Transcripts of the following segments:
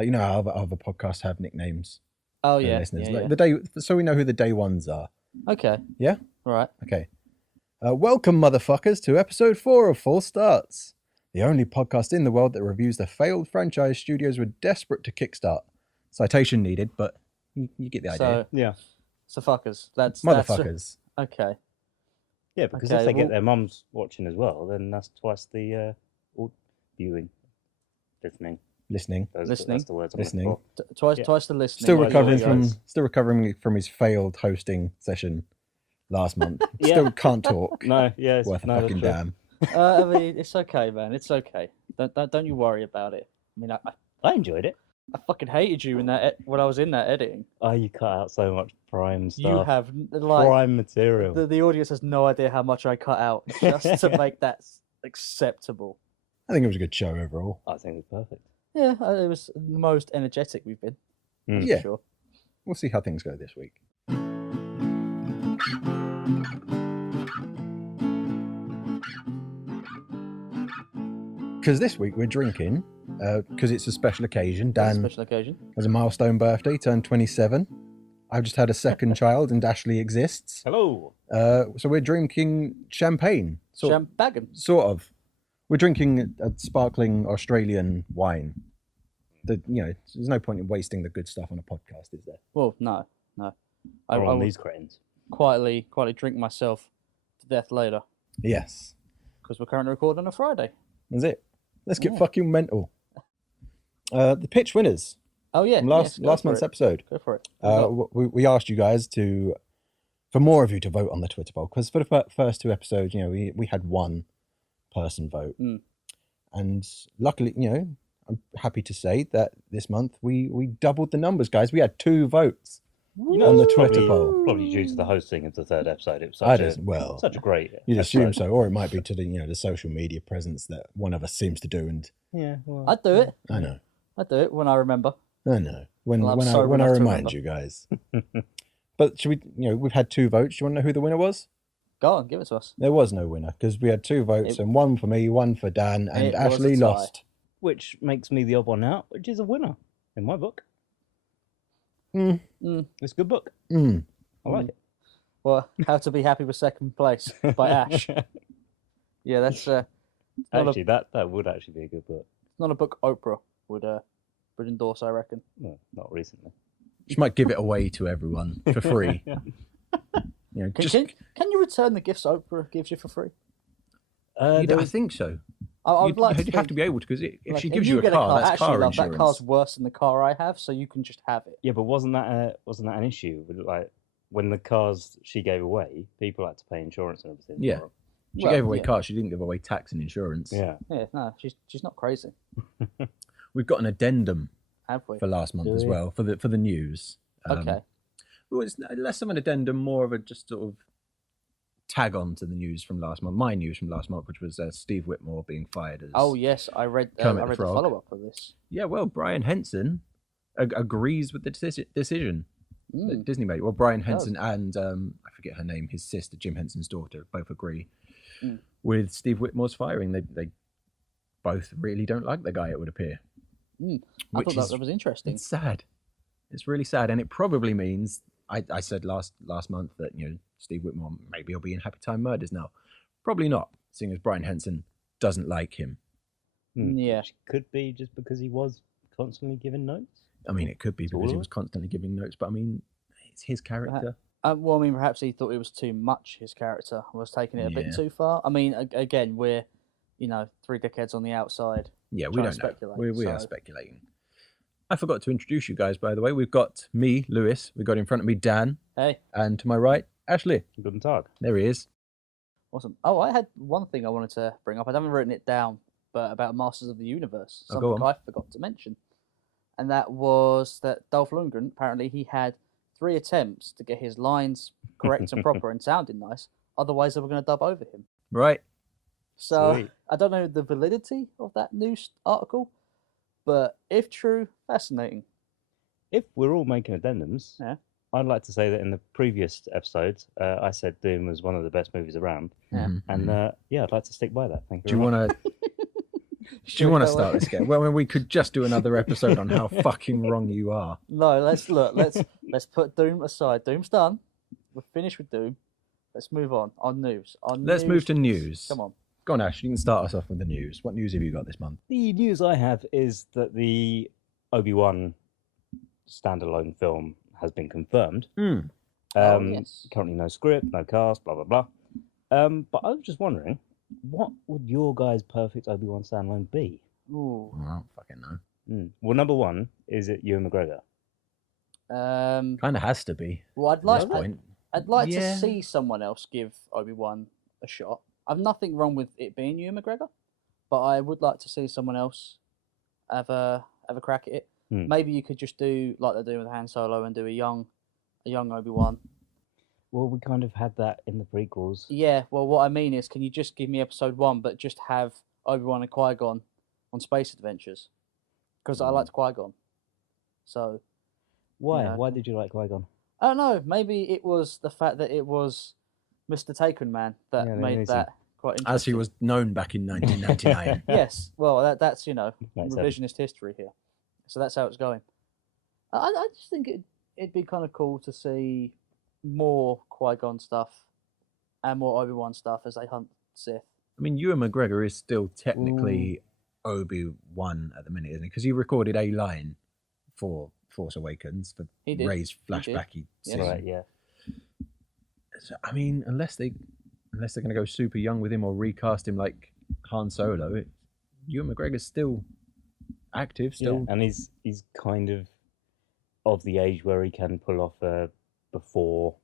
Like, you know how other podcasts have nicknames Oh for yeah, listeners. yeah, Like yeah. the day, so we know who the day ones are. Okay. Yeah? All right. Okay. Welcome, motherfuckers, to episode 4 of Full Starts, the only podcast in the world that reviews the failed franchise studios were desperate to kickstart. Citation needed, but you get the idea. So Yeah. so fuckers. That's Motherfuckers. okay. Yeah, because Okay, if they well- get their mums watching as well, then that's twice the viewing, listening. Listening. Listening. That's the words I'm Listening. looking for. Twice Yeah. twice the listening. Still Right, recovering yeah, from guys. his failed hosting session last month. Yeah. Still can't talk. No, yeah, Worth a no, fucking that's true. damn. I mean, it's okay, man. It's okay. Don't you worry about it. I mean, I enjoyed it. I fucking hated you in that when I was in that editing. Oh, you cut out so much prime stuff. You have like prime material. the audience has no idea how much I cut out just to make that acceptable. I think it was a good show overall. I think it was perfect. Yeah, it was the most energetic we've been. That's Yeah. for sure. We'll see how things go this week. Because this week we're drinking, because it's a special occasion. It's a Dan special occasion. has a milestone birthday, turned 27. I've just had a second child, and Ashley exists. Hello. So we're drinking champagne. Champagne. Sort of. We're drinking a sparkling Australian wine. There's no point in wasting the good stuff on a podcast, is there? Well, no. I Or on will these cretins. quietly drink myself to death later Yes. because we're currently recording on a Friday. That's it. Let's get Yeah. fucking mental. The pitch winners Oh yeah, from yes, go last for month's it. episode. Go for it. We asked you guys for more of you to vote on the Twitter poll, because for the first two episodes, we had one person vote, and luckily, I'm happy to say that this month we doubled the numbers, guys. We had 2 votes on the Twitter poll. Probably due to the hosting of the third episode. It was I such, don't- such a great. You'd assume episode. so, or it might be to the social media presence that one of us seems to do, and Yeah. Well, I'd do it. I know When I remember. when Well, I'm when I sober when I enough to remind remember. you guys. But should we? We've had 2 votes. Do you want to know who the winner was? Go on, give it to us. There was no winner because we had 2 votes, It- and one for me, one for Dan, and It was a Ashley tie. lost. which makes me the odd one out, which is a winner in my book. Mm. It's a good book. Mm. I like it. Well, How to Be Happy with Second Place by Ash. Yeah, that's not Actually, that would actually be a good book. not a book Oprah would endorse, I reckon. No, not recently. She might give it away to everyone for free. Can you return the gifts Oprah gives you for free? I There was- think so. I'd You'd, like you'd to have to think, be able to, because if like, she if gives you a get car, that's actually, car love, insurance. that car's worse than the car I have, so you can just have it. Yeah, but wasn't that an issue? Like when the cars she gave away, people had to pay insurance and everything. Yeah. for 'em. She Well, gave away yeah. cars. She didn't give away tax and insurance. Yeah. Yeah, no, she's not crazy, We've got an addendum have we? for last month Do as we? well for the news. Okay. Well, it's less of an addendum, more of a just sort of tag on to the news from last month. My news from last month, which was Steve Whitmore being fired as. Oh yes, I read Kermit I the read the Frog. follow up of this. Yeah, well, Brian Henson agrees with the decision that Mm. Disney made. Well, Brian does. Henson and I forget her name, his sister, Jim Henson's daughter, both agree Mm. with Steve Whitmore's firing. They both really don't like the guy, it would appear. Mm. I Which thought is that was interesting. it's sad. It's really sad, and it probably means I said last month that Steve Whitmore maybe he'll be in Happy Time Murders now. Probably not, seeing as Brian Henson doesn't like him. Yeah. Which could be just because he was constantly giving notes. I mean, it could be because he Sort of. was constantly giving notes, but I mean, it's his character. Well, I mean, perhaps he thought it was too much. His character was taking it a Yeah. bit too far. I mean, again, we're 3 dickheads on the outside. Yeah, we Trying don't to know. speculate, We are so- speculating. I forgot to introduce you guys, by the way. We've got me, Lewis. We've got in front of me Dan, Hey, and to my right, Ashley. Guten Tag. There he is. awesome. Oh, I had one thing I wanted to bring up. I haven't written it down, but about Masters of the Universe. Oh, go Something on. I forgot to mention. And that was that Dolph Lundgren, apparently he had 3 attempts to get his lines correct and proper and sounding nice. Otherwise, they were going to dub over him. Right. So Sweet. I don't know the validity of that news article, but if true, fascinating. If we're all making addendums, Yeah. I'd like to say that in the previous episodes, I said Doom was one of the best movies around. Yeah. Mhm, And mhm. yeah, I'd like to stick by that. Thank you. Do you very much. want to? Do you want to start this game? Well, we could just do another episode on how fucking wrong you are. No, let's put Doom aside. Doom's done. We're finished with Doom. Let's move on. On news. Let's move to news. Come on. Go on, Ash. You can start us off with the news. What news have you got this month? The news I have is that the Obi-Wan standalone film has been confirmed. Yes. Currently no script, no cast, blah, blah, blah. But I was just wondering, what would your guys' perfect Obi-Wan standalone be? Ooh. I don't fucking know. Well, number one, is it Ewan McGregor? Kind of has to be. Well, At this point. I'd like Yeah. to see someone else give Obi-Wan a shot. I've nothing wrong with it being Ewan McGregor, but I would like to see someone else have a crack at it. Maybe you could just do like they're doing with Han Solo and do a young Obi-Wan. Well, we kind of had that in the prequels. Yeah, well, what I mean is, can you just give me episode 1, but just have Obi-Wan and Qui-Gon on space adventures? Because I liked Qui-Gon. So, Why? Yeah. Why did you like Qui-Gon? I don't know. Maybe it was the fact that it was Mr. Taken Man that Yeah, made amazing. that quite interesting. As he was known back in 1999. Yes, well, that's Makes revisionist history here. So that's how it's going. I just think it'd be kind of cool to see more Qui-Gon stuff and more Obi-Wan stuff as they hunt Sith. I mean, Ewan McGregor is still technically Obi-Wan at the minute, isn't he? Because he recorded a line for Force Awakens for He did. Rey's did. flashbacky Yes. scene. Right, yeah. So, I mean, unless they're going to go super young with him or recast him like Han Solo, Ewan McGregor's still active, still. Yeah, and he's kind of the age where he can pull off a before.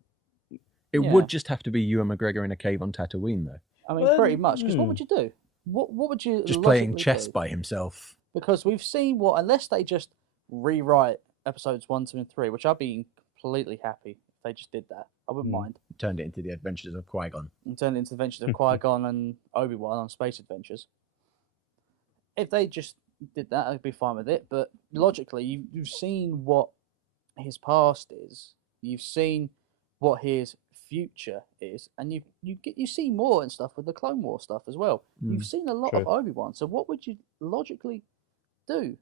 It Yeah. would just have to be Ewan McGregor in a cave on Tatooine, though. I mean, pretty much. Because what would you do? What would you Just playing logically chess do? by himself. Because we've seen unless they just rewrite episodes 1, 2, and 3, which I'd be completely happy if they just did that. I wouldn't mind. Turned it into the Adventures of Qui-Gon. And turned it into Adventures of Qui-Gon and Obi-Wan on space adventures. If they just did that, I'd be fine with it. But logically, you've seen what his past is. You've seen what his future is, and you see more and stuff with the Clone War stuff as well. You've seen a lot of True. Obi-Wan. So what would you logically do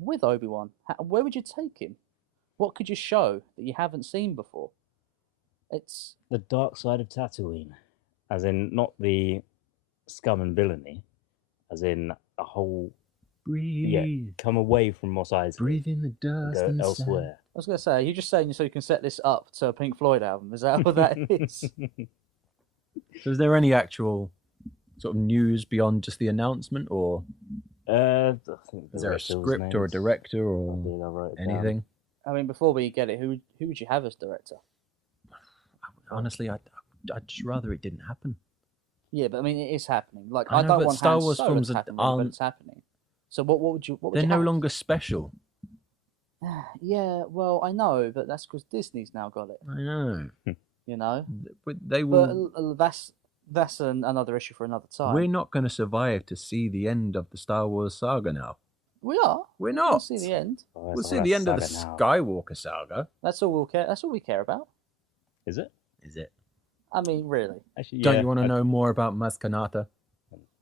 with Obi-Wan? Where would you take him? What could you show that you haven't seen before? It's The dark side of Tatooine, as in not the scum and villainy, as in a whole Breathe. come away from Mos Eisley, Breathe in the and dust go and elsewhere. I was going to say, are you just saying so you can set this up to a Pink Floyd album? Is that what that is? So is there any actual sort of news beyond just the announcement, or I think is there a director's script or a names. director I or did, I wrote it down. anything? I mean, before we get it, who would you have as director? Honestly, I'd just rather it didn't happen. Yeah, but I mean, it is happening. Like, I I know, don't but want Star Han Wars Solo films to happen, but aren't- it's happening. So what would you? What would They're you no have? longer special. Yeah, well, I know, but that's because Disney's now got it. I know. You know, But they but will. that's another issue for another time. We're not going to survive to see the end of the Star Wars saga now. We are. We're We'll not. see the end. Oh, We'll it's see all the that end of the saga now. Skywalker saga. That's all we'll care. That's all we care about. Is it? Is it? I mean, really. Actually, Don't yeah, you want to I- know more about Maz Kanata,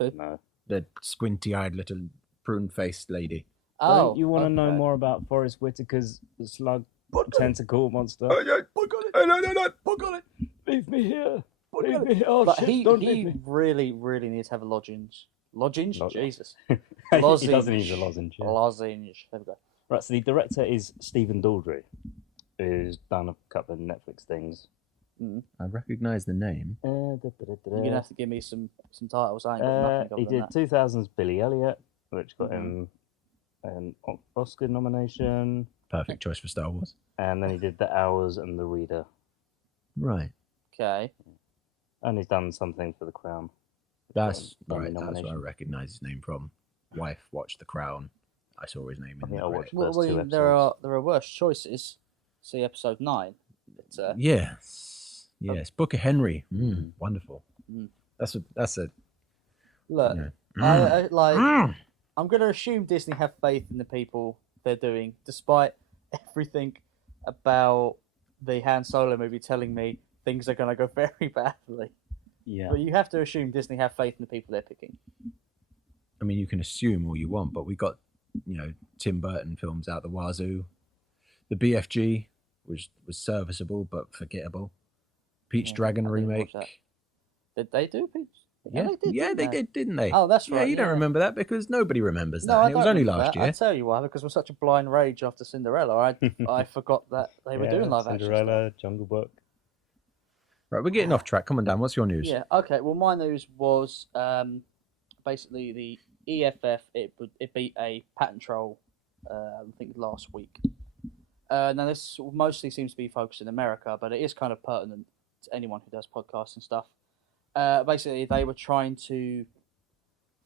No. the squinty-eyed little prune-faced lady? Oh, Don't you want to know okay. more about Forrest Whitaker's slug tentacle monster? Leave me here. Leave me here. Oh, But shit, he don't leave me. really needs to have a lozenge. Lozenge? Lo- Jesus. He doesn't Lozenge. need a lozenge. Yeah. Lozenge. There we go. Right, so the director is Stephen Daldry, who's done a couple of Netflix things. I recognise the name. You're gonna have to give me some titles. I ain't got nothing He other did than that. 2000's Billy Elliot, which got him an Oscar nomination, Perfect choice for Star Wars. and then he did The Hours and The Reader, Right. Okay. and he's done something for The Crown. That's Got right. him a That's where I nomination. recognise his name from. Wife watched The Crown. I saw his name I in think the I credits. watched Well, First two there are worse choices. See episode 9. But, Yes. Yes. Book of Henry. Wonderful. Mm. That's a. look, Yeah. I'm going to assume Disney have faith in the people they're doing, despite everything about the Han Solo movie telling me things are going to go very badly. Yeah. But you have to assume Disney have faith in the people they're picking. I mean, you can assume all you want, but we got, Tim Burton films out the wazoo. The BFG, which was serviceable but forgettable. Peach Dragon I didn't watch remake. that. Did they do Peach? Yeah, they did, didn't they? Oh, that's right. Yeah, you don't remember that because nobody remembers that. No, And it was only last year. I'll tell you why, because we're such a blind rage after Cinderella. I forgot that they were doing live action. Cinderella, Jungle Book. Right, we're getting off track. Come on, Dan. What's your news? Yeah. Okay. Well, my news was basically the EFF. It beat a patent troll. I think last week. Now this mostly seems to be focused in America, but it is kind of pertinent to anyone who does podcasts and stuff. Basically, they were trying to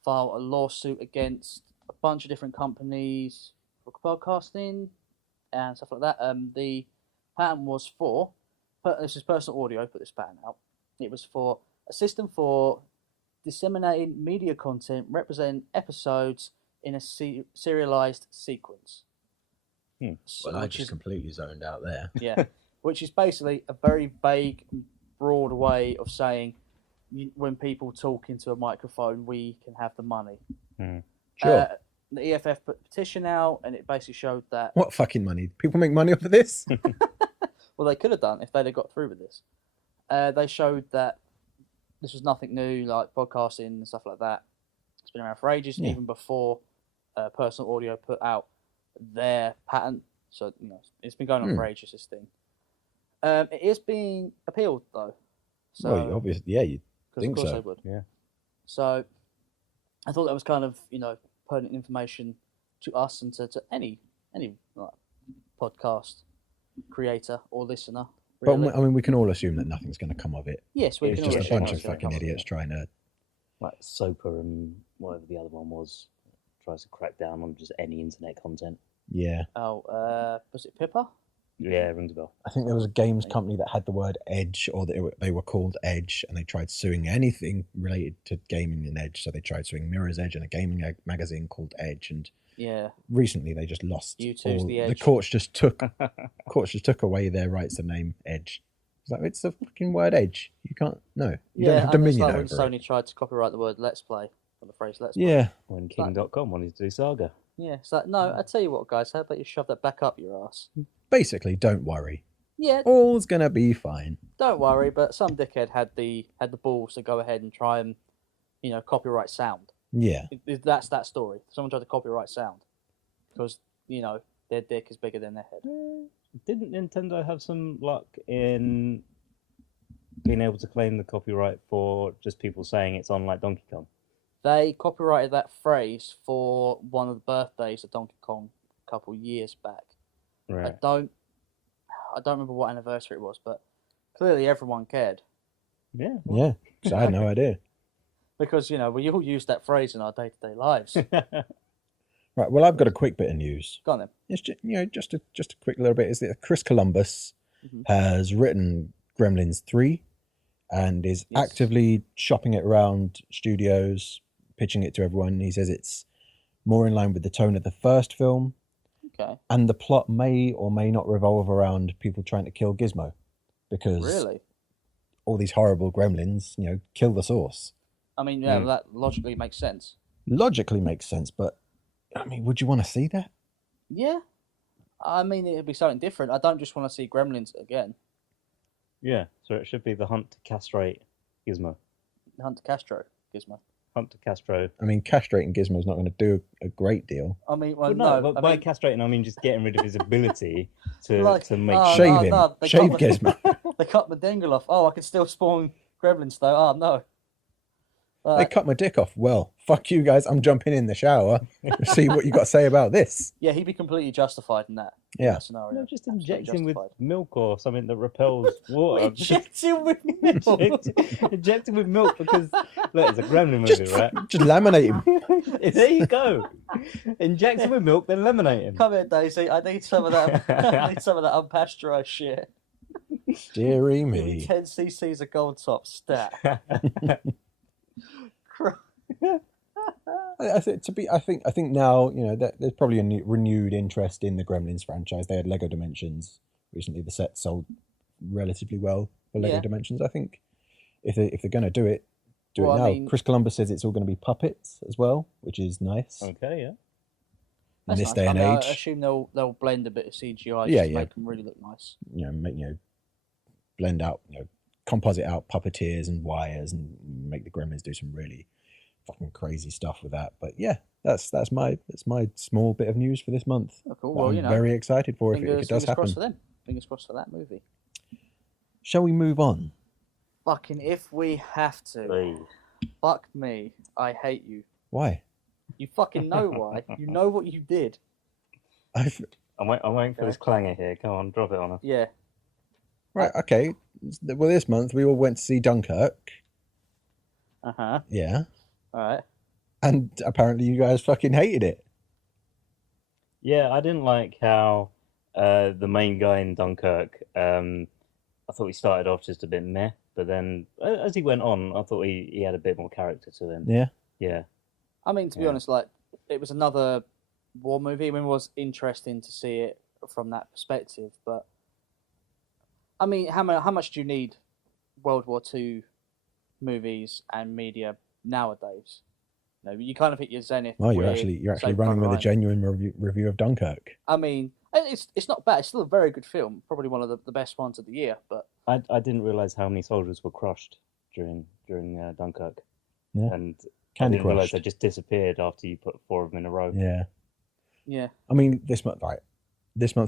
file a lawsuit against a bunch of different companies for podcasting and stuff like that. The patent was for, this is personal audio, put this patent out. It was for a system for disseminating media content representing episodes in a serialized sequence. Well, I just completely zoned out there. Yeah, which is basically a very vague, broad way of saying when people talk into a microphone, we can have the money. Sure. The EFF put a petition out, and it basically showed that... What fucking money? People make money off of this? Well, they could have done if they'd have got through with this. They showed that this was nothing new, like podcasting and stuff like that. It's been around for ages, even before Personal Audio put out their patent. So, it's been going on for ages, this thing. It is being appealed, though. So, well, obviously, yeah, you'd think of course so. they would. Yeah. So, I thought that was kind of, pertinent information to us and to any like, podcast creator or listener. Really. But I mean, we can all assume that nothing's going to come of it. Yes, we It's can just all a assume bunch of it's gonna fucking come of idiots it. trying to. Like Soper and whatever the other one was, tries to crack down on just any internet content. Yeah. Oh, was it Pippa? Yeah, rings a bell. I think there was a games company that had the word Edge, or they were called Edge, and they tried suing anything related to gaming and Edge. So they tried suing Mirror's Edge and a gaming magazine called Edge, and Yeah. recently they just lost. U2's the Edge. The courts just took away their rights to name Edge. It's like, it's the fucking word Edge. You can't. No, you don't have and it's dominion like when over Sony it. tried to copyright the word "Let's Play" or the phrase "Let's Play. Yeah. When King.com wanted to do Saga. Yeah, it's like, no, I tell you what, guys, how about you shove that back up your ass? Basically, don't worry. Yeah, All's gonna be fine. don't worry, but some dickhead had the balls to go ahead and try and, copyright sound. Yeah. That's that story. Someone tried to copyright sound because their dick is bigger than their head. Didn't Nintendo have some luck in being able to claim the copyright for just people saying it's on like Donkey Kong? They copyrighted that phrase for one of the birthdays of Donkey Kong a couple years back. Right. I don't remember what anniversary it was, but clearly everyone cared Yeah. Yeah. So I had no idea. because we all use that phrase in our day-to-day lives. Right. Well, I've got a quick bit of news. Go on then. It's just a quick little bit. Is that Chris Columbus has written Gremlins 3 and is actively shopping it around studios, pitching it to everyone. He says it's more in line with the tone of the first film. Okay. And the plot may or may not revolve around people trying to kill Gizmo, because Really? all these horrible gremlins, kill the source. I mean, yeah, that logically makes sense. Logically makes sense, but I mean, would you want to see that? Yeah. I mean, it'd be something different. I don't just want to see Gremlins again. Yeah, so it should be the hunt to castrate Gizmo. Hunter Castro, Gizmo. Hunt to Castro. I mean, castrating Gizmo is not going to do a great deal. I mean, Well, no, but by castrating, I mean just getting rid of his ability to make Shave him. they Shave cut Gizmo. They cut my dingle off. Oh, I can still spawn Gremlins though. Oh, no. They cut my dick off. Well, fuck you guys. I'm jumping in the shower. See what you got to say about this. Yeah, he'd be completely justified in that, Yeah. scenario. No, just Absolutely inject him with justified. milk or something that repels water. Inject him with milk. Inject him with milk because look, it's a gremlin Just, movie, right? just laminate him. There you go. Inject him with milk, then laminate him. Come here, Daisy. I need some of that. I need some of that unpasteurized shit. Deary me. 10 cc's of gold top stat. I think now that there's probably a renewed interest in the Gremlins franchise. They had Lego Dimensions recently. The set sold relatively well for Lego Yeah. Dimensions. I think if they're going to do it, do Well, it I now. mean- Chris Columbus says it's all going to be puppets as well, which is nice Okay, yeah. in That's this nice. day and I age. assume they'll blend a bit of CGI Yeah, just to yeah. make them really look nice. Blend out, composite out puppeteers and wires and make the Gremlins do some really fucking crazy stuff with that. But yeah, that's my small bit of news for this month. Oh, cool. that Well, I'm very excited for if it does fingers happen. crossed for them. Fingers crossed for that movie. Shall we move on? Fucking if we have to. Hey. Fuck me. I hate you. Why? You fucking know why. You know what you did. I'm waiting for this clanger here. Come on, drop it on us. Yeah. Right, okay. Well, this month we all went to see Dunkirk. Uh-huh. Yeah. Alright. And apparently you guys fucking hated it. Yeah, I didn't like how the main guy in Dunkirk, I thought he started off just a bit meh, but then as he went on, I thought he had a bit more character to him. Yeah. Yeah. I mean, to be Yeah. honest, like, it was another war movie. I mean, it was interesting to see it from that perspective, but I mean, how much do you need World War II movies and media nowadays? You kind of hit your zenith. Well, you're with actually Saving running Private with a Ryan. genuine review of Dunkirk. I mean, it's not bad. It's still a very good film. Probably one of the best ones of the year. But I didn't realize how many soldiers were crushed during Dunkirk. Yeah. And I Candy didn't realize crushed. they just disappeared after you put 4 of them in a row. Yeah. yeah, I mean, this month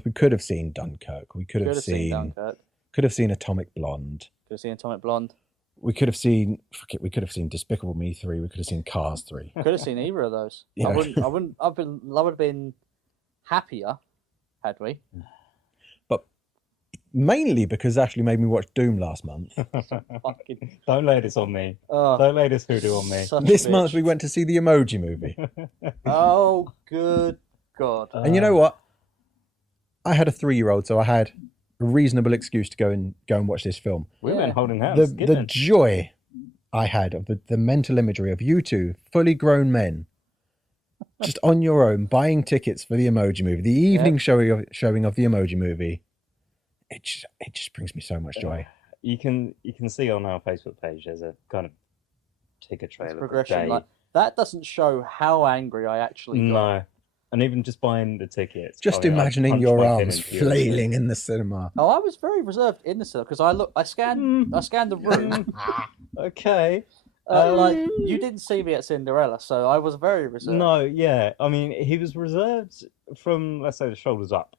we could have seen Dunkirk. We could could have have seen seen Dunkirk. Atomic Blonde. Could have seen Atomic Blonde. We could have seen Despicable Me 3. We could have seen Cars 3. Could have seen either of those. Yeah. I would have been happier had we. But mainly because Ashley made me watch Doom last month. Fucking. Don't lay this on me. Oh, Don't lay this hoodoo on me. such a This bitch. month we went to see the Emoji Movie. Oh, good God. And you know what? I had a 3-year-old, so I had a reasonable excuse to go and watch this film. We've been Yeah. holding hands. The Gideon. joy I had of the mental imagery of you two fully grown men just on your own buying tickets for the Emoji Movie, the evening showing of the Emoji Movie. It just brings me so much joy. You can see on our Facebook page there's a kind of ticker trail It's of the progression. day. Like, that doesn't show how angry I actually got. No. And even just buying the tickets. Just I mean, I imagining punched your my pin arms into yours. flailing in the cinema. Oh, I was very reserved in the cinema because I scanned the room. Okay. Like you didn't see me at Cinderella, so I was very reserved. No, yeah. I mean, he was reserved from, let's say, the shoulders up.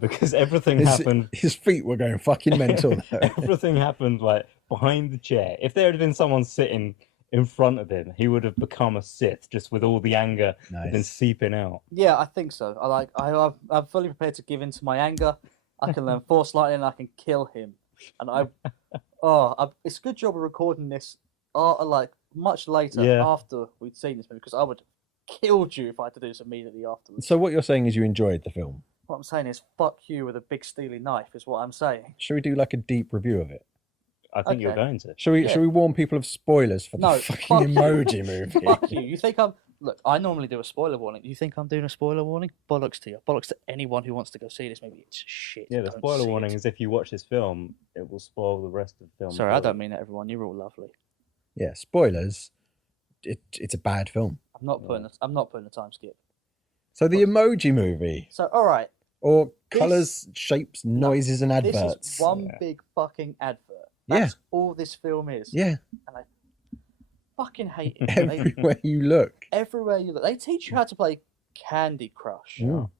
Because everything happened. His feet were going fucking mental. though. Everything happened like behind the chair. If there had been someone sitting in front of him, he would have become a Sith just with all the anger been Nice. seeping out. Yeah, I think so. I'm fully prepared to give in to my anger. I can learn Force Lightning and I can kill him. And it's a good job of recording this like much later Yeah. after we'd seen this movie because I would have killed you if I had to do this immediately afterwards. So what you're saying is you enjoyed the film. What I'm saying is fuck you with a big steely knife is what I'm saying. Should we do like a deep review of it? I think you're Okay. going to. Should we Yeah. should we warn people of spoilers for the No, fucking fuck you. Emoji Movie? Fuck you. You think Look, I normally do a spoiler warning. You think I'm doing a spoiler warning? Bollocks to you. Bollocks to anyone who wants to go see this movie. It's shit. Yeah, the Don't spoiler see warning it. is if you watch this film, it will spoil the rest of the film. Sorry, for I you. don't mean that, everyone. You're all lovely. Yeah, spoilers. It's a bad film. I'm not putting a time skip. So the Emoji Movie, So, all right. or This- colours, shapes, noises, and This adverts. is one Yeah. big fucking advert. Yeah. That's all this film is. Yeah, Fucking hate it. everywhere you look. Everywhere you look. They teach you how to play Candy Crush. Mm.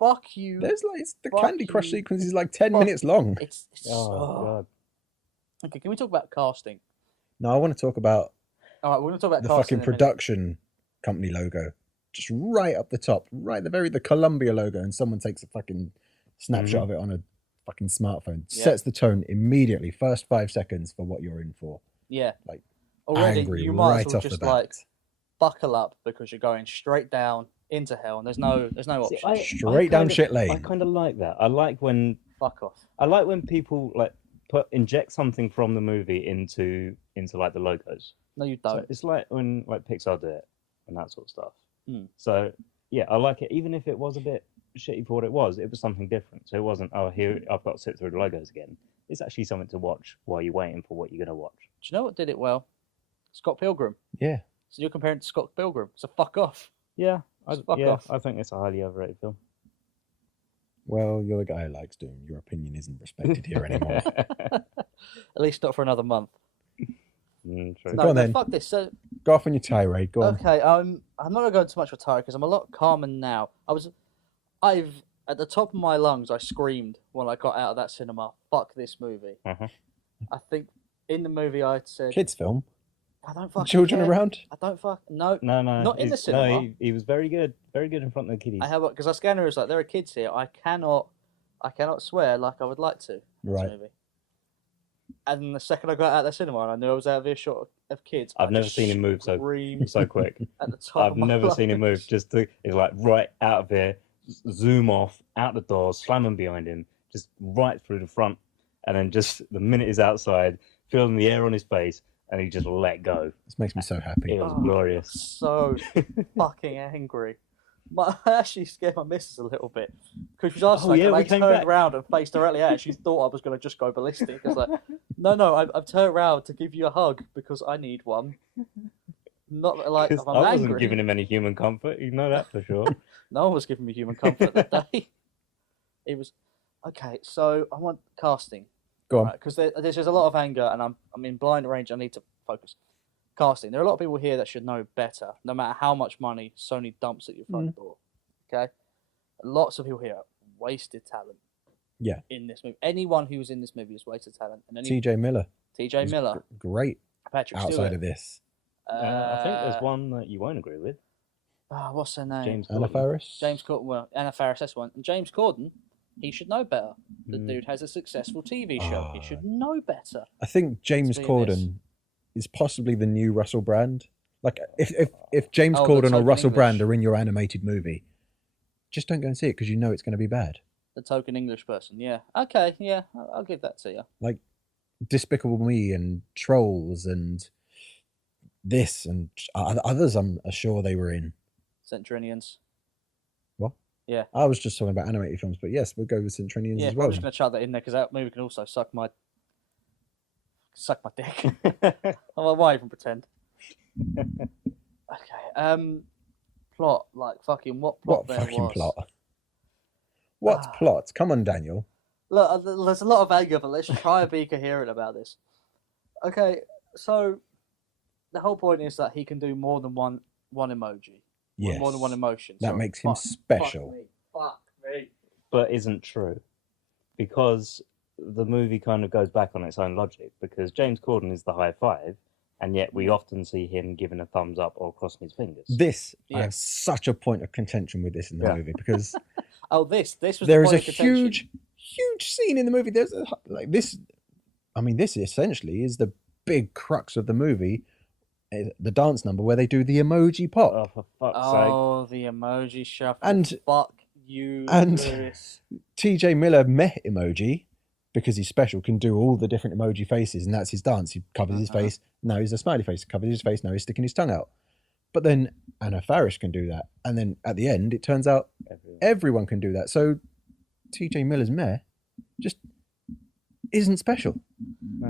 Fuck you. There's the Fuck Candy Crush you. sequence is like 10 Fuck- minutes long. It's Oh, God. Okay, can we talk about casting? No, I want to talk about All right, we're going to talk about the casting fucking in a minute. production company logo. Just right up the top, right the Columbia logo, and someone takes a fucking snapshot of it on a fucking smartphone. Yeah. Sets the tone immediately, first 5 seconds for what you're in for. Yeah. Like, already Angry you might right as well off the just bat. like buckle up because you're going straight down into hell and there's no See, option. Straight down kinda- shit I lane. kind of like that. I like when Fuck off. people like inject something from the movie into like the logos. No, you So don't. it's like when like Pixar do it and that sort of stuff. Hmm. So yeah, I like it. Even if it was a bit shitty for what it was something different. So it wasn't, oh, here I've got to sit through the logos again. It's actually something to watch while you're waiting for what you're going to watch. Do you know what did it well? Scott Pilgrim. Yeah. So you're comparing it to Scott Pilgrim. So fuck off. Yeah, Fuck off. I think it's a highly overrated film. Well, you're the guy who likes Doom. Your opinion isn't respected here anymore. At least not for another month. True. Go No, on but then. fuck this. So Go off on your tirade. Go on. okay, I'm not gonna go into much of a tirade because I'm a lot calmer now. I've at the top of my lungs, I screamed when I got out of that cinema. Fuck this movie. Uh-huh. I think in the movie I said, Kids film. I don't fucking Children care. around. I don't fuck. No, No, Not in the No, cinema. he was very good in front of the kiddies. I have because I scanned her. Was like, there are kids here. I cannot swear like I would like to. In Right. This movie. And the second I got out of the cinema, and I knew I was out of earshot of kids. I've I never just seen him move so screamed quick. at the top. I've of my never seen him move. lungs. It's like right out of here, zoom off, out the door, slamming behind him, just right through the front, and then just the minute he's outside, feeling the air on his face, and he just let go. This makes me so happy. It was Oh, glorious. So fucking angry. I actually scared my missus a little bit because she was asking, yeah, and we I came turned back. around and faced directly at her. She thought I was going to just go ballistic. I was like, no, I've turned around to give you a hug because I need one. Not like if 'Cause I'm I wasn't angry. giving him any human comfort. You know that for sure. No one was giving me human comfort that day. It was okay. So I want casting. Go on. Because there's just a lot of anger, and I'm in blind range. I need to focus. Casting. There are a lot of people here that should know better, no matter how much money Sony dumps at your front door. Okay, lots of people here wasted talent. Yeah. In this movie, anyone who was in this movie is wasted talent. And TJ Miller. T.J. was Miller, Great Patrick outside Stewart. of this. I think there's one that you won't agree with. What's her name? James Anna Corden. Faris. James Corden. Well, Anna Faris. That's one. And James Corden. He should know better. The Mm. dude has a successful TV show. He Ah. should know better. I think James Let's be honest. Corden is possibly the new Russell Brand. Like if James Oh, the Corden or token Russell English. Brand are in your animated movie, just don't go and see it because you know it's going to be bad. The token English person. Yeah. Okay. Yeah. I'll give that to you. Like Despicable Me and Trolls and this and others. I'm sure they were in. Centurions. What? Yeah. I was just talking about animated films, but yes, we'll go with Centurions Yeah. as I'm well. just gonna chuck that in there because that movie can also suck my dick. I won't even pretend. Okay. Plot like fucking what plot What there fucking was. plot? What Ah. plot? Come on, Daniel. Look, there's a lot of anger, but let's try and be coherent about this. Okay, so the whole point is that he can do more than one emoji, Yes. more than one emotion. That Sorry, makes him fuck- special. Fuck me. But isn't true, because the movie kind of goes back on its own logic. Because James Corden is the high five, and yet we often see him giving a thumbs up or crossing his fingers. This, I Yeah. have such a point of contention with this in the Yeah. movie because Oh, this was there the is a point of contention. huge scene in the movie. There's like this. I mean, this essentially is the big crux of the movie, the dance number where they do the emoji pop. Oh, for fuck's Oh, the emoji shuffle. And- fuck you, and- Lewis. TJ Miller Meh emoji, because he's special, can do all the different emoji faces, and that's his dance. He covers his Uh-huh. face. Now he's a smiley face. Covers his face. Now he's sticking his tongue out. But then Anna Faris can do that, and then at the end, it turns out sake. everyone can do that. So TJ Miller's Meh just isn't special.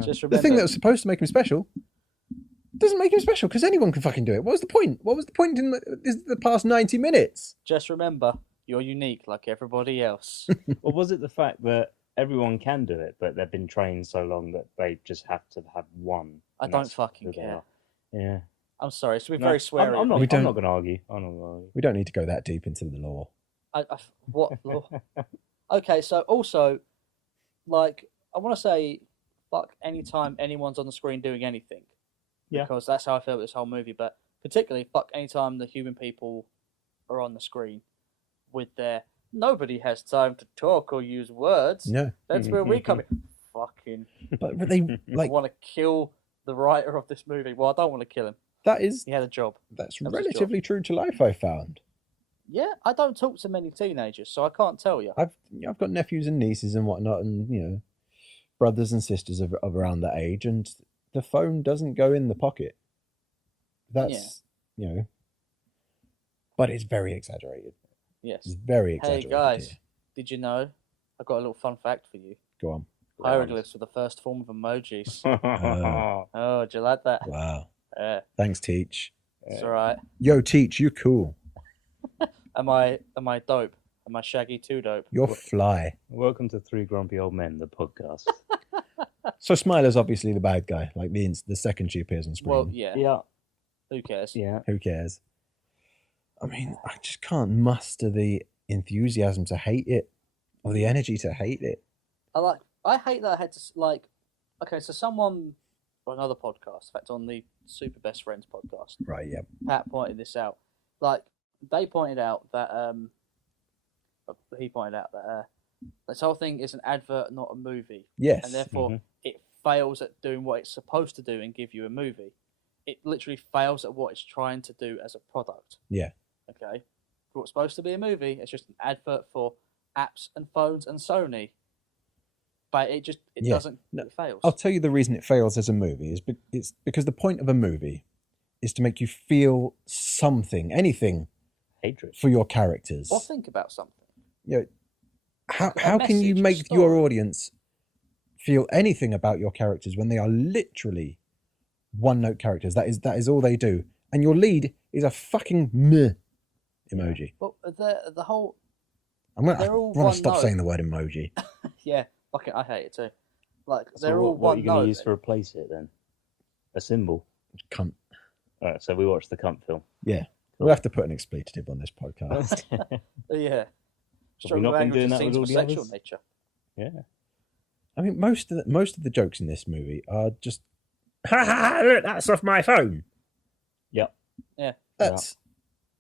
Just The remember, thing that was supposed to make him special doesn't make him special because anyone can fucking do it. What was the point? What was the point in the past 90 minutes? just remember, you're unique like everybody else. Or was it the fact that everyone can do it, but they've been trained so long that they just have to have one? I and don't that's fucking who they care. are? Yeah. I'm sorry, it's to be No, very sweary. I'm not, We I'm don't- not going to argue. I'm not going to argue. We don't need to go that deep into the law. What? Okay, so also, like, I want to say, fuck anytime anyone's on the screen doing anything. Yeah. Because that's how I feel with this whole movie. But particularly, fuck anytime the human people are on the screen with their nobody has time to talk or use words. No, That's where we come in. Fucking, but they I like want to kill the writer of this movie. Well, I don't want to kill him. that is He had a job. that's That was his relatively true to life. I found. Yeah, I don't talk to many teenagers, so I can't tell you. I've got nephews and nieces and whatnot, and brothers and sisters of around that age, and the phone doesn't go in the pocket. That's but it's very exaggerated. Yes. It's very Hey exaggerated. guys, here. did you know? I've got a little fun fact for you. Go on. Hieroglyphs were the first form of emojis. Uh. Oh, do you like that? Wow. Thanks, Teach. It's all right. Yo, Teach, you cool. Am I dope? Am I Shaggy too dope? You're fly. Welcome to Three Grumpy Old Men, the podcast. So Smiler's obviously the bad guy. Like the second she appears on screen. Well, yeah. Yeah. Who cares? Yeah. Who cares? I mean, I just can't muster the enthusiasm to hate it, or the energy to hate it. I hate that I had to like. Okay, so someone on another podcast, in fact, on the Super Best Friends podcast, Right? Yeah. Pat pointed this out. Like they pointed out that he pointed out that this whole thing is an advert, not a movie, Yes. and therefore it fails at doing what it's supposed to do and give you a movie. It literally fails at what it's trying to do as a product. Yeah. Okay, what's supposed to be a movie, it's just an advert for apps and phones and Sony. But it Yeah. doesn't. No, it fails. I'll tell you the reason it fails as a movie is it's because the point of a movie is to make you feel something, anything, Hatred. for your characters. Or think about something. You know, how A can you message, a make your story. audience feel anything about your characters when they are literally one-note characters? That is all they do, and your lead is a fucking meh emoji. Well, the whole I'm gonna They're all I want one to stop note. saying the word emoji. yeah, fucking I hate it too. Like So they're all what are one you going note. to use to replace it then? A symbol. Cunt. All right, so we watched the cunt film. Yeah, we'll have to put an expletive on this podcast. Yeah. Have we Strong not been language doing and that with scenes all of the sexual others? nature. Yeah. I mean, most of the jokes in this movie are just, ha ha ha! Look, that's off my phone. Yep. Yeah. That's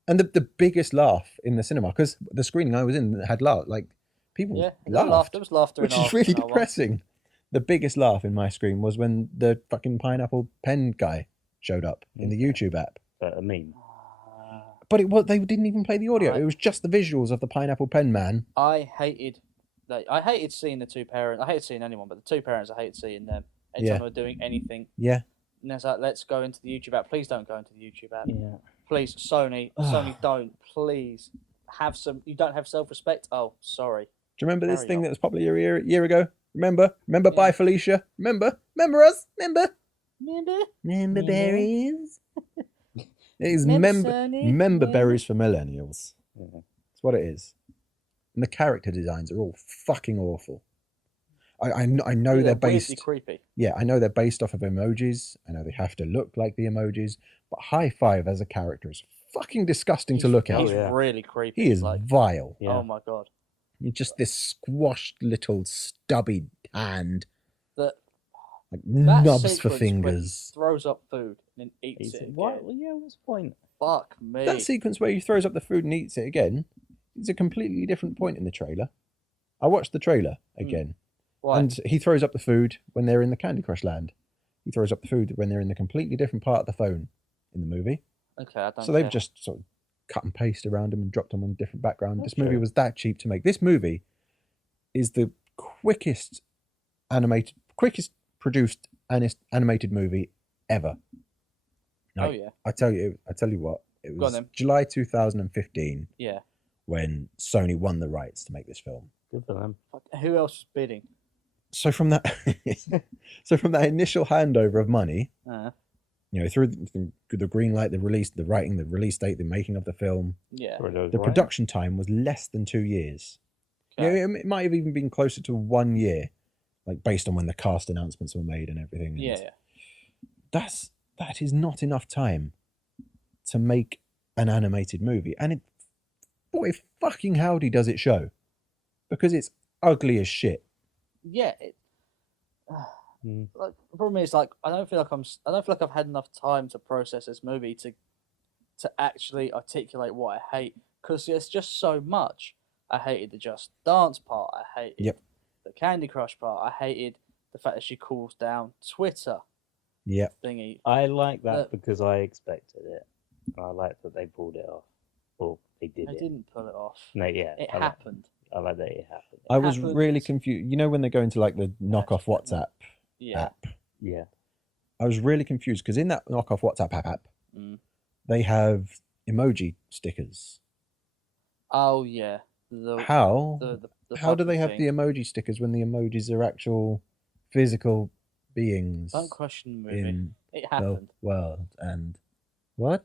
and the biggest laugh in the cinema, because the screening I was in had like people Yeah. There laughed, was laughter which in our, is really in our one. depressing. The biggest laugh in my screen was when the fucking pineapple pen guy showed up in the YouTube app. A meme. But they didn't even play the audio. Right. It was just the visuals of the pineapple pen man. I hated seeing the two parents. I hated seeing anyone, but the two parents, I hated seeing them. Anytime Yeah. they were doing anything. Yeah. And it's like, let's go into the YouTube app. Please don't go into the YouTube app. Yeah. Please, Sony, don't. Please have some. You don't have self-respect. Oh, sorry. Do you remember this Carry thing on. that was popular a year ago? Remember? Bye Felicia. Remember us? Remember berries? It is Sony? member Yeah. berries for millennials. Yeah. That's what it is. And the character designs are all fucking awful. I know Yeah, they're weirdly based. creepy. Yeah, I know they're based off of emojis. I know they have to look like the emojis. But High Five as a character is fucking disgusting to look at. He's yeah. really creepy. He is like, vile. Yeah. oh my god. You're just this squashed little stubby hand, That like that nubs for sequence where he fingers. throws up food and then eats Is it. it- What? again. Well, yeah, what's the point? Fuck me. That sequence where he throws up the food and eats it again is a completely different point in the trailer. I watched the trailer again, Why? and he throws up the food when they're in the Candy Crush land. He throws up the food when they're in the completely different part of the phone in the movie. Okay, I don't. So they've care. just sort of cut and paste around them and dropped them on a different background. That's This movie true. was that cheap to make. This movie is the quickest produced animated movie ever. Oh yeah, I tell you what, it Go on was then. July 2015 yeah. when Sony won the rights to make this film. Good for them. Fuck, who else is bidding? So from that, from that initial handover of money, through the green light, the release, the writing, the release date, the making of the film, Yeah. the production time was less than 2 years. Okay. Yeah, it might have even been closer to 1 year, like based on when the cast announcements were made and everything. And Yeah. that is not enough time to make an animated movie, and boy fucking howdy does it show, because it's ugly as shit. Yeah. Mm. Like the problem is, like, I don't feel like I've had enough time to process this movie to actually articulate what I hate, because there's just so much. I hated the Just Dance part. I hated the Candy Crush part. I hated the fact that she calls down Twitter Yep. thingy. I like that The- because I expected it. I like that they pulled it off. Or they did I it. didn't pull it off. No, yeah. It I like- happened. I like that it happened. I was happened. really confused. You know when they go into like the knockoff WhatsApp Yeah. app? Yeah. I was really confused because in that knockoff WhatsApp app, Mm. they have emoji stickers. Oh yeah. How The how do they puppy have thing. the emoji stickers when the emojis are actual physical beings Don't question the movie. in It the happened. world and what?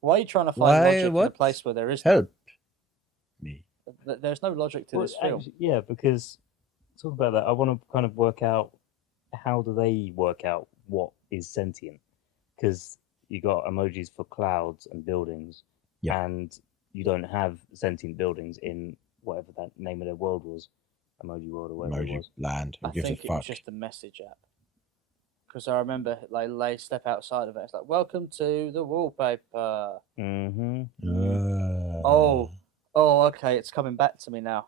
Why are you trying to find Why? logic in a What? place where there is none? Help me. There's no logic to this film. Actually, yeah, because talk about that. I want to kind of work out how do they work out what is sentient? Because you got emojis for clouds and buildings, Yeah. and you don't have sentient buildings in whatever that name of their world was, Emoji World or whatever it Emoji was. land. Who I gives a think it was fuck? just a message app. Because I remember, like, they step outside of it. It's like, "Welcome to the wallpaper." Mm-hmm. Oh, okay, it's coming back to me now.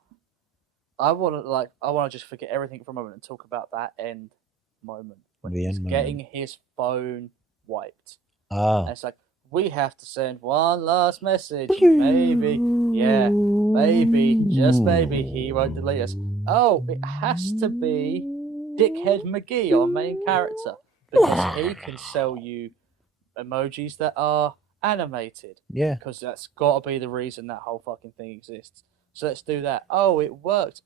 I want to just forget everything for a moment and talk about that end moment when The he's end getting moment. his phone wiped. Ah. And it's like, we have to send one last message. Maybe, yeah, maybe, just maybe, he won't delete us. Oh, it has to be Dickhead McGee, our main character, because he can sell you emojis that are animated. Yeah. Because that's got to be the reason that whole fucking thing exists. So let's do that. Oh, it worked.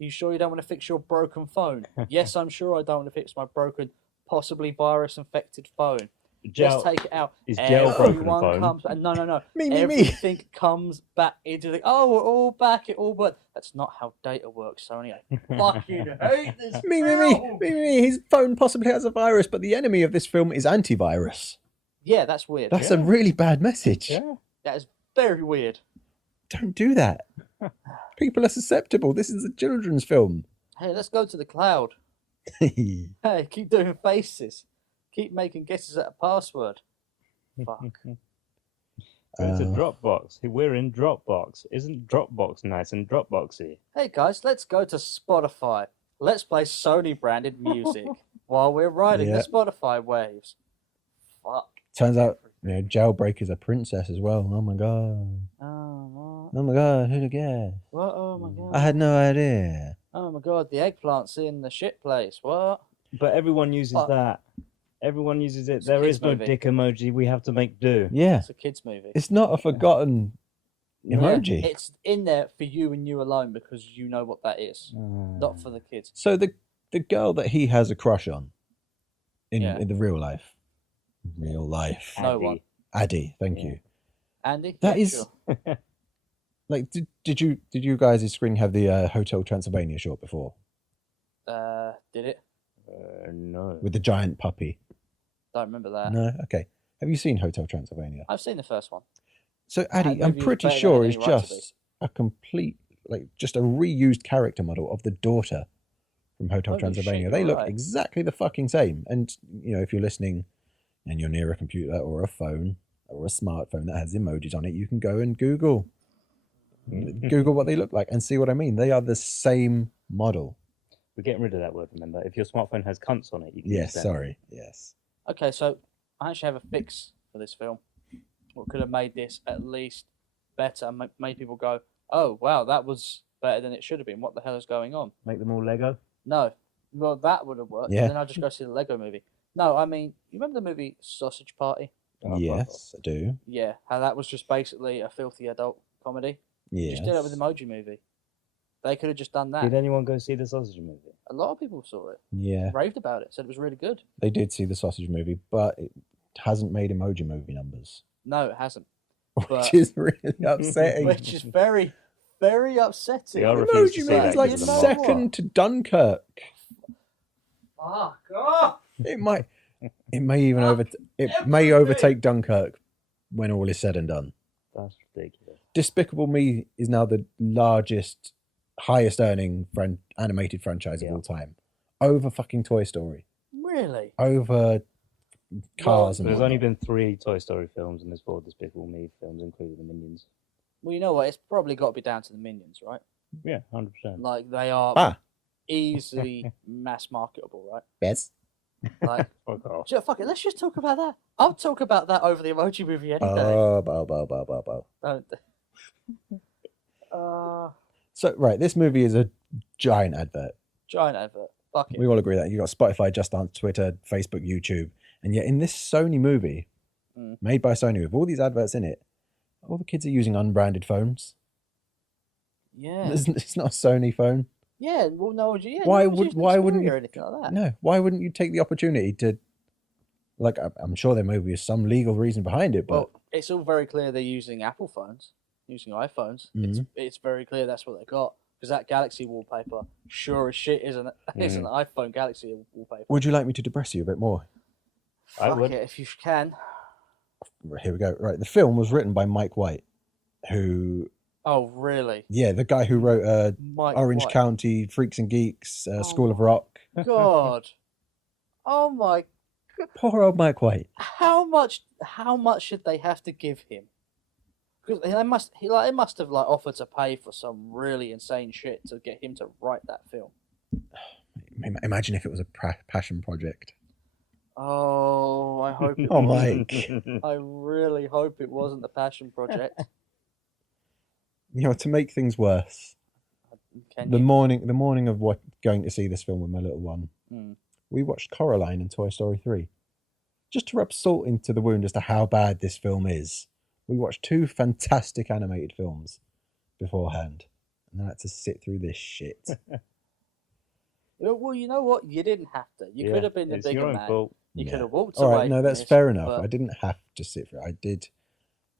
Are you sure you don't want to fix your broken phone? Yes, I'm sure I don't want to fix my broken, possibly virus-infected phone. Let's take it out. Is jailbroken Everyone phone? comes back. No. Me. Everything comes back into the. Oh, we're all back. It all worked. That's not how data works, Sony. I fucking hate this. Me. film. His phone possibly has a virus, but the enemy of this film is antivirus. Yeah, that's weird. That's a really bad message. Yeah. That is very weird. Don't do that. People are susceptible. This is a children's film. Hey, let's go to the cloud. Hey, keep doing faces. Keep making guesses at a password. Fuck. It's a Uh, Dropbox. We're in Dropbox. Isn't Dropbox nice and Dropboxy? Hey guys, let's go to Spotify. Let's play Sony branded music while we're riding Yeah. the Spotify waves. Fuck. Turns out, Jailbreak is a princess as well. Oh my god. Oh, Oh my god, who'd have guessed? what? Oh my god. I had no idea. Oh my god, the eggplant's in the shit place. What? But everyone uses that. Everyone uses it. It's a There kid's is no movie. dick emoji. We have to make do. Yeah. It's a kid's movie. It's not a forgotten emoji. It's in there for you and you alone because you know what that is. Not for the kids. So the girl that he has a crush on in the real life. No one. Addie, thank Yeah. you. Andy? That Yeah, is sure. like did you guys' screen have the Hotel Transylvania short before? Did it? No. With the giant puppy? Don't remember that. No? Okay. Have you seen Hotel Transylvania? I've seen the first one. So Addie, movie I'm was pretty better than sure it is had any right to just a complete, just a reused character model of the daughter from Hotel Holy Transylvania. shit, They you're look right. exactly the fucking same. And, if you're listening and you're near a computer or a phone or a smartphone that has emojis on it, you can go and Google what they look like and see what I mean. They are the same model. We're getting rid of that word, remember? If your smartphone has cunts on it, you can Yes, use them. sorry. Yes. Okay, so I actually have a fix for this film. What could have made this at least better and made people go, oh, wow, that was better than it should have been. What the hell is going on? Make them all Lego? No. Well, that would have worked. Yeah. And then I'll just go see the Lego movie. No, I mean, you remember the movie Sausage Party? Yes, I do. Yeah, how that was just basically a filthy adult comedy. Yes. Just did it with Emoji Movie. They could have just done that. Did anyone go see the sausage movie? A lot of people saw it, Yeah. raved about it, said it was really good. They did see the sausage movie, but it hasn't made emoji movie numbers. No, it hasn't. Which But- is really upsetting. Which is very, very upsetting. Yeah, I refuse to Emoji see movie that is like because You know second what? to Dunkirk. Fuck off! It may even overtake Dunkirk when all is said and done. That's ridiculous. Despicable Me is now the largest, highest earning animated franchise of all time. Over fucking Toy Story. Really? Over Cars and There's whatnot. only been 3 Toy Story films and there's 4 Despicable Me films, including the Minions. Well, you know what? It's probably got to be down to the Minions, right? Yeah, 100%. Like, they are Ah. easily mass marketable, right? Yes. Like, Fuck off. fuck it, let's just talk about that. I'll talk about that over the Emoji Movie any day. Bow. Don't. So, right, this movie is a giant advert. Giant advert. Fuck it. We all agree that. You've got Spotify, Just Dance, Twitter, Facebook, YouTube. And yet in this Sony movie, made by Sony, with all these adverts in it, all the kids are using unbranded phones. Yeah. It's not a Sony phone. Yeah, well, no, yeah. Why no one's would- using why Xperia wouldn't you- or anything like that? No, why wouldn't you take the opportunity to? Like, I'm sure there may be some legal reason behind it, but Well, it's all very clear they're using Apple phones, using iPhones. It's very clear that's what they got because that Galaxy wallpaper, sure as shit, is an iPhone Galaxy wallpaper. would you like me to depress you a bit more? I Fuck would. it if you can. Here we go. Right, the film was written by Mike White, who, Oh, really? yeah, the guy who wrote Mike Orange White. County, Freaks and Geeks, Oh School of my Rock. God. Oh my. Poor old Mike White. How much should they have to give him? Because they must have like offered to pay for some really insane shit to get him to write that film. Imagine if it was a passion project. Oh, I hope it Oh, wasn't. Mike. I really hope it wasn't the passion project. You know, to make things worse, Can the you? morning of going to see this film with my little one, Mm. we watched Coraline and Toy Story 3. Just to rub salt into the wound as to how bad this film is, we watched two fantastic animated films beforehand. And I had to sit through this shit. Well, you know what? You didn't have to. You could have been the it's bigger your own man. fault. You Yeah. could have walked All away. right, no, from that's this, fair enough. but- I didn't have to sit through it. I did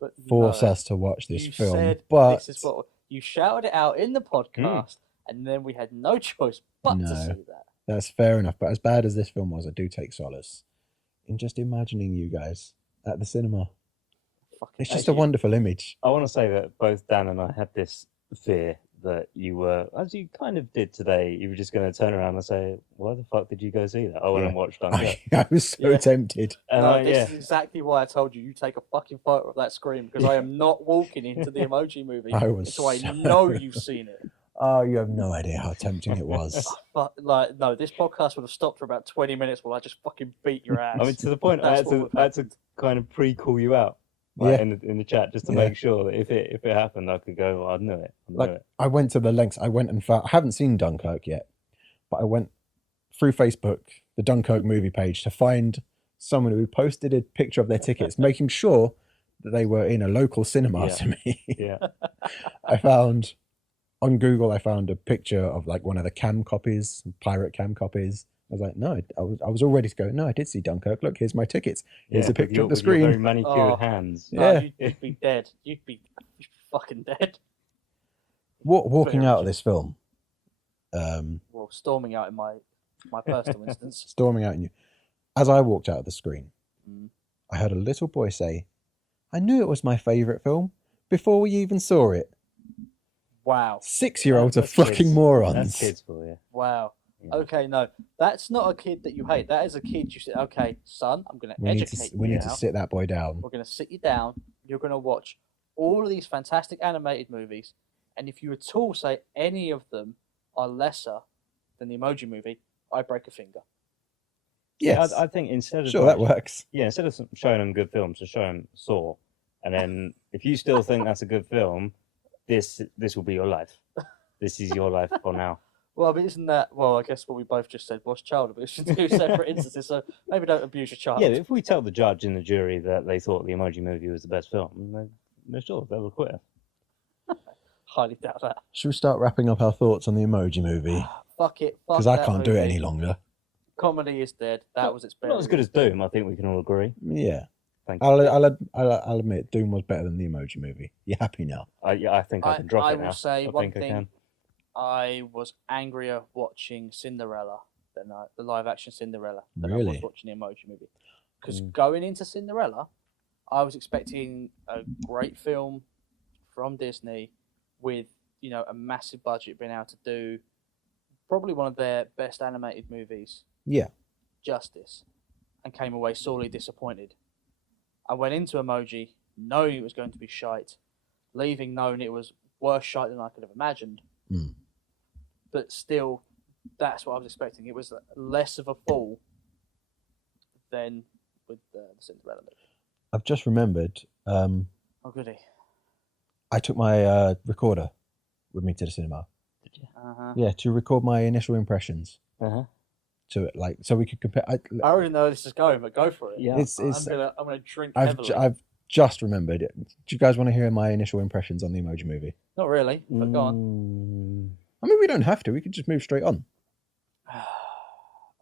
but force no, us to watch this you film. said But this is what you shouted it out in the podcast, and then we had no choice but to No. see that. that's fair enough. But as bad as this film was, I do take solace in just imagining you guys at the cinema. Fucking It's just hate a you. wonderful image. I want to say that both Dan and I had this fear that you were, as you kind of did today, you were just going to turn around and say, "Why the fuck did you go see that?" I went Yeah. and watched Dunkirk. I was so Yeah. tempted. And No, I, this is exactly why I told you take a fucking photo of that screen because I am not walking into the Emoji Movie I was until I so- know you've seen it. Oh, you have no idea how tempting it was. But like, no, this podcast would have stopped for about 20 minutes while I just fucking beat your ass. I mean, to the point I That's had what to, would I had to kind of pre-call you out, like, Yeah. in the chat, just to Yeah. make sure that if it happened, I could go, "I knew it. I knew Like, it." I went to the lengths. I went and found. I haven't seen Dunkirk yet, but I went through Facebook, the Dunkirk movie page, to find someone who posted a picture of their tickets, making sure that they were in a local cinema Yeah. to me. Yeah, I found on Google. I found a picture of like one of the cam copies, pirate cam copies. I was like, no, I was all ready to go. No, I did see Dunkirk. Look, here's my tickets. Here's yeah, a picture of the with your very screen. manicured Oh. hands. No, Yeah. you'd be dead. You'd be fucking dead. Walking Very out much. of this film, Well, storming out in my personal instance. storming out in you. As I walked out of the screen, Mm. I heard a little boy say, "I knew it was my favourite film before we even saw it." Wow. 6-year-olds are That's fucking kids. morons. That's kids for you. Wow. Yeah. Okay, no, that's not a kid that you hate. That is a kid you say, okay, son, I'm going to We need educate to we you need to now. sit that boy down. We're going to sit you down. You're going to watch all of these fantastic animated movies, and if you at all say any of them are lesser than the Emoji Movie, I break a finger. Yes, I think instead of sure that works. Yeah, instead of showing them good films, just show them Saw, and then if you still think that's a good film, this will be your life. This is your life for now. Well, but isn't that, well, I guess what we both just said was child abuse. Two separate instances, so maybe don't abuse your child. Yeah, if we tell the judge and the jury that they thought the Emoji Movie was the best film, they're sure they'll acquit us. Highly doubt that. Should we start wrapping up our thoughts on the Emoji Movie? Fuck it. Because I can't do it any longer. Comedy is dead. That was its best. Not as good as Doom, I think we can all agree. Yeah, Thank you. I'll admit Doom was better than the Emoji Movie. You happy now? I think I can drop I it will now. say I one think I thing. can. I was angrier watching Cinderella than the live action Cinderella than I Really? was watching the Emoji Movie. Because Mm. going into Cinderella, I was expecting a great film from Disney with, you know, a massive budget, being able to do probably one of their best animated movies Yeah. justice, and came away sorely disappointed. I went into Emoji knowing it was going to be shite, leaving knowing it was worse shite than I could have imagined. Mm. But still, that's what I was expecting. It was less of a fall than with the Cinderella movie. I've just remembered. Oh, goody. I took my recorder with me to the cinema. Uh-huh. Yeah, to record my initial impressions Uh-huh. to it, like so we could compare. I already know this is going, but go for it. Yeah. It's I'm gonna drink I've heavily. I've just remembered it. Do you guys want to hear my initial impressions on the Emoji Movie? Not really, but go on. Mm, I mean, we don't have to. We could just move straight on.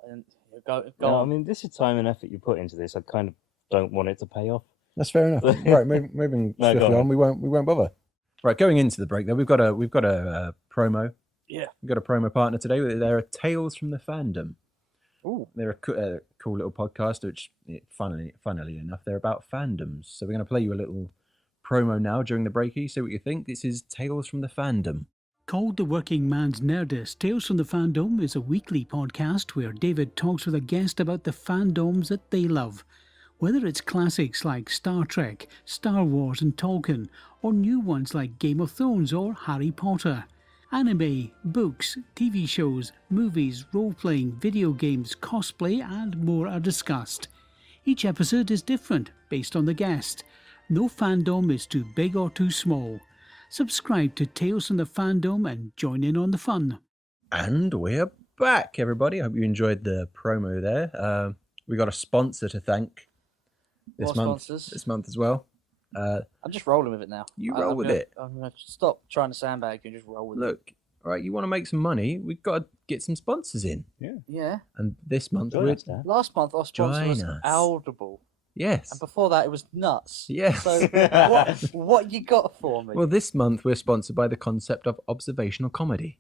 And go No, I on. mean, this is time and effort you put into this. I kind of don't want it to pay off. That's fair enough. Right, moving No, go swiftly on. on. We won't bother. Right, going into the break, though, we've got a promo. Yeah. We've got a promo partner today. They're Tales from the Fandom. Ooh. They're a cool little podcast, which, funnily enough, they're about fandoms. So we're going to play you a little promo now during the breaky. See what you think. This is Tales from the Fandom. Called The Working Man's Nerdist, Tales from the Fandom is a weekly podcast where David talks with a guest about the fandoms that they love. Whether it's classics like Star Trek, Star Wars and Tolkien, or new ones like Game of Thrones or Harry Potter. Anime, books, TV shows, movies, role-playing, video games, cosplay and more are discussed. Each episode is different based on the guest. No fandom is too big or too small. Subscribe to Tales from the Fandom and join in on the fun. And we're back, everybody. I hope you enjoyed the promo there. We got a sponsor to thank this More month. sponsors. This month as well. I'm just rolling with it now. You I'm roll with gonna- it. I'm going to stop trying to sandbag you and just roll with it. Look, all right, you want to make some money? We've got to get some sponsors in. Yeah. And this month, Join we're us, Dan. Last month our sponsor was Join us. Audible. yes. And before that it was Nuts. Yes. So what you got for me? Well, this month we're sponsored by the concept of observational comedy.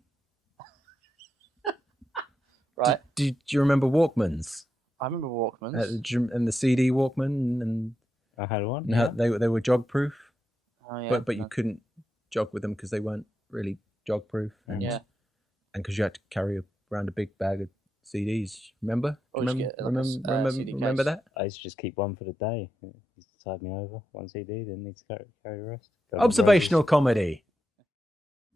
right. Do you remember Walkmans? I remember Walkmans. And the CD Walkman and I had one. how they were jog proof, Oh, yeah. but you couldn't jog with them because they weren't really jog proof. And Yeah. and because you had to carry around a big bag of CDs. Remember? Or you Remember? get, like, a CD Remember case. that? I used to just keep one for the day. He used to tide me over, one CD, didn't need to carry the rest. Go on Observational Roses. comedy.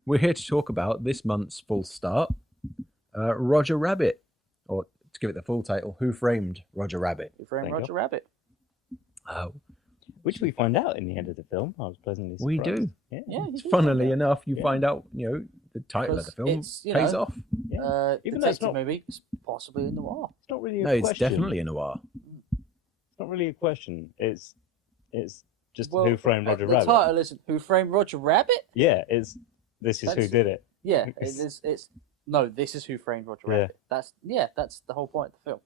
We're here to talk about this month's full start, Roger Rabbit, or to give it the full title, Who Framed Roger Rabbit? Your friend Thank you. Roger Rabbit. Oh, Which we find out in the end of the film. I was pleasantly surprised. we do. Yeah. Yeah. you do Funnily that. enough, you Yeah. find out, the title of the Because film it's, pays off. Yeah. Even though it's detective not- movie, it's possibly a noir. It's not really a No, it's question. definitely a noir. It's not really a question. It's just Well, Who Framed Roger the Rabbit. title is Who Framed Roger Rabbit? Yeah, this is who That's- did it. Yeah, It's- this is Who Framed Roger Yeah. Rabbit. That's the whole point of the film.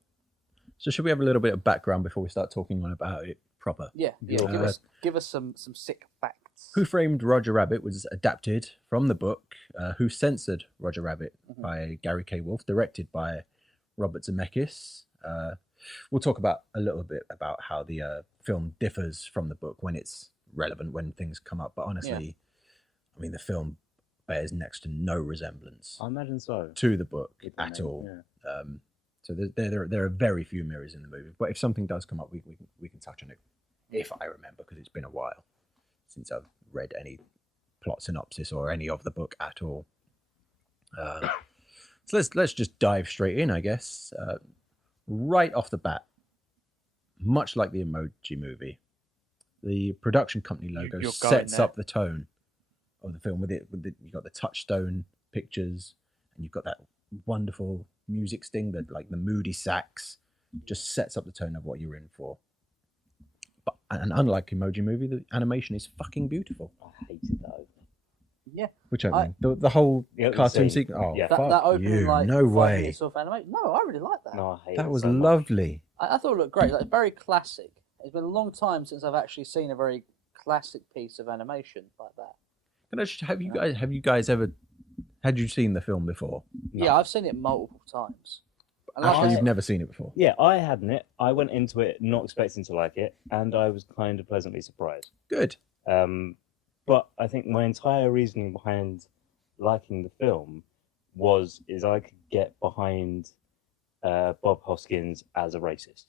So should we have a little bit of background before we start talking on about it proper? Yeah, Yeah. give us some sick facts. Who Framed Roger Rabbit was adapted from the book Who Censored Roger Rabbit Mhm. by Gary K. Wolfe, directed by Robert Zemeckis. We'll talk about a little bit about how the film differs from the book when it's relevant, when things come up. But honestly, I mean, the film bears next to no resemblance I imagine so. to the book It at may, all. yeah. So there are very few mirrors in the movie. But if something does come up, we can touch on it if I remember, because it's been a while since I've read any plot synopsis or any of the book at all. So let's just dive straight in, I guess. Right off the bat, much like the Emoji Movie, the production company logo you're going sets there. up the tone of the film. You've got the touchstone pictures, and you've got that wonderful music sting, the moody sax, just sets up the tone of what you're in for. But and unlike Emoji Movie, the animation is fucking beautiful. I hated that. Yeah, Which opening? The whole The opening cartoon scene. sequence. Oh, Yeah. fuck that opening you! like No 5 way. minutes of animation. No, I really like that. No, I hate That it was so much. lovely. I thought it looked great. Like very classic. It's been a long time since I've actually seen a very classic piece of animation like that. Can I just, have you guys ever had you seen the film before? No. Yeah, I've seen it multiple times. And like Actually, I you've said- never seen it before. Yeah, I hadn't it. I went into it not expecting to like it, and I was kind of pleasantly surprised. Good. But I think my entire reasoning behind liking the film is I could get behind Bob Hoskins as a racist.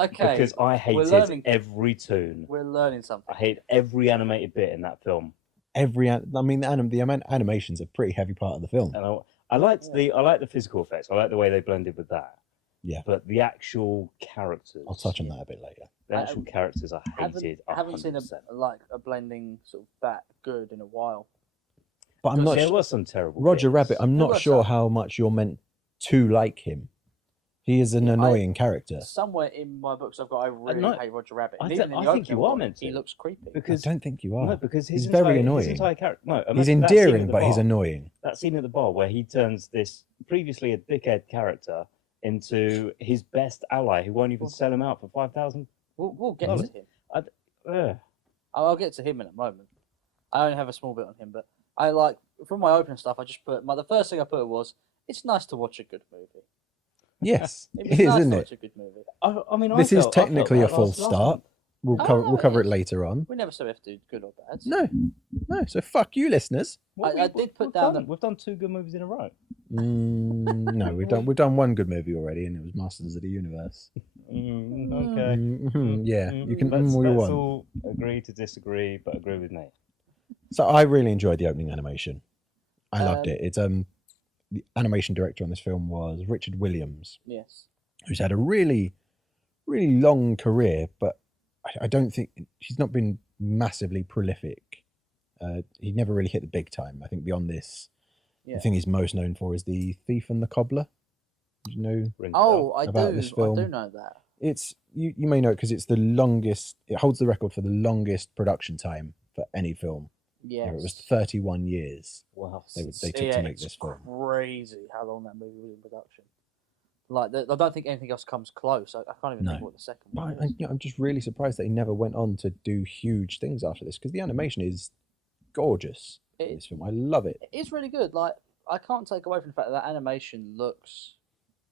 Okay, Because I we're hated learning. every tune. We're learning something. I hate every animated bit in that film. The animation's a pretty heavy part of the film. And I liked the physical effects. I like the way they blended with that. Yeah. But the actual characters. I'll touch on that a bit later. The actual characters I hated. I haven't seen 100%. a blending sort of that good in a while. But I'm not There sure. was some terrible. Roger bits. Rabbit, I'm There not was sure some. how much you're meant to like him He is an Yeah, annoying character. Somewhere in my books, I've got I really no, hate Roger Rabbit. I And thi- even in I the think you opening are one, meant he to. looks creepy. I Because don't think you are. no, because his he's entire, very annoying. His entire character. No, He's imagine that scene at endearing, the but he's bar. annoying. That scene at the bar where he turns this previously a dickhead character into his best ally, who won't even sell him out for 5,000. We'll get Oh. to him. Ugh. I'll get to him in a moment. I only have a small bit on him, but I like from my opening stuff. I just put the first thing I put was it's nice to watch a good movie. Yes, It it was is, nice isn't to it? watch a good movie. I mean, This I is felt technically a that false last start. month. We'll Oh, cover no, we'll cover it it is. later on. We never said we have to do good or bad. No. So fuck you, listeners. What I did put down we've done 2 good movies in a row. No, we've done one good movie already, and it was Masters of the Universe. Okay. Yeah, you can Let's all you want. all agree to disagree, but agree with me. So I really enjoyed the opening animation. I loved Um, it. It's the animation director on this film was Richard Williams, Yes. who's had a really, really long career, but I don't think he's not been massively prolific. He never really hit the big time. I think beyond this, Yeah. the thing he's most known for is The Thief and the Cobbler. Do you know? Rings a Oh, bell. I about do. this I film. do know that. It's you may know it because it's the longest. It holds the record for the longest production time for any film. Yes. It was 31 years. Wow. They took to make it's this film. crazy how long that movie was in production. Like, I don't think anything else comes close. I can't even think No. what the second But one was. I'm just really surprised that he never went on to do huge things after this because the animation is gorgeous in It- this film. I love it. It's really good. Like, I can't take away from the fact that animation looks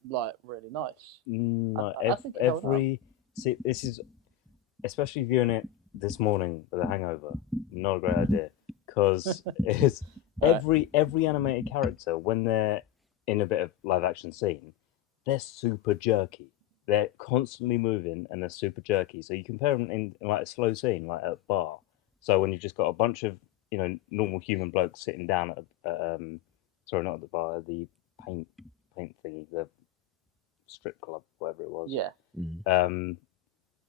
like really nice. No, I think it held up. see, this is especially viewing it this morning with a hangover. Not a great idea because it's Right. every animated character when they're in a bit of live action scene, they're super jerky. They're constantly moving and they're super jerky. So you compare them in like a slow scene, like at a bar. So when you've just got a bunch of normal human blokes sitting down at sorry, not at the bar, the paint thingy, the strip club, whatever it was. Yeah.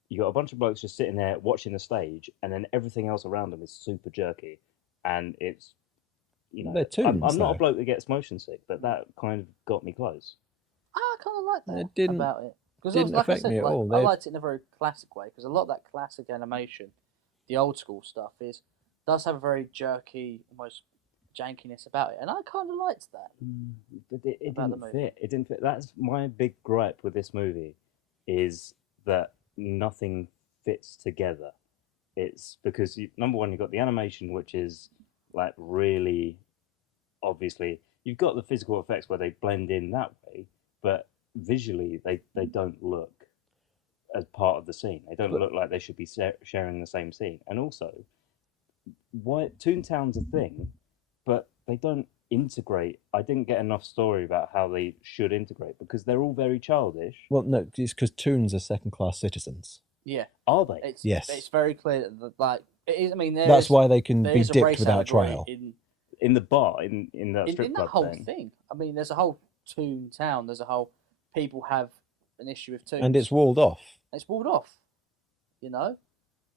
You got a bunch of blokes just sitting there watching the stage, and then everything else around them is super jerky, and it's They're toons, I'm not though. a bloke that gets motion sick, but that kind of got me close. I kind of like that It didn't- about it. Because didn't like I affect said, me at like, all. I They- liked it in a very classic way because a lot of that classic animation, the old school stuff, does have a very jerky, almost jankiness about it, and I kind of liked that. But it About the didn't movie. fit. It didn't fit. That's my big gripe with this movie, is that nothing fits together. It's because number one, you've got the animation, which is like really obviously you've got the physical effects where they blend in that way, but visually they don't look as part of the scene. They don't look like they should be sharing the same scene. And also, why Toontown's a thing, but they don't integrate. I didn't get enough story about how they should integrate because they're all very childish. Well, no, it's because toons are second-class citizens. Yeah, Are they? Yes. It's very clear that like it is. I mean, That's why they can there be is a dipped race without allegory trial. In the bar, in that strip in club that whole thing. thing. I mean, there's a whole Toontown. There's a whole people have an issue with toons, And it's walled off. it's walled off.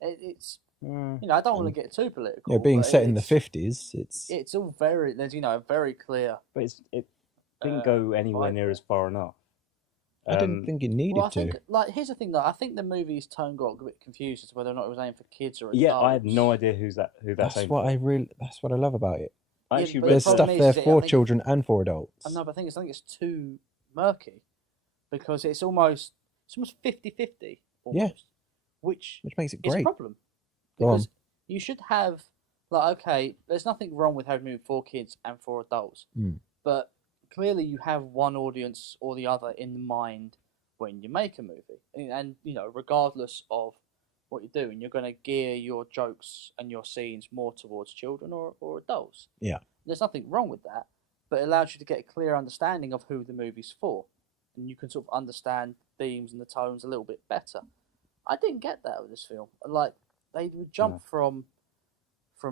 It's Mm. I don't want to get too political. Being but set in the it's- 50s, it's It's all very there's a very clear. But it didn't go anywhere vibe near there. as far enough. I didn't think it needed Well, I to. think here's the thing though. I think the movie's tone got a bit confused as to whether or not it was aimed for kids or adults. Yeah, I had no idea who that That's came what from. that's what I love about it. I Yeah, actually but read There's the the- stuff problem there is that I for think- children and for adults. I know, but I think it's too murky because it's almost 50-50 almost, which Which makes it is a great. problem Go on. because you should have okay, there's nothing wrong with having a movie for kids and for adults, but clearly you have one audience or the other in mind when you make a movie, and regardless of what you're doing, you're going to gear your jokes and your scenes more towards children or adults. Yeah. There's nothing wrong with that, but it allows you to get a clear understanding of who the movie's for, and you can sort of understand themes and the tones a little bit better. I didn't get that with this film. Like they would jump from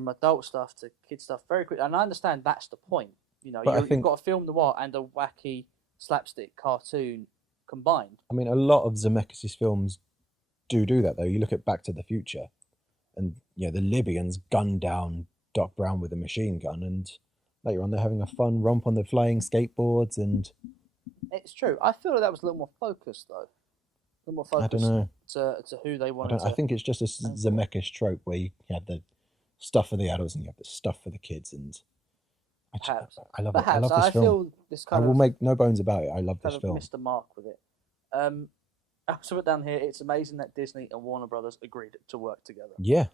adult stuff to kid stuff very quickly, and I understand that's the point. But I think- you've got a film noir and a wacky slapstick cartoon combined. I mean, a lot of Zemeckis' films do that, though. You look at Back to the Future, and the Libyans gun down Doc Brown with a machine gun, and later on they're having a fun romp on the flying skateboards, and It's true. I feel like that was a little more focused, though. A little more I focused don't know. to who they I wanted don't. I to. think it's just a Zemeckis trope where you have the stuff for the adults and you have the stuff for the kids, and Perhaps. I love it. I Perhaps. love this film. feel this I kind will of make no bones about it. I love kind this of film. missed the mark with it. I also put down here, it's amazing that Disney and Warner Brothers agreed to work together. Yeah.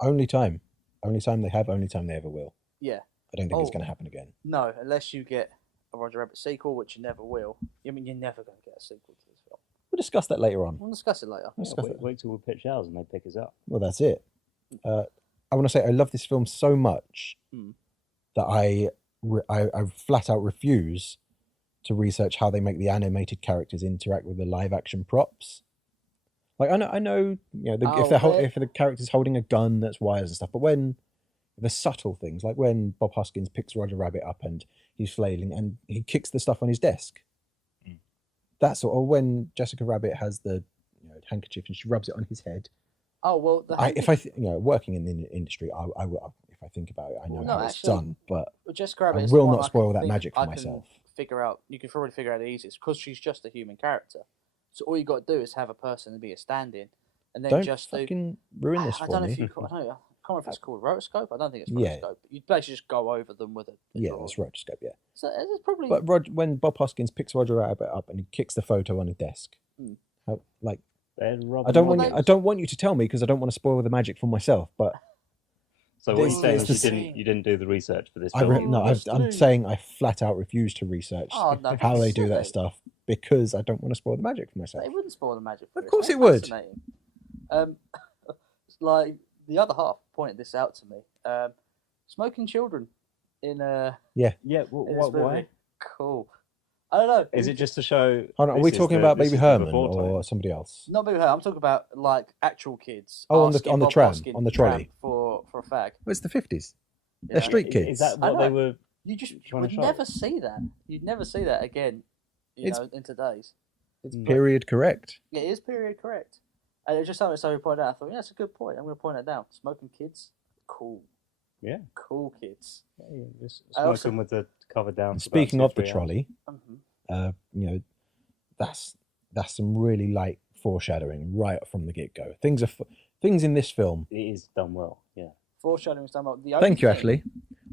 Only time they have, only time they ever will. Yeah. I don't think it's Oh. going to happen again. No, unless you get a Roger Rabbit sequel, which you never will. I mean, you're never going to get a sequel to this film. We'll discuss that later on. We'll discuss it later. We'll discuss Wait, it. wait till we pitch ours and they pick us up. Well, that's it. I want to say I love this film so much that I flat out refuse to research how they make the animated characters interact with the live action props. Like I know, you know, if the character's holding a gun, that's wires and stuff. But when the subtle things, like when Bob Hoskins picks Roger Rabbit up and he's flailing and he kicks the stuff on his desk, that's or when Jessica Rabbit has the handkerchief and she rubs it on his head. Oh well, working in the industry, I will. If I think about it, I know No, how it's actually, done, but Jessica Rabbit I is the will one not I spoil can that think magic for I can myself. Figure out. You can probably figure out the easiest because she's just a human character. So all you got to do is have a person and be a stand-in, and then Don't just fucking ruin this I for don't know me. if you. I can't remember if it's called rotoscope. I don't think it's Yeah. rotoscope. You basically just go over them with a Yeah, drawing. it's rotoscope. Yeah, So it's probably. but when Bob Hoskins picks Roger Rabbit up and he kicks the photo on his desk, how, like I don't want you to tell me because I don't want to spoil the magic for myself. But So what This you're saying is is the you didn't do the research for this film? I'm saying I flat out refuse to research Oh, no, how they that's do that silly. stuff because I don't want to spoil the magic for myself. It wouldn't spoil the magic. For Of us. course That's it would. fascinating. It's like the other half pointed this out to me. Smoking children in Yeah. in this Why? movie. Cool. I don't know. Is it just to show? Hold on, are this we is talking the- about this Baby is the Herman before or time? somebody else? Not Baby Herman. I'm talking about like actual kids. Oh, on the asking Bob tram, Hoskins on the tram trolley. for a fag. Well, it's the 50s. Yeah. They're street Is kids. that I what they know. were? You just trying would to show? never see that. You'd never see that again. It's- In today's. It's period correct. Yeah, it is period correct. And it's just something somebody pointed out. I thought, yeah, that's a good point. I'm going to point it down. Smoking kids, cool. Yeah. Cool kids. Yeah, just I smoking also- with the cover down. for Speaking about of the 2-3 hours. trolley, Mm-hmm. that's some really light foreshadowing right from the get go. Things in this film. It is done well. Yeah. Foreshadowing stuff about the only Thank you, thing- Ashley.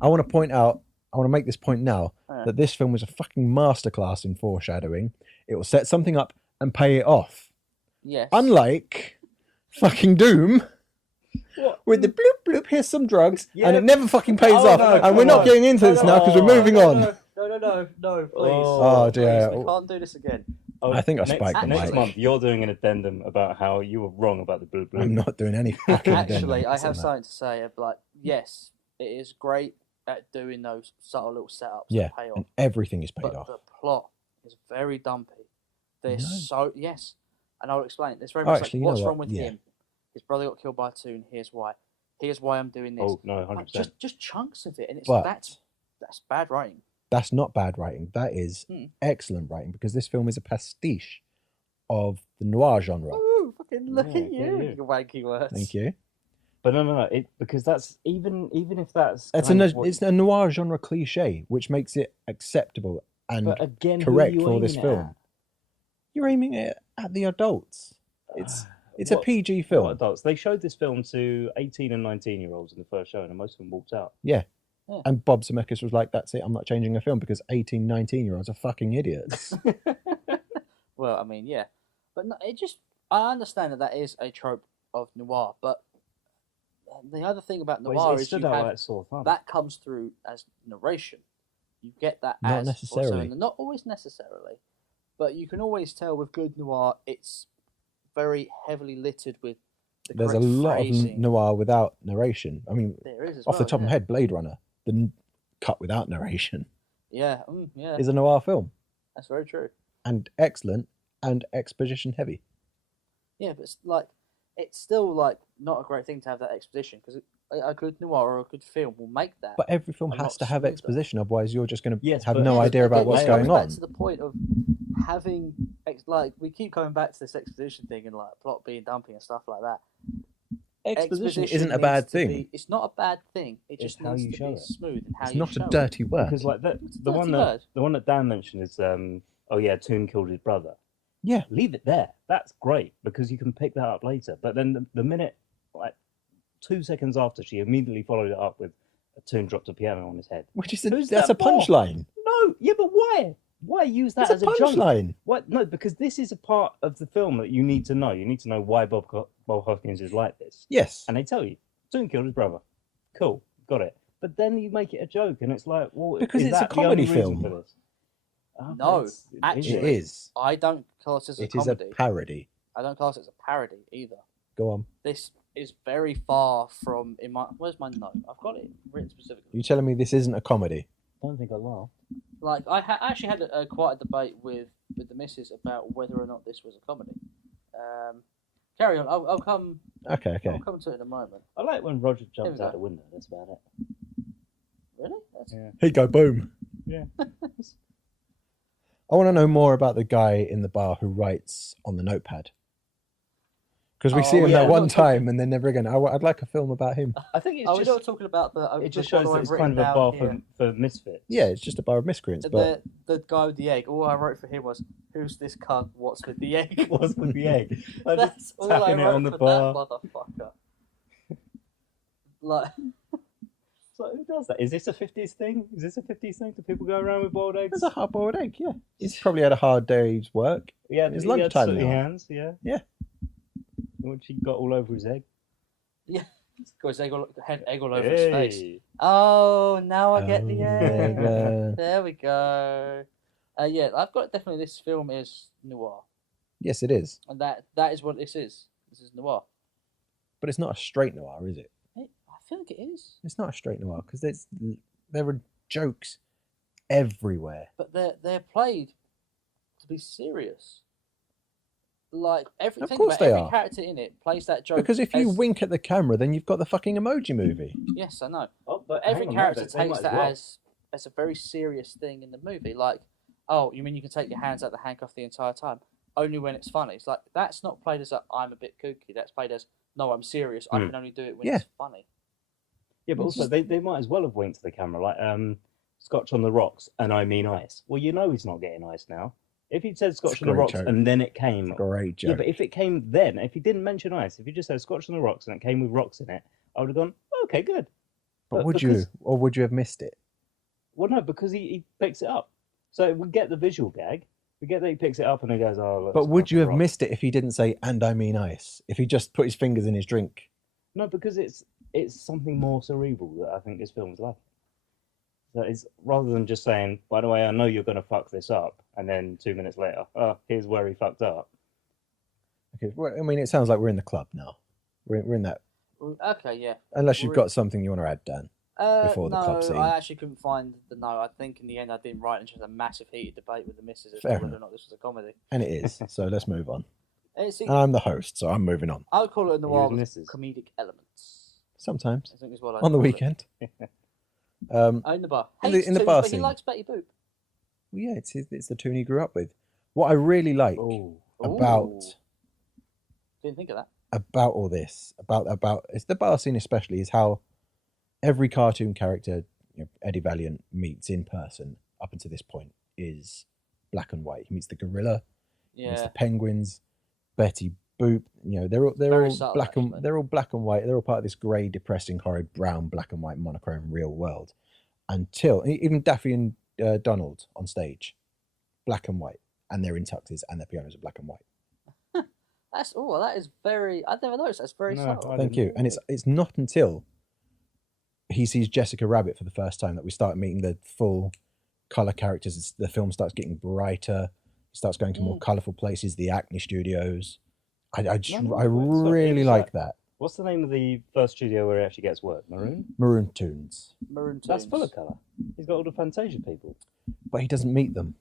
I want to make this point now Yeah. that this film was a fucking masterclass in foreshadowing. It will set something up and pay it off. Yes. Unlike fucking Doom. What? With the bloop bloop, here's some drugs, Yeah. and it never fucking pays Oh, off. no, and we're come not on. getting into this now because we're moving on. No, please. Oh, dear. Please, we can't do this again. I think I next, spiked the Next mic. month, you're doing an addendum about how you were wrong about the blue blue. I'm not doing any fucking Actually, I addendums on have that. something to say. Of like, yes, it is great at doing those subtle little setups Yeah, that pay off. and everything is paid But off. the plot is very dumpy. There's No. so yes, and I'll explain. It's very Oh, much actually, like you know what's what? wrong with Yeah. him. His brother got killed by a toon. Here's why. Here's why I'm doing this. Oh no, Like, 100%. just chunks of it, and it's But- that's bad writing. That's not bad writing. That is Hmm. excellent writing because this film is a pastiche of the noir genre. Ooh, fucking look Yeah, at yeah, you, yeah. you wanky words. Thank you. But no. Because that's even if that's It's kind of what- it's a noir genre cliche, which makes it acceptable and but again, who correct are you for this aiming film. at? You're aiming it at the adults. It's a What- PG What film. adults? They showed this film to 18 and 19-year-olds in the first show, and most of them walked out. Yeah. Yeah. And Bob Zemeckis was like, that's it, I'm not changing a film because 18, 19-year-olds are fucking idiots. Well, I mean, yeah, but no, I understand that is a trope of noir, but the other thing about Well, noir it is stood you out have like a sore thumb. that comes through as narration. You get that Not as necessarily. voiceover. Not always necessarily, but you can always tell with good noir, it's very heavily littered with the There's a correct lot phrasing. of noir without narration. I mean, There is as off the well, top of yeah. my head, Blade Runner, the cut without narration, Yeah, yeah, is a noir film that's very true. and excellent and exposition heavy. Yeah, but it's still like not a great thing to have that exposition because a good noir or a good film will make that. But every film A has lot to have smoother. exposition, otherwise you're just going to Yes, have but- no Yes, idea but about it what's goes going back on. to the point of having like we keep coming back to this exposition thing and like plot being dumpy and stuff like that. Exposition isn't a needs bad to thing. it's not a bad thing. It It's just how needs you to be show it. smooth and how It's you not show a it. dirty word. Because like It's a the one dirty word. that Dan mentioned is oh yeah, Toon killed his brother. Yeah. Leave it there. That's great because you can pick that up later. But then the minute, like 2 seconds after, she immediately followed it up with a Toon dropped a piano on his head. Which is Who's that's a that for? punchline. No, yeah, but why? Why use that That's as a a joke? punchline. What? No, because this is a part of the film that you need to know. You need to know why Bob Hoskins is like this. Yes. And they tell you, Toon killed his brother. Cool, got it. But then you make it a joke, and it's like, well, Because is it's a that the only comedy reason film. for this? No, It's actually- It is. I don't class this as a It is a comedy. parody. I don't class it as a parody either. Go on. This is very far from in my. Where's my note? I've got it written specifically. You telling me this isn't a comedy? I don't think I laughed. Like I actually had quite a debate with the missus about whether or not this was a comedy. Carry on. I'll come. Okay. I'll come to it in a moment. I like when Roger Here jumps we out go. the window. That's about it. Really? That's... Yeah. Here you go. Boom. Yeah. I want to know more about the guy in the bar who writes on the notepad. Because we Oh, see him yeah, that we're one not talking- time and then never again. I'd like a film about him. I think it's Oh, we're just not talking about the. it just the shows one that I've it's written kind of a down bar here. for misfits. Yeah, it's just a bar of miscreants. But The guy with the egg. All I wrote for him was, "Who's this cunt? What's with the egg?" What's with the egg? I That's just all I tapping it wrote on the for bar. that motherfucker. Like, So who does that? Is this a 50s thing? Is this a 50s thing? Do people go around with boiled eggs? there's a hard-boiled egg. Yeah, he's probably had a hard day's work. Yeah, It's he had lunchtime sooty now. hands. Yeah. Yeah. Which he got all over his egg. got his egg all over his face. Hey. Oh, now I get the Oh, egg. yeah. There we go. Yeah, I've got definitely. This film is noir, Yes, it is. and that is what this is. This is noir. But it's not a straight noir, is it? I think it is, It's not a straight noir because there are jokes everywhere. but they're played to be serious. Like Of everything, course about they every are. character in it plays that joke. Because if you as- wink at the camera, then you've got the fucking Emoji Movie. yes, I know. Oh, but Every hang on, character they might takes as that well. as a very serious thing in the movie. Like, oh, you mean you can take your hands out the handcuff the entire time? Only when it's funny. It's like that's not played as I'm a bit kooky. That's played as no, I'm serious. I can only do it when Yeah. it's funny. Yeah, but also they might as well have winked to the camera, like Scotch on the rocks, and I mean ice. Well, you know he's not getting ice now. If he'd said Scotch It's a on the great rocks joke. and then it came, Great joke. yeah, but if it came then, if he didn't mention ice, if he just said Scotch on the rocks and it came with rocks in it, I would have gone, oh, okay, good. But would because- you, or would you have missed it? Well, no, because he picks it up. So we get the visual gag. We get that he picks it up and he goes, oh, look. But would Scotch you on the have rocks. missed it if he didn't say "and I mean ice"? If he just put his fingers in his drink? No, because it's something more cerebral that I think this film is like. So it's rather than just saying, by the way, I know you're going to fuck this up, and then 2 minutes later, oh, here's where he fucked up. Okay, well, I mean, it sounds like we're in the club now. We're in that. Okay, yeah. Unless you've We're- got something you want to add, Dan. Before the no, club scene. I actually couldn't find the note. I think in the end I didn't write, and just a massive heated debate with the missus as to Fair whether or enough. not this was a comedy. And it is. So let's move on. It's, I'm the host, so I'm moving on. I would call it a noir was with missus. comedic elements. Sometimes I think is what I on the call it. weekend. In the bar. In the- Hates in the Toons, bar but he scene. likes Betty Boop. Well, yeah, it's the tune he grew up with. What I really like Oh, about Ooh. Didn't think of that. about all this, about it's the bar scene especially, is how every cartoon character Eddie Valiant meets in person up until this point is black and white. He meets the gorilla, he meets Yeah. the penguins, Betty Boop. They're Very all subtle, black and actually. they're all black and white. They're all part of this grey, depressing, horrid brown, black and white monochrome real world. Until even Daffy and Donald on stage, black and white, and they're in tuxes and their pianos are black and white. That is very. I've never noticed. That's very No, subtle. I Thank didn't you. And it's not until he sees Jessica Rabbit for the first time that we start meeting the full color characters. The film starts getting brighter. It starts going to more colorful places. The Acme Studios. I No, really it's like that. What's the name of the first studio where he actually gets work? Maroon? Maroon Tunes, Maroon That's Toons. full of colour. He's got all the Fantasia people. but he doesn't meet them.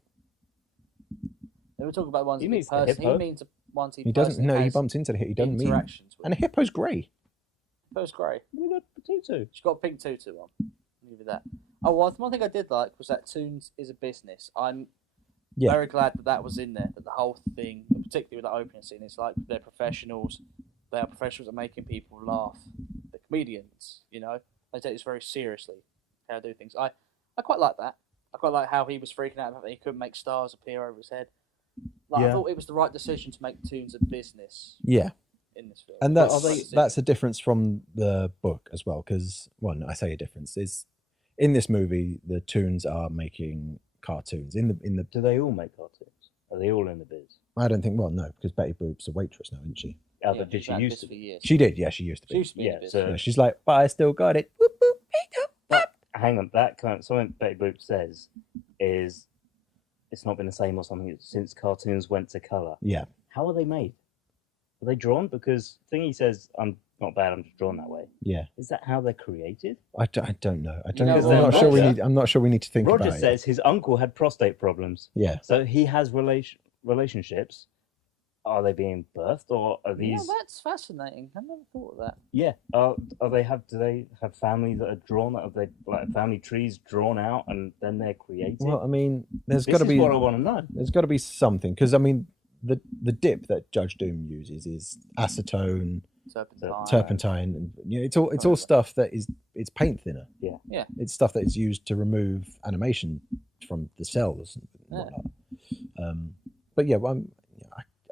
They were talking about ones He that he meets the person. He hippo. means ones he He doesn't. personally No, he has bumps into the hit. He doesn't meet. interactions with. And the hippo's grey. Hippo's grey. We got Tutu. She's got a pink tutu on. Give you that. Oh, well, one thing I did like was that Toons is a business. I'm Yeah. very glad that was in there. That the whole thing, particularly with the opening scene, it's like they're professionals. They are professionals at making people laugh. They're comedians, they take this very seriously. How they do things. I quite like that. I quite like how he was freaking out that he couldn't make stars appear over his head. Like, I Yeah. thought it was the right decision to make Toons a business Yeah, in this film. and But that's a difference from the book as well. Because I say a difference is in this movie the Toons are making cartoons. In the Do they all make cartoons? Are they all in the biz? I don't think no, because Betty Boop's a waitress now, isn't she? Oh, yeah, but did he's she had used this to for be? years. She did, yeah, she used to She be. used to be in Yeah, the biz. so- Yeah, she's like, but I still got it. Boop, boop, beep, boop. But hang on, that kind something Betty Boop says is it's not been the same or something since cartoons went to color. Yeah, How are they made? Are they drawn? Because Thingy says I'm not bad. I'm just drawn that way. yeah. Is that how they're created? I don't know. know I'm what, not sure we Roger- need. I'm not sure we need to think Roger about it. says his uncle had prostate problems, Yeah, so he has relationships. Are they being birthed, or are Yeah, these? that's fascinating. I never thought of that. Yeah. Are they have? Do they have family that are drawn? Are they like family trees drawn out and then they're created? well, I mean, there's this got to is be what I want to know. there's got to be something because I mean, the dip that Judge Doom uses is acetone, Turpentine. turpentine, and it's all stuff that it's paint thinner. Yeah. Yeah. It's stuff that is used to remove animation from the cells and whatnot. But yeah,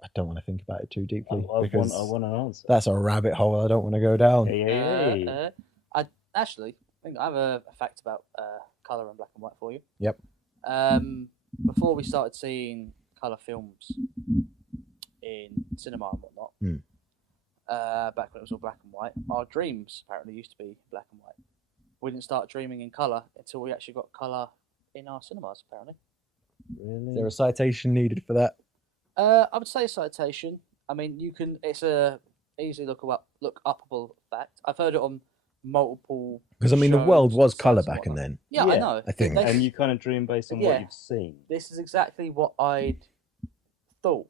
I don't want to think about it too deeply because I want an answer. that's a rabbit hole I don't want to go down. Yeah. I actually think I have a fact about color and black and white for you. Yep. Before we started seeing color films in cinema and whatnot, back when it was all black and white, our dreams apparently used to be black and white. We didn't start dreaming in color until we actually got color in our cinemas. Apparently, Really? Is there a citation needed for that? I would say a citation. I mean, you can. It's a easily look upable fact. I've heard it on multiple. Because I mean, the shows world was and color sites and back and whatnot. then. Yeah, I Yeah, know. I think. They- And you kind of dream based on Yeah. what you've seen. This is exactly what I'd thought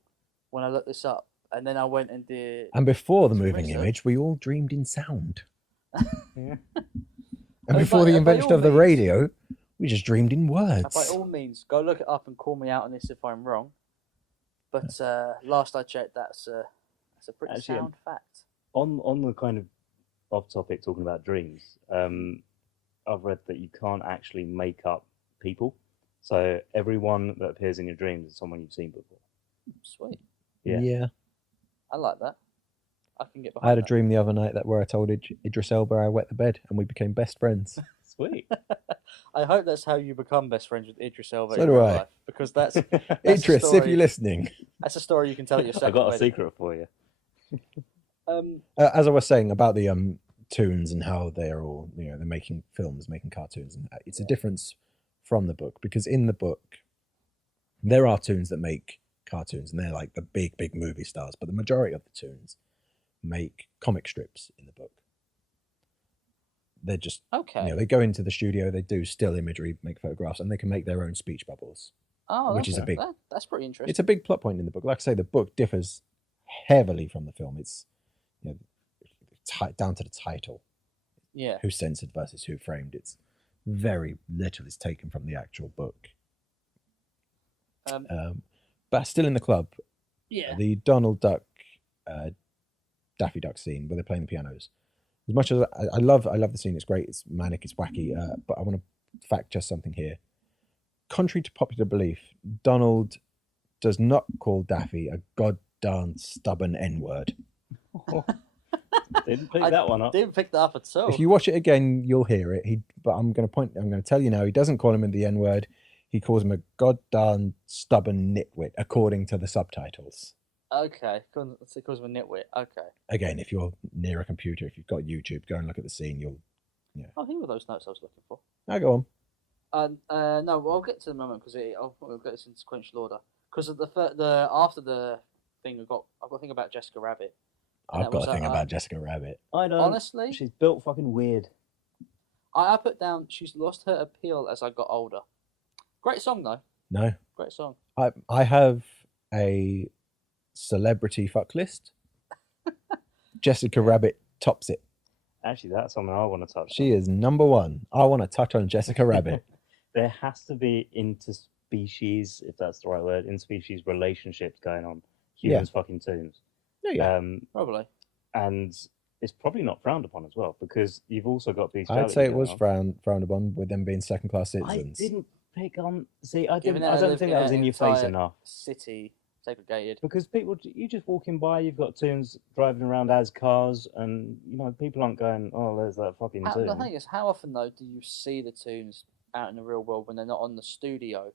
when I looked this up, and then I went and did. And before the Some moving research. image, we all dreamed in sound. Yeah. And By- before the by invention all of the means. radio, we just dreamed in By words. all means, go look it up and call me out on this if I'm wrong. But last I checked, that's a pretty Actually, sound fact. On the kind of off topic talking about dreams, I've read that you can't actually make up people. So everyone that appears in your dreams is someone you've seen before. Sweet, Yeah. I like that. I can get behind. I had a that. dream the other night where I told Idris Elba I wet the bed and we became best friends. Sweet. I hope that's how you become best friends with Idris Elba So in do real I. life, because that's a Idris, if story- you're listening. That's a story you can tell at your I second got a wedding. secret for you. As I was saying about the Toons and how they're all, they're making films, making cartoons, and it's a difference from the book because in the book there are Toons that make cartoons and they're like the big movie stars, but the majority of the Toons make comic strips in the book. They're just Okay. they go into the studio, they do still imagery, make photographs, and they can make their own speech bubbles. Oh, which is a okay. big- That's pretty interesting. It's a big plot point in the book. Like I say, the book differs heavily from the film. It's down to the title. Yeah. Who censored versus who framed. It's very little is taken from the actual book. But still in the club, Yeah. the Donald Duck, Daffy Duck scene where they're playing the pianos. As much as I love the scene, it's great, it's manic, it's wacky. But I want to fact check something here. Contrary to popular belief, Donald does not call Daffy a goddamn stubborn N-word. Didn't pick I that one up. Didn't pick that up at all. If you watch it again, you'll hear it. But I'm going to tell you now, he doesn't call him in the N-word. He calls him a goddamn stubborn nitwit, according to the subtitles. Okay, because of a nitwit. Okay. Again, if you're near a computer, if you've got YouTube, go and look at the scene. Oh, here were those notes I was looking for. Now go on. No, well, I'll get to the moment because we'll get this in sequential order. Because of the after the thing, I've got a thing about Jessica Rabbit. And I've that was got a thing about Jessica Rabbit. I don't. Honestly, She's built fucking weird. I put down she's lost her appeal as I got older. Great song though. No, Great song. I have a celebrity fuck list. Jessica Rabbit tops it. Actually, that's something I want to touch She on. is number one. I want to touch on Jessica Rabbit. There has to be interspecies, if that's the right word, interspecies relationships going on. Humans fucking Toons. Yeah. Probably. And it's probably not frowned upon as well because you've also got bestiality. I'd say it going was on. frowned upon with them being second-class I citizens. didn't pick on. See, I Given didn't. I that I don't live think in that was an in your face entire enough. City segregated. Because people, you just walking by, you've got tunes driving around as cars, and people aren't going, "Oh, there's that fucking The tune." thing is, how often though do you see the tunes out in the real world when they're not on the studio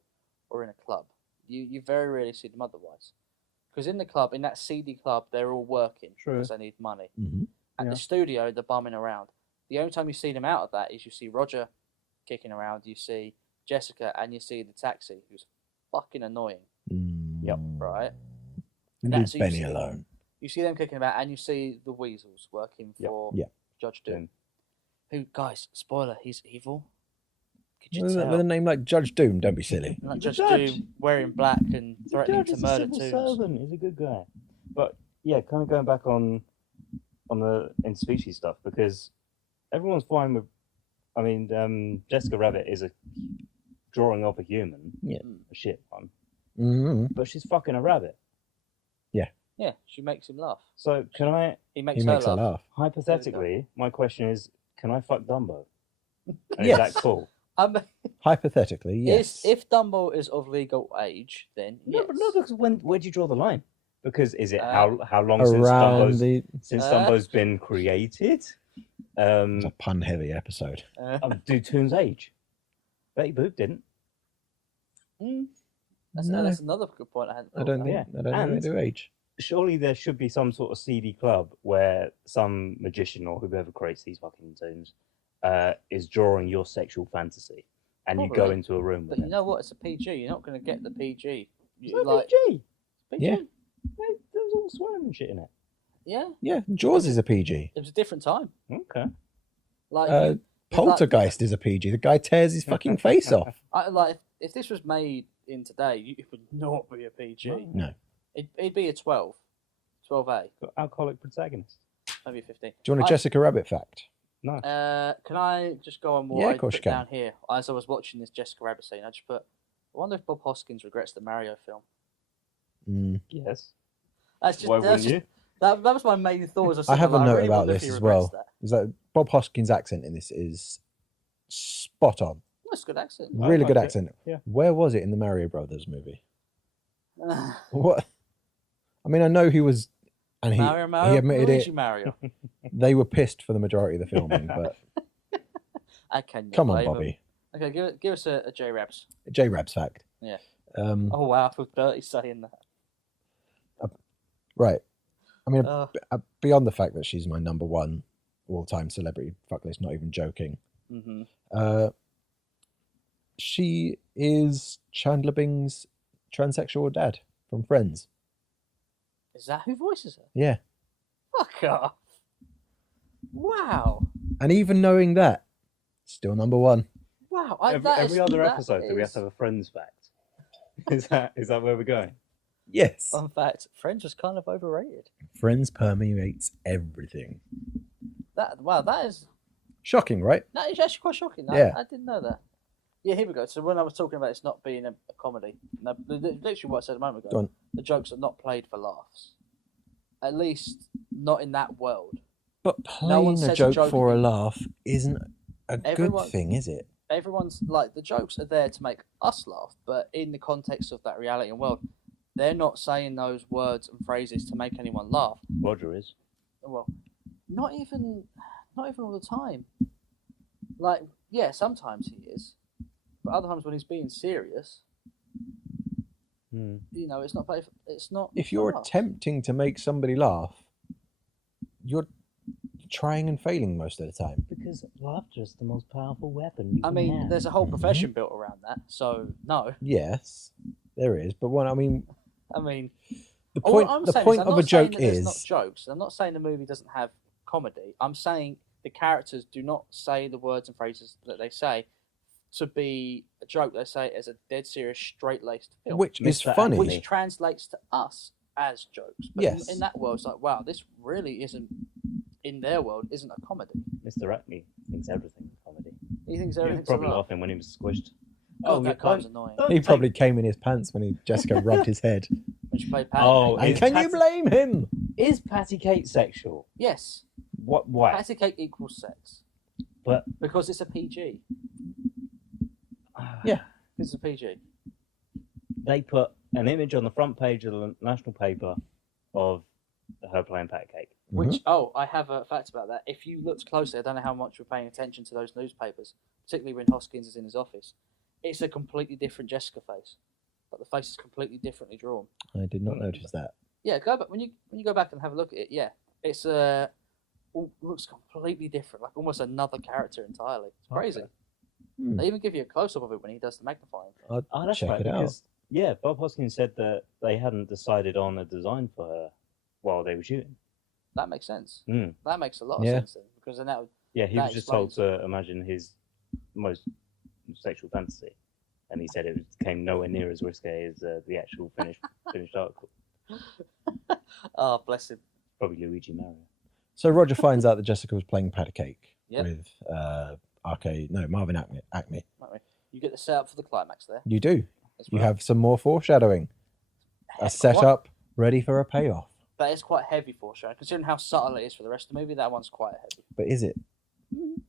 or in a club? You very rarely see them otherwise. Because in the club, in that CD club, they're all working True. because they need money. Mm-hmm. At the studio, they're bumming around. The only time you see them out of that is you see Roger kicking around, you see Jessica, and you see the taxi, who's fucking annoying. Yep. Right? Leave That's- you Benny see- alone. You see them kicking about, and you see the Weasels working for Yeah. Judge Doom. Who, guys, spoiler, he's evil. Could you With tell? a name like Judge Doom, don't be silly. Like He's a Judge judge. Doom wearing black and The threatening judge to is a murder civil Tombs. servant. He's a good guy. But yeah, kind of going back on the in-species stuff, because everyone's fine with. I mean, Jessica Rabbit is a drawing of a human. Yeah. A shit one. Mm-hmm. But she's fucking a rabbit. Yeah, she makes him laugh. So can I, He makes, He makes her her laugh. laugh. hypothetically, my question is, can I fuck Dumbo? And Yes. Is that cool? Hypothetically, yes. If Dumbo is of legal age, then No, yes. but no, because where do you draw the line? Because is it Uh, how long since Around Dumbo's been created? It's a pun-heavy episode. Do Toon's age? Betty Boop didn't. That's another good point. I hadn't I don't think. Yeah. I don't think And- they do age. Surely there should be some sort of seedy club where some magician or whoever creates these fucking tunes is drawing your sexual fantasy, and you go Probably. into a room But with you him. know what? It's a PG. You're not going to get the PG. It's You, not PG. PG. Yeah. Mate, there was all swearing and shit in it. Yeah. Yeah, Jaws is a PG. It was a different time. Okay. Like, Poltergeist is a PG. The guy tears his fucking face off. if this was made in today, it would not be a PG. No. It'd be a 12. 12A, Got alcoholic protagonist. maybe 15. Do you want a Jessica Rabbit fact? No. Can I just go on what Yeah, I of course put you can. down here? As I was watching this Jessica Rabbit scene, I just put, I wonder if Bob Hoskins regrets the Mario film. Mm. Yes. That's just, Why that's wouldn't you? just that was my main thought. As I, was I have a thinking, note really about wonder if this he as regrets well. That. Is that Bob Hoskins' accent in this is spot on. That's a good accent. Really I good like it. accent. Yeah. Where was it in the Mario Brothers movie? What? I mean, I know he was, and Mario, he admitted Luigi it. Mario. They were pissed for the majority of the filming, but I can come on, blame him. Bobby. Okay, give us a J Rabs. J-Rab's fact. Yeah. Oh, wow, I feel dirty saying that. right. I mean, Uh, beyond the fact that she's my number one all-time celebrity fucklist, not even joking. mhm. She is Chandler Bing's transsexual dad from Friends. Is that who voices her? Yeah. Fuck off. Wow. And even knowing that, still number one. Wow. Every other episode, do we have to have a Friends fact? Is that where we're going? Yes. Fun fact, Friends was kind of overrated. Friends permeates everything. That is Shocking, right? actually quite shocking. Yeah. I didn't know that. Yeah, here we go. So when I was talking about it's not being a comedy, no, literally what I said a moment Go ago, on. the jokes are not played for laughs. At least not in that world. But No one playing says a a joke joke for a again. laugh isn't a Everyone- good thing, is it? Everyone's like, the jokes are there to make us laugh, but in the context of that reality and world, they're not saying those words and phrases to make anyone laugh. Roger is. Well, not even all the time. Like, yeah, sometimes he is, but other times when he's being serious, you know, it's not. It's not. If you're for laughs. attempting to make somebody laugh, you're trying and failing most of the time. Because laughter is the most powerful weapon you I can mean, have. there's a whole profession built around that. So no, Yes, there is. But what I mean, I mean, the all point, I'm the saying point is, I'm of not a joke saying that there's not is jokes. I'm not saying the movie doesn't have comedy. I'm saying the characters do not say the words and phrases that they say to be a joke. They say it as a dead serious, straight-laced film, which is Mr. funny. which translates to us as jokes. But Yes. in that world, it's like, wow, this really isn't. In their world, isn't a comedy. Mr. Ratney thinks everything's comedy. He thinks He was everything's probably a laugh. laughing when he was squished. Oh, yeah, that guy was annoying. don't He take- probably came in his pants when Jessica rubbed his head. When she played Patty Oh, Cake. And can you blame him? Is Patty Cake sexual? Yes, What? Why? Patty Cake equals sex. But Because it's a PG. Yeah. This is a PG. They put an image on the front page of the national paper of her playing patty cake. Which, I have a fact about that. If you looked closely, I don't know how much you're paying attention to those newspapers, particularly when Hoskins is in his office. It's a completely different Jessica face. But the face is completely differently drawn. I did not notice that. Yeah, go back when you go back and have a look at it. Yeah, it's looks completely different, like almost another character entirely. It's crazy. Okay. They even give you a close up of it when he does the magnifying. I'll That's check right, it out. because Bob Hoskins said that they hadn't decided on a design for her while they were shooting. That makes sense. Mm. That makes a lot of Yeah. sense then, because then that would. Yeah, he That was just told explains- to imagine his most sexual fantasy, and he said it came nowhere near as risque as the actual finished article. Oh, bless him. Probably Luigi Mario. So Roger finds out that Jessica was playing patty cake Yep. with Marvin Acme. You get the setup for the climax there. You do. That's You right. have some more foreshadowing. A setup ready for a payoff. That is quite heavy foreshadowing, considering how subtle it is for the rest of the movie. That one's quite heavy. But is it?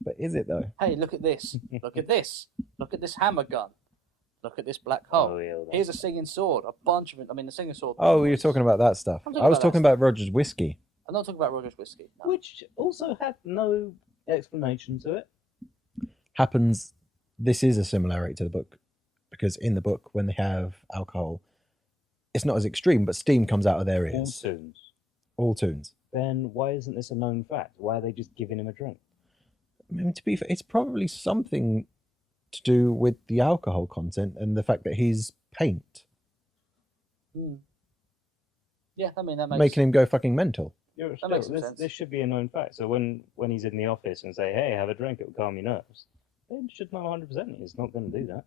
But is it though? Hey, look at this! Look at this! Look at this hammer gun! Look at this black hole! Oh, yeah, Here's a singing sword. A bunch of it. I mean, the singing sword. Oh, you're talking about that stuff. I'm talking I was about that talking about Roger's whiskey. I'm not talking about Roger's whiskey. No. Which also had no explanation to it. Happens. This is a similarity to the book, because in the book, when they have alcohol, it's not as extreme, but steam comes out of their All ears. tunes. All tunes. Then why isn't this a known fact? Why are they just giving him a drink? I mean, to be fair, it's probably something to do with the alcohol content and the fact that he's paint, Hmm. Yeah, I mean that makes. making him go fucking mental. Yeah, That makes some this, sense. this should be a known fact. So when he's in the office and say, "Hey, have a drink; it will calm your nerves," they should know 100% he's not going to do that.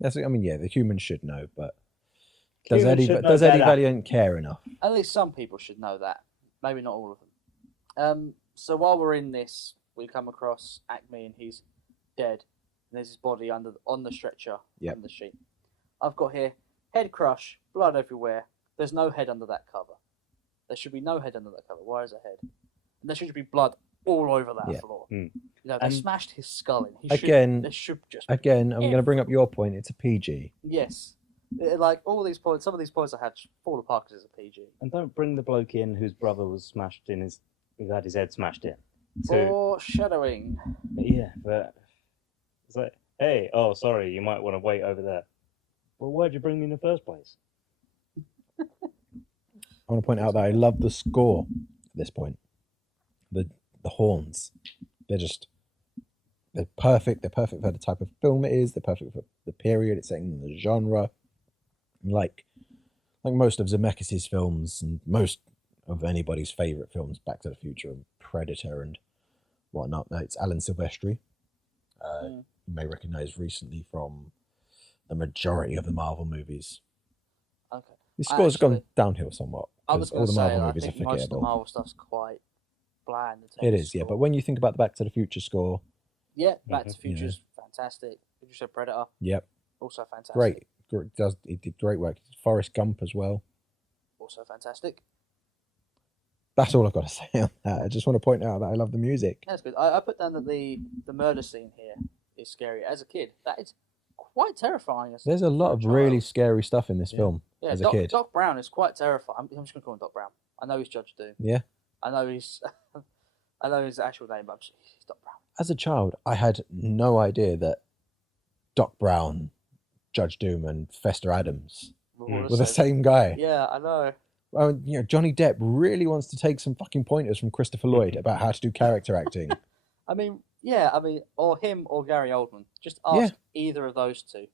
That's. I mean, yeah, the humans should know, but does Humans Eddie should know Eddie better. Valiant care enough? At least some people should know that. Maybe not all of them. So while we're in this, we come across Acme and he's dead. And there's his body on the stretcher Yep. on the sheet. I've got here head crush, blood everywhere. There's no head under that cover. There should be no head under that cover. Why is there head? And there should be blood all over that Yeah. floor. Mm. You know, they And- smashed his skull in. Again- there should just Again, I'm going to bring up your point. It's a PG. yes. Like all these points, some of these points I had fall apart because it's a PG. And don't bring the bloke in whose brother was smashed in who had his head smashed in. So Foreshadowing. yeah, but it's like, hey, oh sorry, you might want to wait over there. Well, why'd you bring me in the first place? I want to point out that I love the score at this point. The horns. They're perfect. They're perfect for the type of film it is. They're perfect for the period it's setting in, the genre. Like most of Zemeckis' films and most of anybody's favourite films, Back to the Future and Predator and whatnot. It's Alan Silvestri. You may recognise recently from the majority of the Marvel movies. Okay. His score's gone Actually- downhill somewhat. I was 'cause all going the to say, Marvel I movies are think most of the forgettable. Marvel stuff's quite bland. in terms It of is, yeah. score. But when you think about the Back to the Future score, yeah, Back to the Mhm. Future's fantastic. Did you say Predator? yep, Also fantastic. great. He did great work. Forrest Gump as well. Also fantastic. That's all I've got to say on that. I just want to point out that I love the music. That's good. I put down that the murder scene here is scary. As a kid, that is quite terrifying. There's a lot for of child. really scary stuff in this Yeah. film Yeah, as a Doc, kid. Doc Brown is quite terrifying. I'm just going to call him Doc Brown. I know he's Judge Doom. Yeah. I know he's. I know his actual name, but he's Doc Brown. As a child, I had no idea that Doc Brown, Judge Doom, and Fester Adams We're all were the same guy. Yeah, I know. Well, you know, Johnny Depp really wants to take some fucking pointers from Christopher Lloyd about how to do character acting. I mean, or him or Gary Oldman. Just ask either of those two.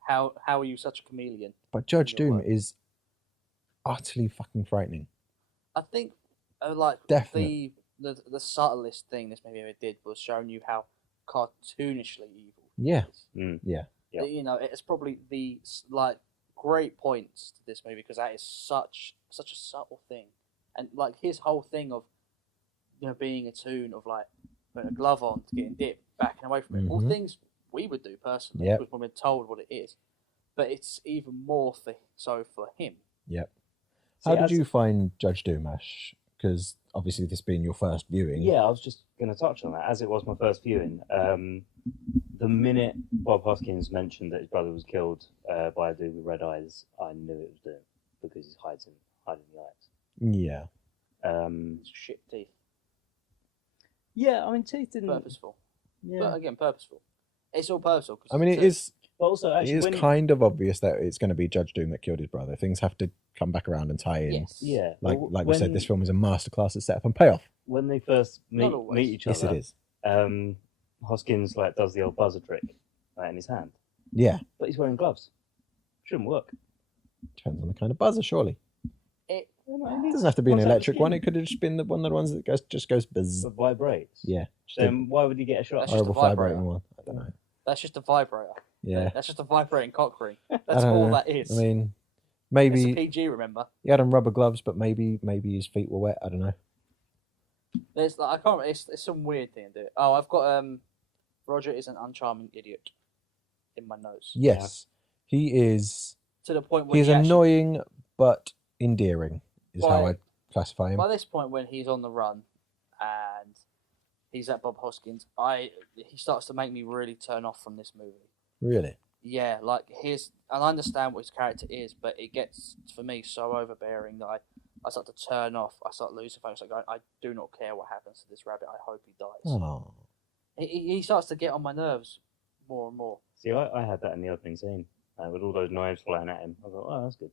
How are you such a chameleon? But Judge Your Doom work. is utterly fucking frightening. I think, like Definitely. the subtlest thing this movie ever did was showing you how cartoonishly evil. it Yeah. is. Yeah. Yep. You know, it's probably the great points to this movie because that is such a subtle thing, and like his whole thing of being a tune of like putting a glove on to getting dipped, backing away from it, all Mhm. things we would do personally Yep. because we're told what it is, but it's even more so for him. Yep. See, How did as- you find Judge Doom, Ash? because obviously this being your first viewing. Yeah, I was just going to touch on that. As it was my first viewing, the minute Bob Hoskins mentioned that his brother was killed by a dude with red eyes, I knew it was Doom because he's hiding the eyes. Yeah. Shit teeth. Yeah, I mean, teeth didn't. Purposeful. Yeah. But again, purposeful. It's all purposeful. 'Cause I mean, it is. But also, It actually, is when kind of obvious that it's going to be Judge Doom that killed his brother. Things have to come back around and tie in. Yes. yeah, Like well, we said, this film is a masterclass at setup and payoff. when they first Not meet always. each Yes, other, it is. Hoskins does the old buzzer trick in his hand, Yeah. but he's wearing gloves. Shouldn't work. Depends on the kind of buzzer, surely. It, It doesn't have to be an What's that electric one. skin? It could have just been one of the ones that just goes buzz. It vibrates. Yeah. Then why would he get a shot? That's Horrible just a vibrator. vibrating one. I don't know. that's just a vibrator. Yeah. That's just a vibrating cock ring. I That's don't all know. that is. I mean, it's a maybe PG, remember? he had on rubber gloves, but maybe his feet were wet. I don't know. There's I can't remember. It's some weird thing to do. Oh, I've got Roger is an uncharming idiot in my notes. Yes, he is. To the point where He's he actually- annoying but endearing. Is how By- I classify him. by this point when he's on the run and he's at Bob Hoskins, he starts to make me really turn off from this movie. Really. Yeah, like and I understand what his character is, but it gets for me so overbearing that I start to turn off. I start losing focus. Like I do not care what happens to this rabbit. I hope he dies. Oh. He starts to get on my nerves more and more. See, I had that in the opening scene with all those knives flying at him. I thought, oh, that's good.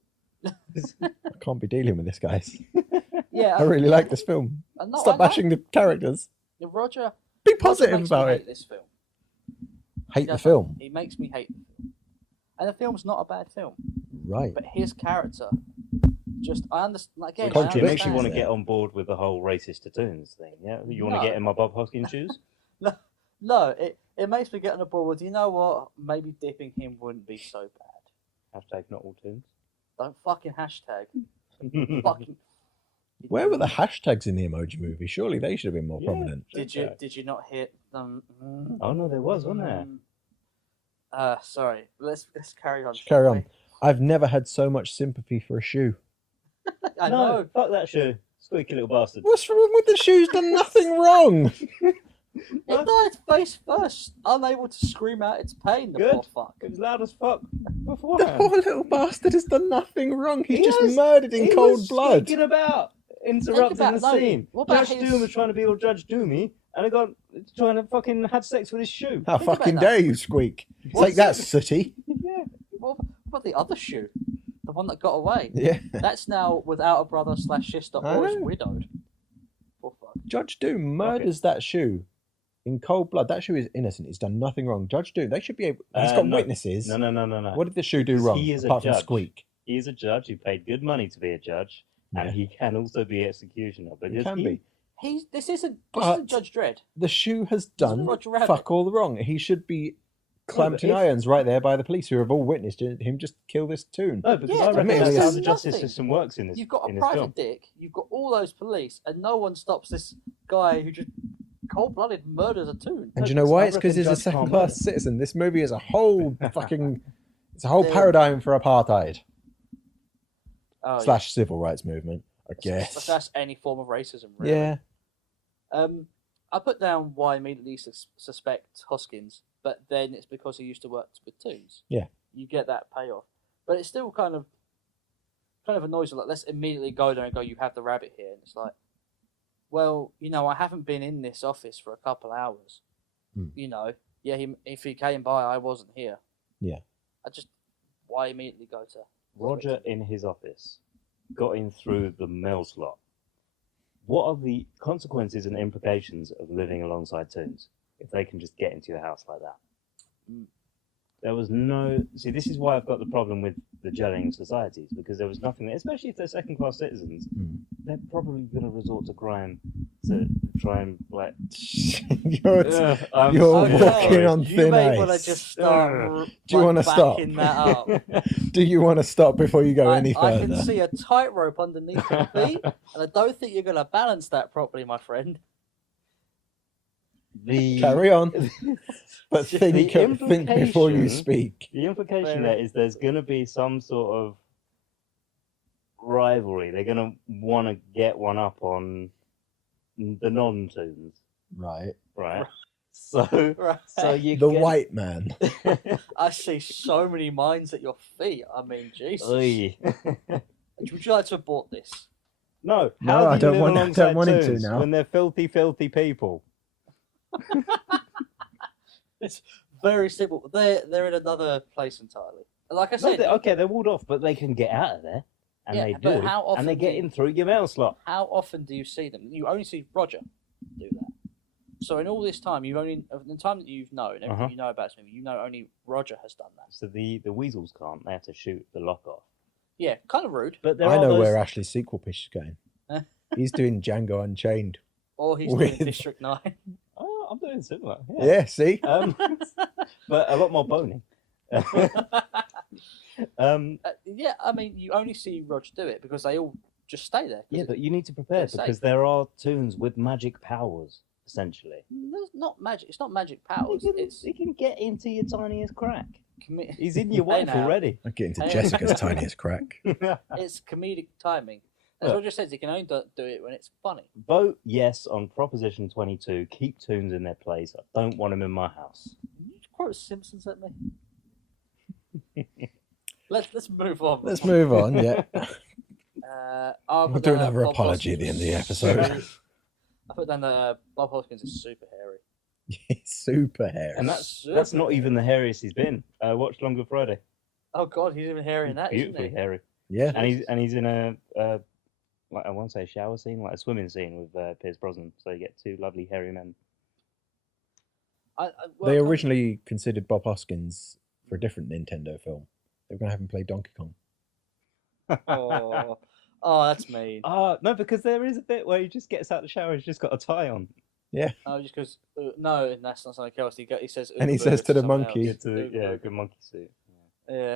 I can't be dealing with this, guys. Yeah, I really like this film. no, Stop bashing the characters. Roger. Be Roger positive makes me about hate it. This film. Hate the does. film. He makes me hate the film, and the film's not a bad film, Right. but his character, I understand. Again, I It Contradiction makes you want to there. get on board with the whole racist Toons thing. Yeah, you want No. to get in my Bob Hoskins shoes? No, it makes me get on the board with, you know what, maybe dipping him wouldn't be so bad. Hashtag not all tunes. Don't fucking hashtag. Fucking. Where were the hashtags in the Emoji Movie? Surely they should have been more Yeah. prominent. Did you not hit them? Oh no, there was, wasn't there? Sorry. Let's carry on. Just carry on. I've never had so much sympathy for a shoe. I no, know. fuck that shoe. Squeaky little bastard. What's wrong with the shoes? Done nothing wrong. It died face first, unable to scream out its pain. The Good. poor fuck. It was loud as fuck The beforehand. poor little bastard has done nothing wrong. He's He just has. murdered in He cold was blood. sneaking about, interrupting about- the no, scene. what about Judge his- Doom was trying to be all Judge Doomy, and I got trying to fucking have sex with his shoe. How Think about fucking that. dare you, Squeak? What's Take that, it? sooty. Yeah. What about the other shoe? The one that got away. Yeah. That's now without a brother / sister I or is know. widowed. Poor fuck. Judge Doom murders that shoe in cold blood. That shoe is innocent. He's done nothing wrong. Judge Doom, they should be able. He's got No. witnesses. No. What did the shoe do Because wrong? he is a Apart from judge. Squeak. He is a judge who paid good money to be a judge, Yeah. and he can also be executioner. But He can be. This isn't But- Judge Dredd. The shoe has done Roger Rabbit. fuck all wrong. He should be clamped in if- irons right there by the police who have all witnessed him just kill this toon. No, because Yeah, I reckon because that's how there's the justice nothing. system works in this. You've got in a this film. private dick. You've got all those police, and no one stops this guy who just cold-blooded murders a toon. And No, do you know because why? I It's because reckon he's a Judge can't second-class murder. citizen. This movie is a whole fucking. It's a whole Yeah. paradigm for apartheid Oh, / civil rights movement. I yeah. guess. That's any form of racism, really. Yeah. I put down why I immediately suspect Hoskins, but then it's because he used to work with toons. Yeah. You get that payoff, but it's still kind of annoys you. Like, let's immediately go there and go, you have the rabbit here, and it's like, well, I haven't been in this office for a couple hours. Hmm. If he came by, I wasn't here. Yeah. Why immediately go to Roger in his office got in through the mail slot. What are the consequences and implications of living alongside toons if they can just get into your house like that? Mm. There was no. See, this is why I've got the problem with the gelling societies, because there was nothing there, especially if they're second class citizens, Hmm. they're probably going to resort to crime to try and, You're I'm You're sorry. walking on you thin may want to ice. just start. Do you wanna stop? backing that up? Do you want to stop before you go any I further? can see a tightrope underneath your feet, and I don't think you're going to balance that properly, my friend. The Carry on. But The think before you implication- speak. The implication Very- there is there's going to be some sort of rivalry. They're going to want to get one up on the non-toons, Right. right? So, Right. so you The get... white man. I see so many minds at your feet. I mean, Jesus. Oy. Would you like to have bought this? No, No, how do I you don't live want- I alongside don't want him to toons now. when they're filthy, filthy people? It's very simple. They're in another place entirely. Like I No, said, they're walled off, but they can get out of there, and Yeah, they but do, how often and they get do you- in through your mail slot. how often do you see them? You only see Roger do that. So in all this time, you've only in the time that you've known everything Uh-huh. you know about this movie, you know only Roger has done that. So the weasels can't; they have to shoot the lock off. Yeah, kind of rude. But there I are know those... where Ashley's sequel pitch is going. He's doing Django Unchained. Or he's With- doing District 9. Oh, I'm doing similar. Yeah, see? But a lot more boning. Yeah, I mean, you only see Roger do it because they all just stay there. 'cause Yeah, but you need to prepare They're safe. because there are toons with magic powers, essentially. There's not magic. It's not magic powers. It's He can get into your tiniest crack. comedic. He's in your wife now. already. I get into Hey. Jessica's tiniest crack. It's comedic timing. As Look. Roger says, he can only do it when it's funny. Vote yes on Proposition 22. Keep toons in their place. I don't want them in my house. Can you quote Simpsons at me? Let's move on. Let's move on, yeah. We'll do another apology at the end of the episode. I put down that Bob Hoskins is super hairy. He's super hairy. And that's not even the hairiest he's been. Watch Longer Friday. Oh God, he's even hairy in that, isn't Beautifully he? hairy. Yeah. And he's in a like I won't say a shower scene, like a swimming scene with Pierce Brosnan. So you get two lovely hairy men. Well, They originally considered Bob Hoskins for a different Nintendo film. They were going to have him play Donkey Kong. Oh, that's mean. No, because there is a bit where he just gets out of the shower. He's just got a tie on. Oh, just because no, and that's not something else. He says, And he "Ooh, says boo," to the someone monkey- else. Ooh, Yeah, boo. good monkey suit. Yeah.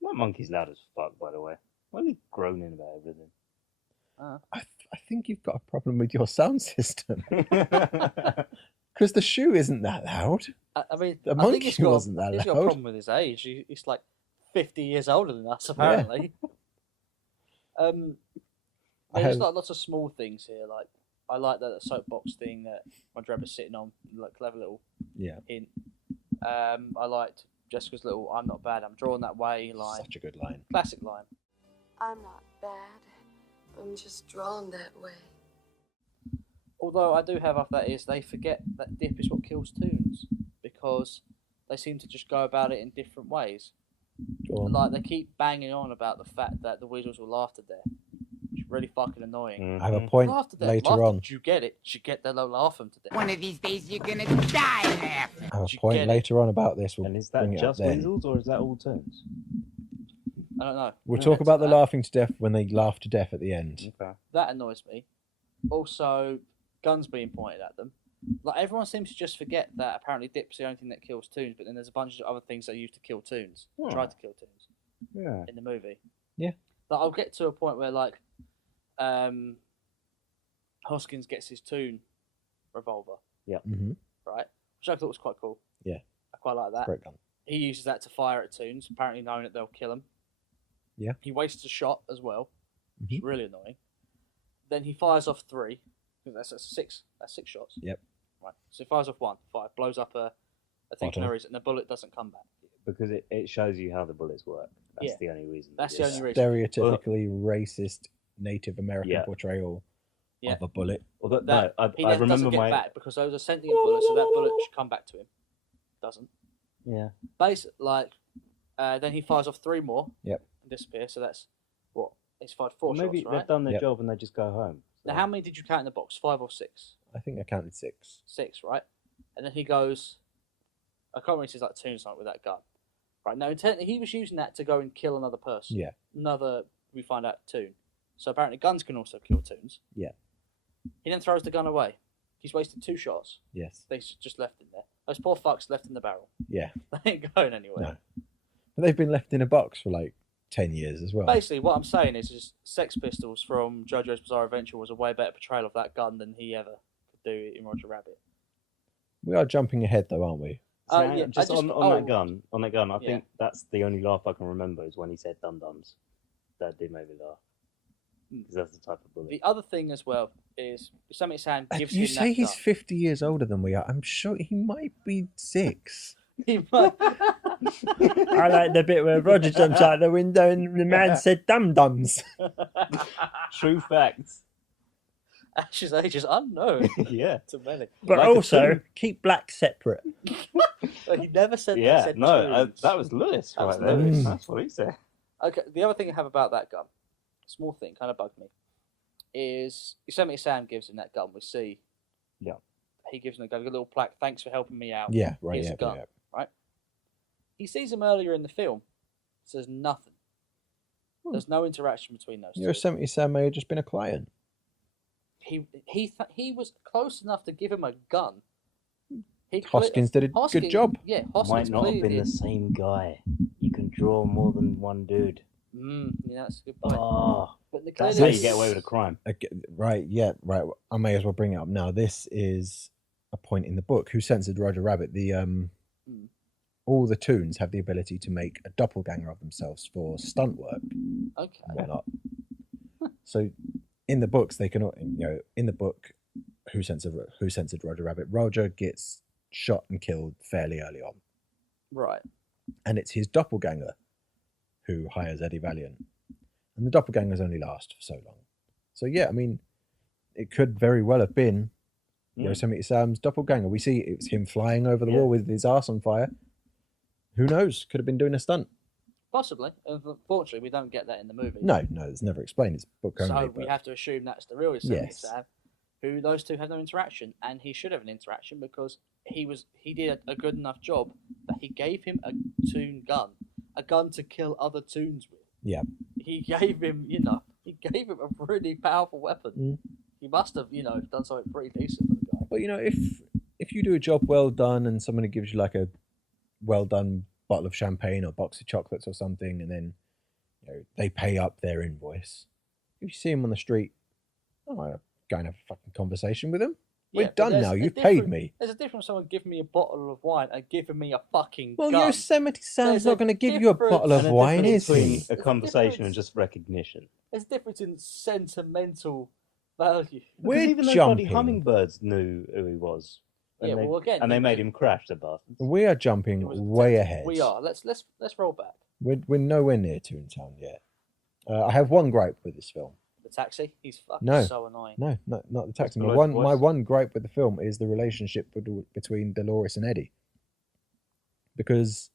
That monkey's loud as fuck, by the way. Why are you groaning about everything? I think you've got a problem with your sound system. Because the shoe isn't that loud. I mean, The I think he's monkey got, wasn't that he's got a loud. problem with his age. He's like 50 years older than us, apparently. I There's have- like lots of small things here. Like I like that soapbox thing that my Dreba's sitting on, like clever little Yeah. hint. I liked Jessica's little "I'm not bad, I'm drawn that way" line. Such a good line. Classic line. I'm not bad. I'm just drawn that way. Although I do have off that is they forget that dip is what kills toons because they seem to just go about it in different ways. Go on. Like they keep banging on about the fact that the weasels were laughed to death, which is really fucking annoying. I have a Mhm. point Laughed to death. later laughed on. Did you get it? Did you get that? They'll laugh them to death. One of these days you're gonna die laughing. I have Did a you point get it? later on about this. We'll And is that bring it up just then. weasels or is that all toons? I don't know. We'll get talk to about the that. laughing to death when they laugh to death at the end. Okay. That annoys me. Also, guns being pointed at them. Like everyone seems to just forget that apparently dip's the only thing that kills toons, but then there's a bunch of other things they use to kill toons, try to kill toons Yeah. in the movie. Yeah. Like I'll get to a point where like, Hoskins gets his toon revolver, Mm-hmm. right? Which I thought was quite cool. Yeah. I quite like that. Great gun. He uses that to fire at toons, apparently knowing that they'll kill him. Yeah. He wastes a shot as well, which is Mhm. really annoying. Then he fires off 3. That's six. That's 6 shots. Yep. Right. So he fires off 1, 5, blows up a thing for Bottle. no reason, and the bullet doesn't come back. Because it shows you how the bullets work. That's Yeah. the only reason. That's they the do only that. reason. Stereotypically racist Native American Yeah. portrayal Yeah. of a bullet. Although, That no, he I then remember doesn't get my back because those are sentient bullets, so that bullet should come back to him. Doesn't. yeah. Then he fires off 3 more. Yep. And disappear. So that's what he's fired 4 Maybe shots, right? they've done their Yep. job and they just go home. Now, So- how many did you count in the box? 5 or 6? I think I counted 6. 6, right? And then he goes. I can't remember if he's like tombstone with that gun. Right now, intently, he was using that to go and kill another person. Yeah. We find out, toon. So apparently, guns can also kill toons. Yeah. He then throws the gun away. He's wasted 2 shots. Yes. They just left in there. Those poor fucks left in the barrel. Yeah. They ain't going anywhere. No. But they've been left in a box for like 10 years as well. Basically, what I'm saying is Sex Pistols from JoJo's Bizarre Adventure was a way better portrayal of that gun than he ever could do in Roger Rabbit. We are jumping ahead though, aren't we? So, yeah, just I on that gun, I Yeah. think that's the only laugh I can remember is when he said "dum dums." That did make me laugh. because that's the type of bullet. The other thing as well is Yosemite Sam gives You him say that he's gun. 50 years older than we are. I'm sure he might be 6. He might- I like the bit where Roger jumps out the window and the man said dum-dums. True facts. Ash's age is unknown Yeah. to many. But Like a also, twin. keep black separate. But he never said that. He Yeah, said no, twins. that was Lewis That was right there. Lewis. That's what he said. Okay, the other thing I have about that gun, small thing, kind of bugged me, is Yosemite Sam gives him that gun. We see. Yeah. He gives him a little plaque. Thanks for helping me out. Yeah, right, Here's yeah, a gun. yeah. He sees him earlier in the film. Says nothing. There's no interaction between those two. Yosemite Sam may have just been a client. He was close enough to give him a gun. Hoskins did a good Hoskins- job. Yeah, Might Hoskins not have been clearly the same guy. You can draw more than one dude. yeah, that's a good point. Oh, But the that's clearly how you get away with a crime. Right, yeah, right. I may as well bring it up now. This is a point in the book. Who Censored Roger Rabbit? All the Toons have the ability to make a doppelganger of themselves for stunt work Okay. and whatnot. So, in the books, they can, in the book, Who Censored Roger Rabbit? Roger gets shot and killed fairly early on, Right. and it's his doppelganger who hires Eddie Valiant, and the doppelgangers only last for so long. So yeah, I mean, it could very well have been Yosemite Sam's doppelganger. We see it was him flying over the wall with his arse on fire. Who knows? Could have been doing a stunt. Possibly. Unfortunately, we don't get that in the movie. No, it's never explained. It's book only. So but we have to assume that's the real Yosemite Yes. Sam, who those two have no interaction, and he should have an interaction because he did a good enough job that he gave him a toon gun, a gun to kill other toons with. Yeah. He gave him, a really powerful weapon. Mm. He must have, done something pretty decent for the guy. But if you do a job well done and somebody gives you like a well done bottle of champagne or box of chocolates or something, and then they pay up their invoice. If you see them on the street, I'm going to have a fucking conversation with them. We're Yeah, but done there's now. a You've paid difference- me. There's a difference from someone giving me a bottle of wine and giving me a fucking Well, gun. Yosemite Sam's There's not a going to give you a difference- bottle of And a wine, difference is he? between a There's a conversation difference. and just recognition. There's a difference in sentimental value. We're Because even those jumping. bloody hummingbirds knew who he was. And Yeah, they, well, again, and they made him crash, the bastards. We are jumping It was a way test. ahead. We are. Let's roll back. We're nowhere near Toontown yet. I have one gripe with this film. The taxi. He's fucking No. so annoying. No, not the taxi. My Dolores one voice. gripe with the film is the relationship between Dolores and Eddie, because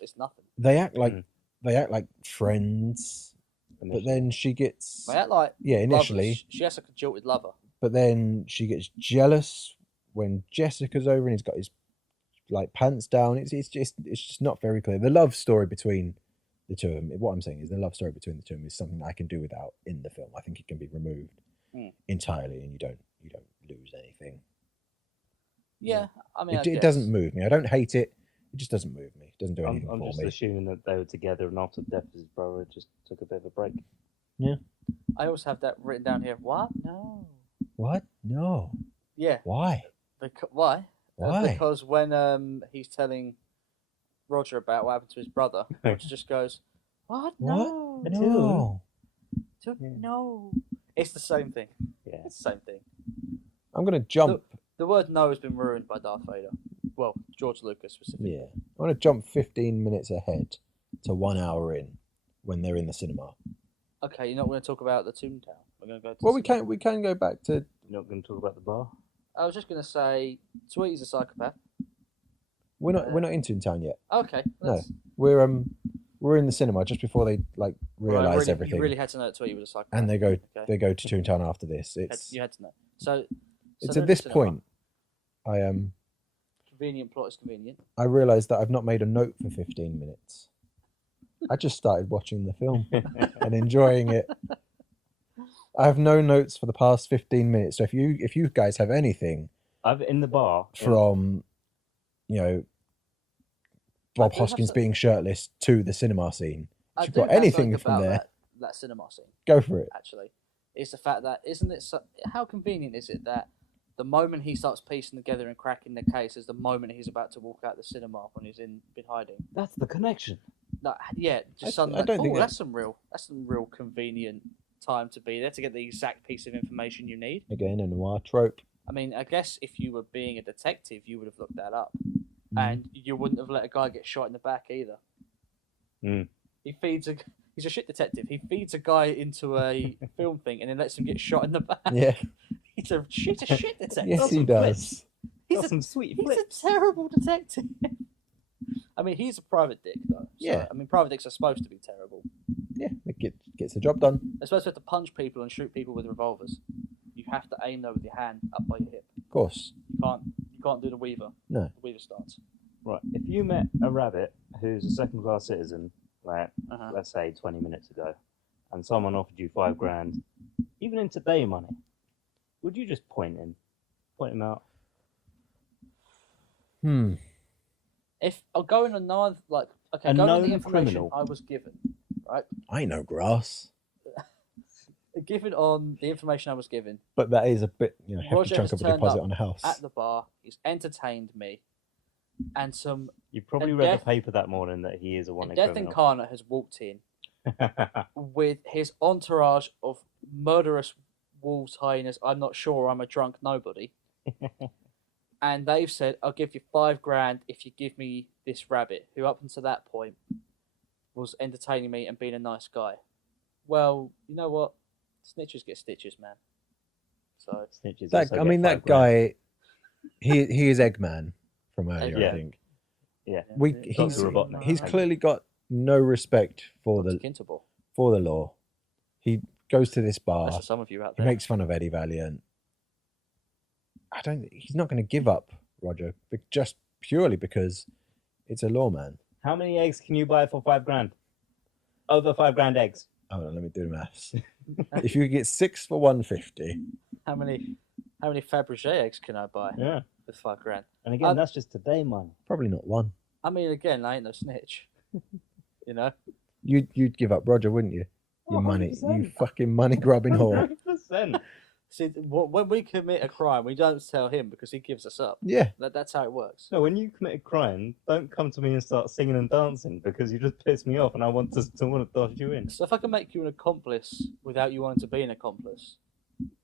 It's nothing. they act like Mm. friends, but Initially. then she gets They act like initially, lovers. She has like a jilted lover. but then she gets jealous when Jessica's over and he's got his pants down. It's just not very clear. The love story between the two of them. What I'm saying is the love story between the two of them is something I can do without in the film. I think it can be removed entirely, and you don't lose anything. Yeah, I mean, I It guess. doesn't move me. I don't hate it. It just doesn't move me. It doesn't do anything I'm for just me. assuming that they were together and after the death of his brother just took a bit of a break. I also have that written down here. What? No. What? No. Yeah. Why? Why? Why? Because when he's telling Roger about what happened to his brother, Roger just goes, "What? What? No. No. No." It's the same thing. Yeah. It's the same thing. I'm gonna jump. The word "no" has been ruined by Darth Vader. Well, George Lucas specifically. Yeah. I'm gonna jump 15 minutes ahead to 1 hour in when they're in the cinema. Okay, you're not going to talk about the Toontown. We're going to go. To Well, the we can go back to. You're not going to talk about the bar? I was just going to say, Tweety's a psychopath. We're not in Toontown yet. Okay. No. We're in the cinema just before they realize everything, You really had to know that Tweety was a psychopath. and they go Okay. to Toontown after this. You had to know. So It's they're at in the this cinema. point Convenient plot is convenient. I realised that I've not made a note for 15 minutes. I just started watching the film and enjoying it. I have no notes for the past 15 minutes. So if you guys have anything I've in the bar. from, Bob I do have Hoskins some- being shirtless to the cinema scene, I if you've do got have anything something from about there, that cinema scene, go for it. actually. It's the fact that, isn't it, how convenient is it that the moment he starts piecing together and cracking the case is the moment he's about to walk out the cinema when he's been hiding? That's the connection. No, yeah, just I suddenly, don't think that's some real convenient time to be there to get the exact piece of information you need. Again, a noir trope. I mean, I guess if you were being a detective, you would have looked that up, Mm-hmm. and you wouldn't have let a guy get shot in the back either. Mm. He's a shit detective. He feeds a guy into a film thing and then lets him get shot in the back. Yeah. He's a shit detective. Yes, he does. He's Some sweet He's flips. a terrible detective. I mean, he's a private dick, though. So, Yeah. I mean, private dicks are supposed to be terrible. Yeah, it gets the job done. They're supposed to have to punch people and shoot people with revolvers. You have to aim though with your hand up by your hip. Of course. You can't do the Weaver. No. The Weaver stance. Right. If you met a rabbit who's a second-class citizen, like Uh-huh. let's say 20 minutes ago, and someone offered you $5,000, even in today money, would you just point him out? If I'm going on going A on known the information criminal. I was given, right? I know grass. Given on the information I was given, But that is a bit, hefty Roger chunk has of a turned deposit up on a house. at the bar, he's entertained me, and some You probably And read Death- the paper that morning that he is a wanted Death criminal. Incarnate has walked in with his entourage of murderous wolves, hyenas. I'm not sure. I'm a drunk nobody. And they've said, "I'll give you $5,000 if you give me this rabbit," who up until that point was entertaining me and being a nice guy. Well, you know what? Snitches get stitches, man. So Snitches That, also I get mean, that $5,000. guy, he is Eggman from earlier, Yeah. I think. Yeah. He's Dr. Robotnik. he's clearly got no respect for the Kintable. law. He goes to this bar. That's for some of you out He there. makes fun of Eddie Valiant. He's not going to give up, Roger, just purely because it's a lawman. How many eggs can you buy for $5,000? Over $5,000 eggs. Hold on, let me do the maths. If you get 6 for 150, How many Fabergé eggs can I buy Yeah. with $5,000? And again, that's just today money. probably not one. I mean, again, I ain't no snitch. You know? You'd give up Roger, wouldn't you? You Oh, money, you 100%. fucking money grubbing whore. 100%. See, when we commit a crime, we don't tell him because he gives us up. Yeah, That's how it works. No, when you commit a crime, don't come to me and start singing and dancing because you just piss me off and I want to dodge you in. So if I can make you an accomplice without you wanting to be an accomplice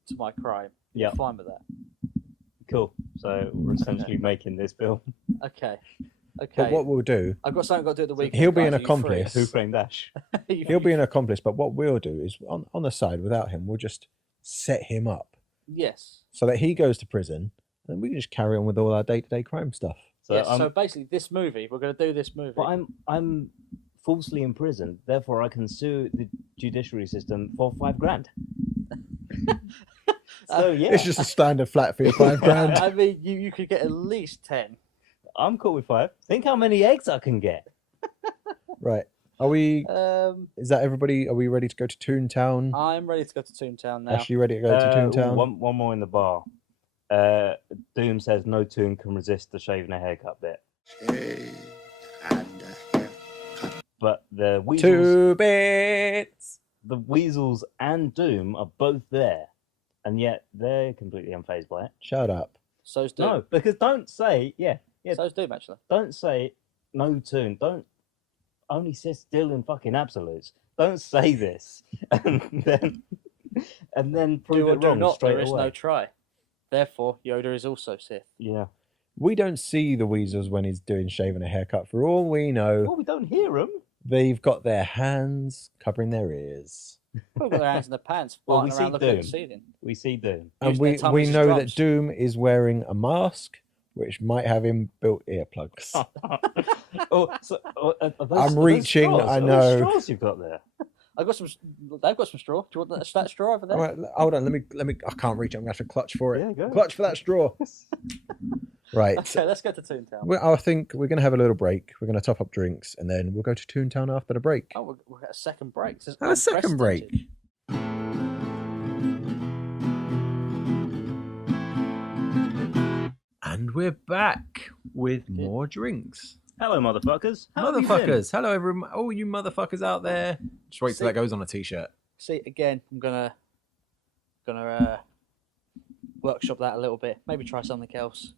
to my crime, Yeah. you're fine with that. Cool. So we're essentially making this film. Okay. but Okay. what we'll do, I've got something I've got to do at the weekend. he'll be guys. an Are you accomplice. free? Who Framed Ash? he'll be an accomplice, but what we'll do is, on the side, without him, we'll just set him up Yes. so that he goes to prison, and we can just carry on with all our day-to-day crime stuff. So Yes. I'm, So basically, this movie, we're going to do this movie. but I'm falsely imprisoned, therefore I can sue the judiciary system for $5,000. So yeah, It's just a standard flat fee of $5,000. I mean, you could get at least 10. I'm cool with 5. Think how many eggs I can get. Right. Are we? Is that everybody? Are we ready to go to Toontown? I'm ready to go to Toontown now. Ashley, ready to go to Ooh, Toontown? one more in the bar. Doom says no tune can resist the shaving a haircut bit. But the weasels, 2 bits. the weasels and Doom are both there, and yet they're completely unfazed by it. Shut up. So's Doom. No, because don't say So's Doom, actually. don't say no tune. Don't only sit still in fucking absolutes. Don't say this, and then prove Do or it do wrong not, straight there is away. no try. Therefore, Yoda is also Sith. Yeah. We don't see the weasels when he's doing shaving a haircut. For all we know, Well, we don't hear them. they've got their hands covering their ears. Probably got their hands in their pants, Well, farting we around see looking at the Doom. ceiling. We see Doom. And Use their we tummies as know that drums. Doom is wearing a mask, which might have inbuilt earplugs. I'm reaching, I know. Straws you've got there. I've got some. They've got some straw. Do you want that straw over there? All right, hold on. Let me. I can't reach it. I'm gonna have to clutch for it. Yeah, go. Clutch for that straw. Right. Okay, let's go to Toontown. I think we're gonna have a little break. We're gonna top up drinks, and then we'll go to Toontown after the break. Oh, we've got a second break. This is A second break. unprecedented. And we're back with more drinks. Hello, motherfuckers. How have you been? Motherfuckers. Hello, everyone. Oh, you motherfuckers out there. Just wait till that goes on a t-shirt. See, again, I'm gonna workshop that a little bit. Maybe try something else.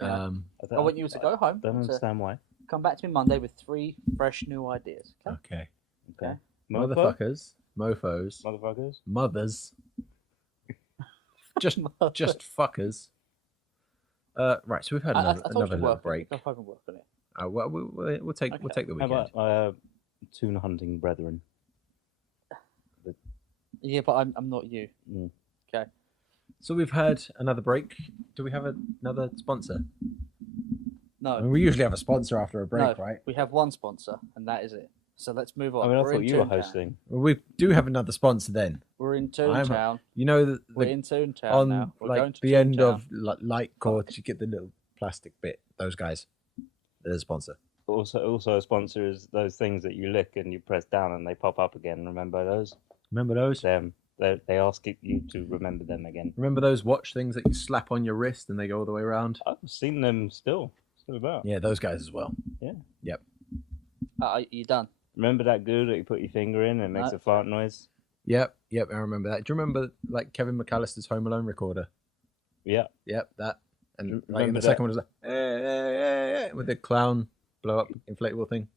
I I want you to go home. don't to understand why. come back to me Monday with 3 fresh new ideas. Okay. Okay. Okay. Motherfuckers. mofos, Motherfuckers. mothers, just fuckers. Right, so we've had I another, told another you little to break. I'll fucking work on it. Well, we'll take the How weekend. about tuna hunting brethren? Yeah, but I'm not you. Mm. Okay. So we've had another break. Do we have another sponsor? No. I mean, we usually have a sponsor after a break, no, right? we have one sponsor, and that is it. So let's move on. I mean, I We're thought in you were Toontown. hosting. Well, we do have another sponsor then. We're in I'm- Toontown. You know that We're in Toontown on now. We're like going to the end Toontown. of light cord, you get the little plastic bit. Those guys, they're the sponsor. Also, a sponsor is those things that you lick and you press down and they pop up again. Remember those? Remember those? Them. They ask you to remember them again. Remember those watch things that you slap on your wrist and they go all the way around? I've seen them still about. Yeah, those guys as well. You done? Remember that glue that you put your finger in and it makes No. a fart noise? Yep, I remember that. Do you remember like Kevin McAllister's Home Alone recorder? Yeah. Yep, that. And like in Remember the second that? one, it was like with the clown blow up inflatable thing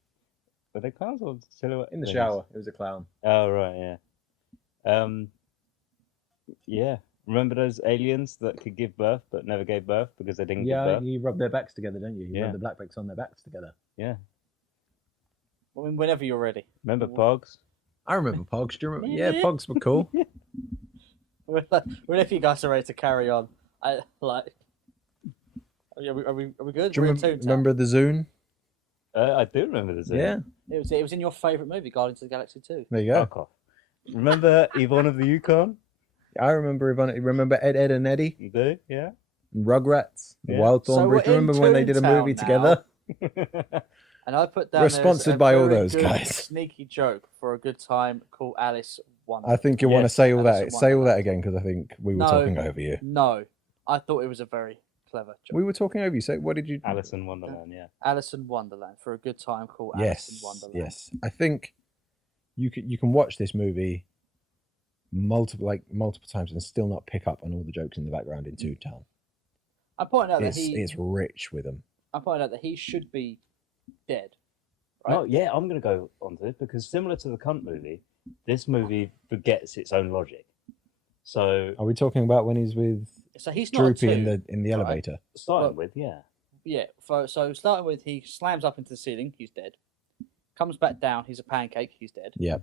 Were they clowns or silhouette? in the things? shower. It was a clown. Oh right, yeah. Yeah. Remember those aliens that could give birth but never gave birth because they didn't give Yeah, birth? you rub their backs together, don't you? You Yeah. rub the black backs on their backs together. Yeah. I mean, whenever you're ready. Remember Pogs? I remember Pogs. Do you remember? Yeah, Pogs were cool. Whenever you guys are ready to carry on, I like. Are we good? Do you We're in remember, Toontown. remember the Zune? I do remember the zoo. Yeah, It was in your favourite movie, Guardians of the Galaxy 2. there you go. Fuck off. Remember Yvonne of the Yukon? I remember remember Ed, Ed and Eddie, You do? Yeah. and Rugrats, Yeah. Wild So Thornbridge. Do you we're in remember when they did a Toontown movie now. together? And I put down We're there's sponsored a by all very those good guys. Sneaky joke for a good time called Alice Wonderland. I think you want to Yes, say all Alice that. in Say all Wonderland. that again because I think we were No. talking over you. No, I thought it was a very clever joke. We were talking over you. So what did you? Alice in Wonderland, yeah. Alice in Wonderland for a good time called Alice in Yes, Wonderland. yes. I think you can watch this movie multiple times and still not pick up on all the jokes in the background in Toontown. I'm pointing out that It's rich with them. I'm pointing out that he should be dead. Oh, Right? yeah, I'm going to go on to this because similar to the Cunt movie, this movie forgets its own logic. So, Are we talking about when he's with So he's not a Droopy two. in the right? elevator? starting with, yeah. Yeah. So starting with, he slams up into the ceiling. He's dead. Comes back down. He's a pancake. He's dead. Yeah.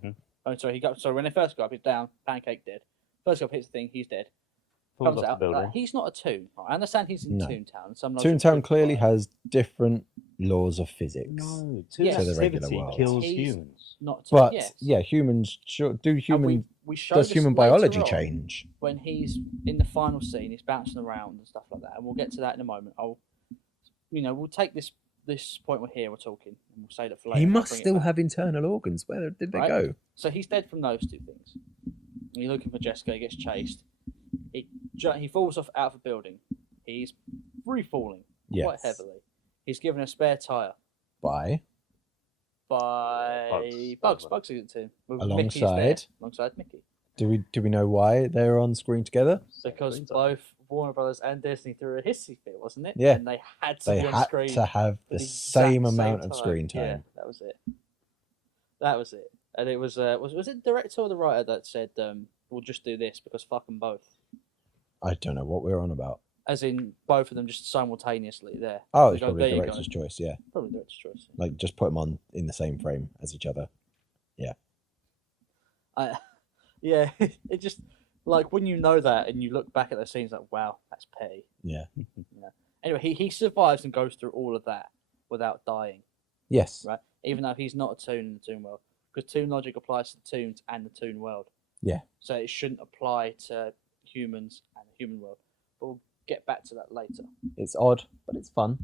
Oh, sorry. So when they first go up, he's down. Pancake dead. First go up, hits the thing. He's dead. Falls Comes off out. the building. Like, he's not a toon. I understand he's in No. Toontown. Some logic Toontown would clearly apply. has different laws of physics. No, Yes. To the regular activity world. kills He's- humans. Not. But yes. yeah, humans do And human we show does this human later biology on change? when he's in the final scene? He's bouncing around and stuff like that, and we'll get to that in a moment. We'll take this point we're here. We're talking, and we'll say that for later. He I'll must bring it still back. have internal organs. Where did they Right. go? So he's dead from those two things. And you're looking for Jessica. He gets chased. He falls off out of a building. He's free falling quite Yes. heavily. He's given a spare tire By by Bugs. Bugs is to him. With Mickey's Alongside? there, alongside Mickey. do we know why they're on screen together? Because Screen time. both Warner Brothers and Disney threw a hissy fit, wasn't it? Yeah. And they had to They be on had screen to have at the exact same amount of time. screen Yeah, time. that was it. That was it. And it was it the director or the writer that said, "We'll just do this because fuck them both." I don't know what we're on about. As in, both of them just simultaneously there. Oh, They it's go, probably "There you director's go." choice. Yeah, Probably director's choice. like just put them on in the same frame as each other. Yeah, it just like when you know that and you look back at those scenes, like, wow, that's petty. Yeah. Anyway, he survives and goes through all of that without dying, Yes. right? Even though he's not a toon in the toon world, because toon logic applies to the toons and the toon world. Yeah. So it shouldn't apply to humans and the human world. But we'll get back to that later. It's odd, but it's fun.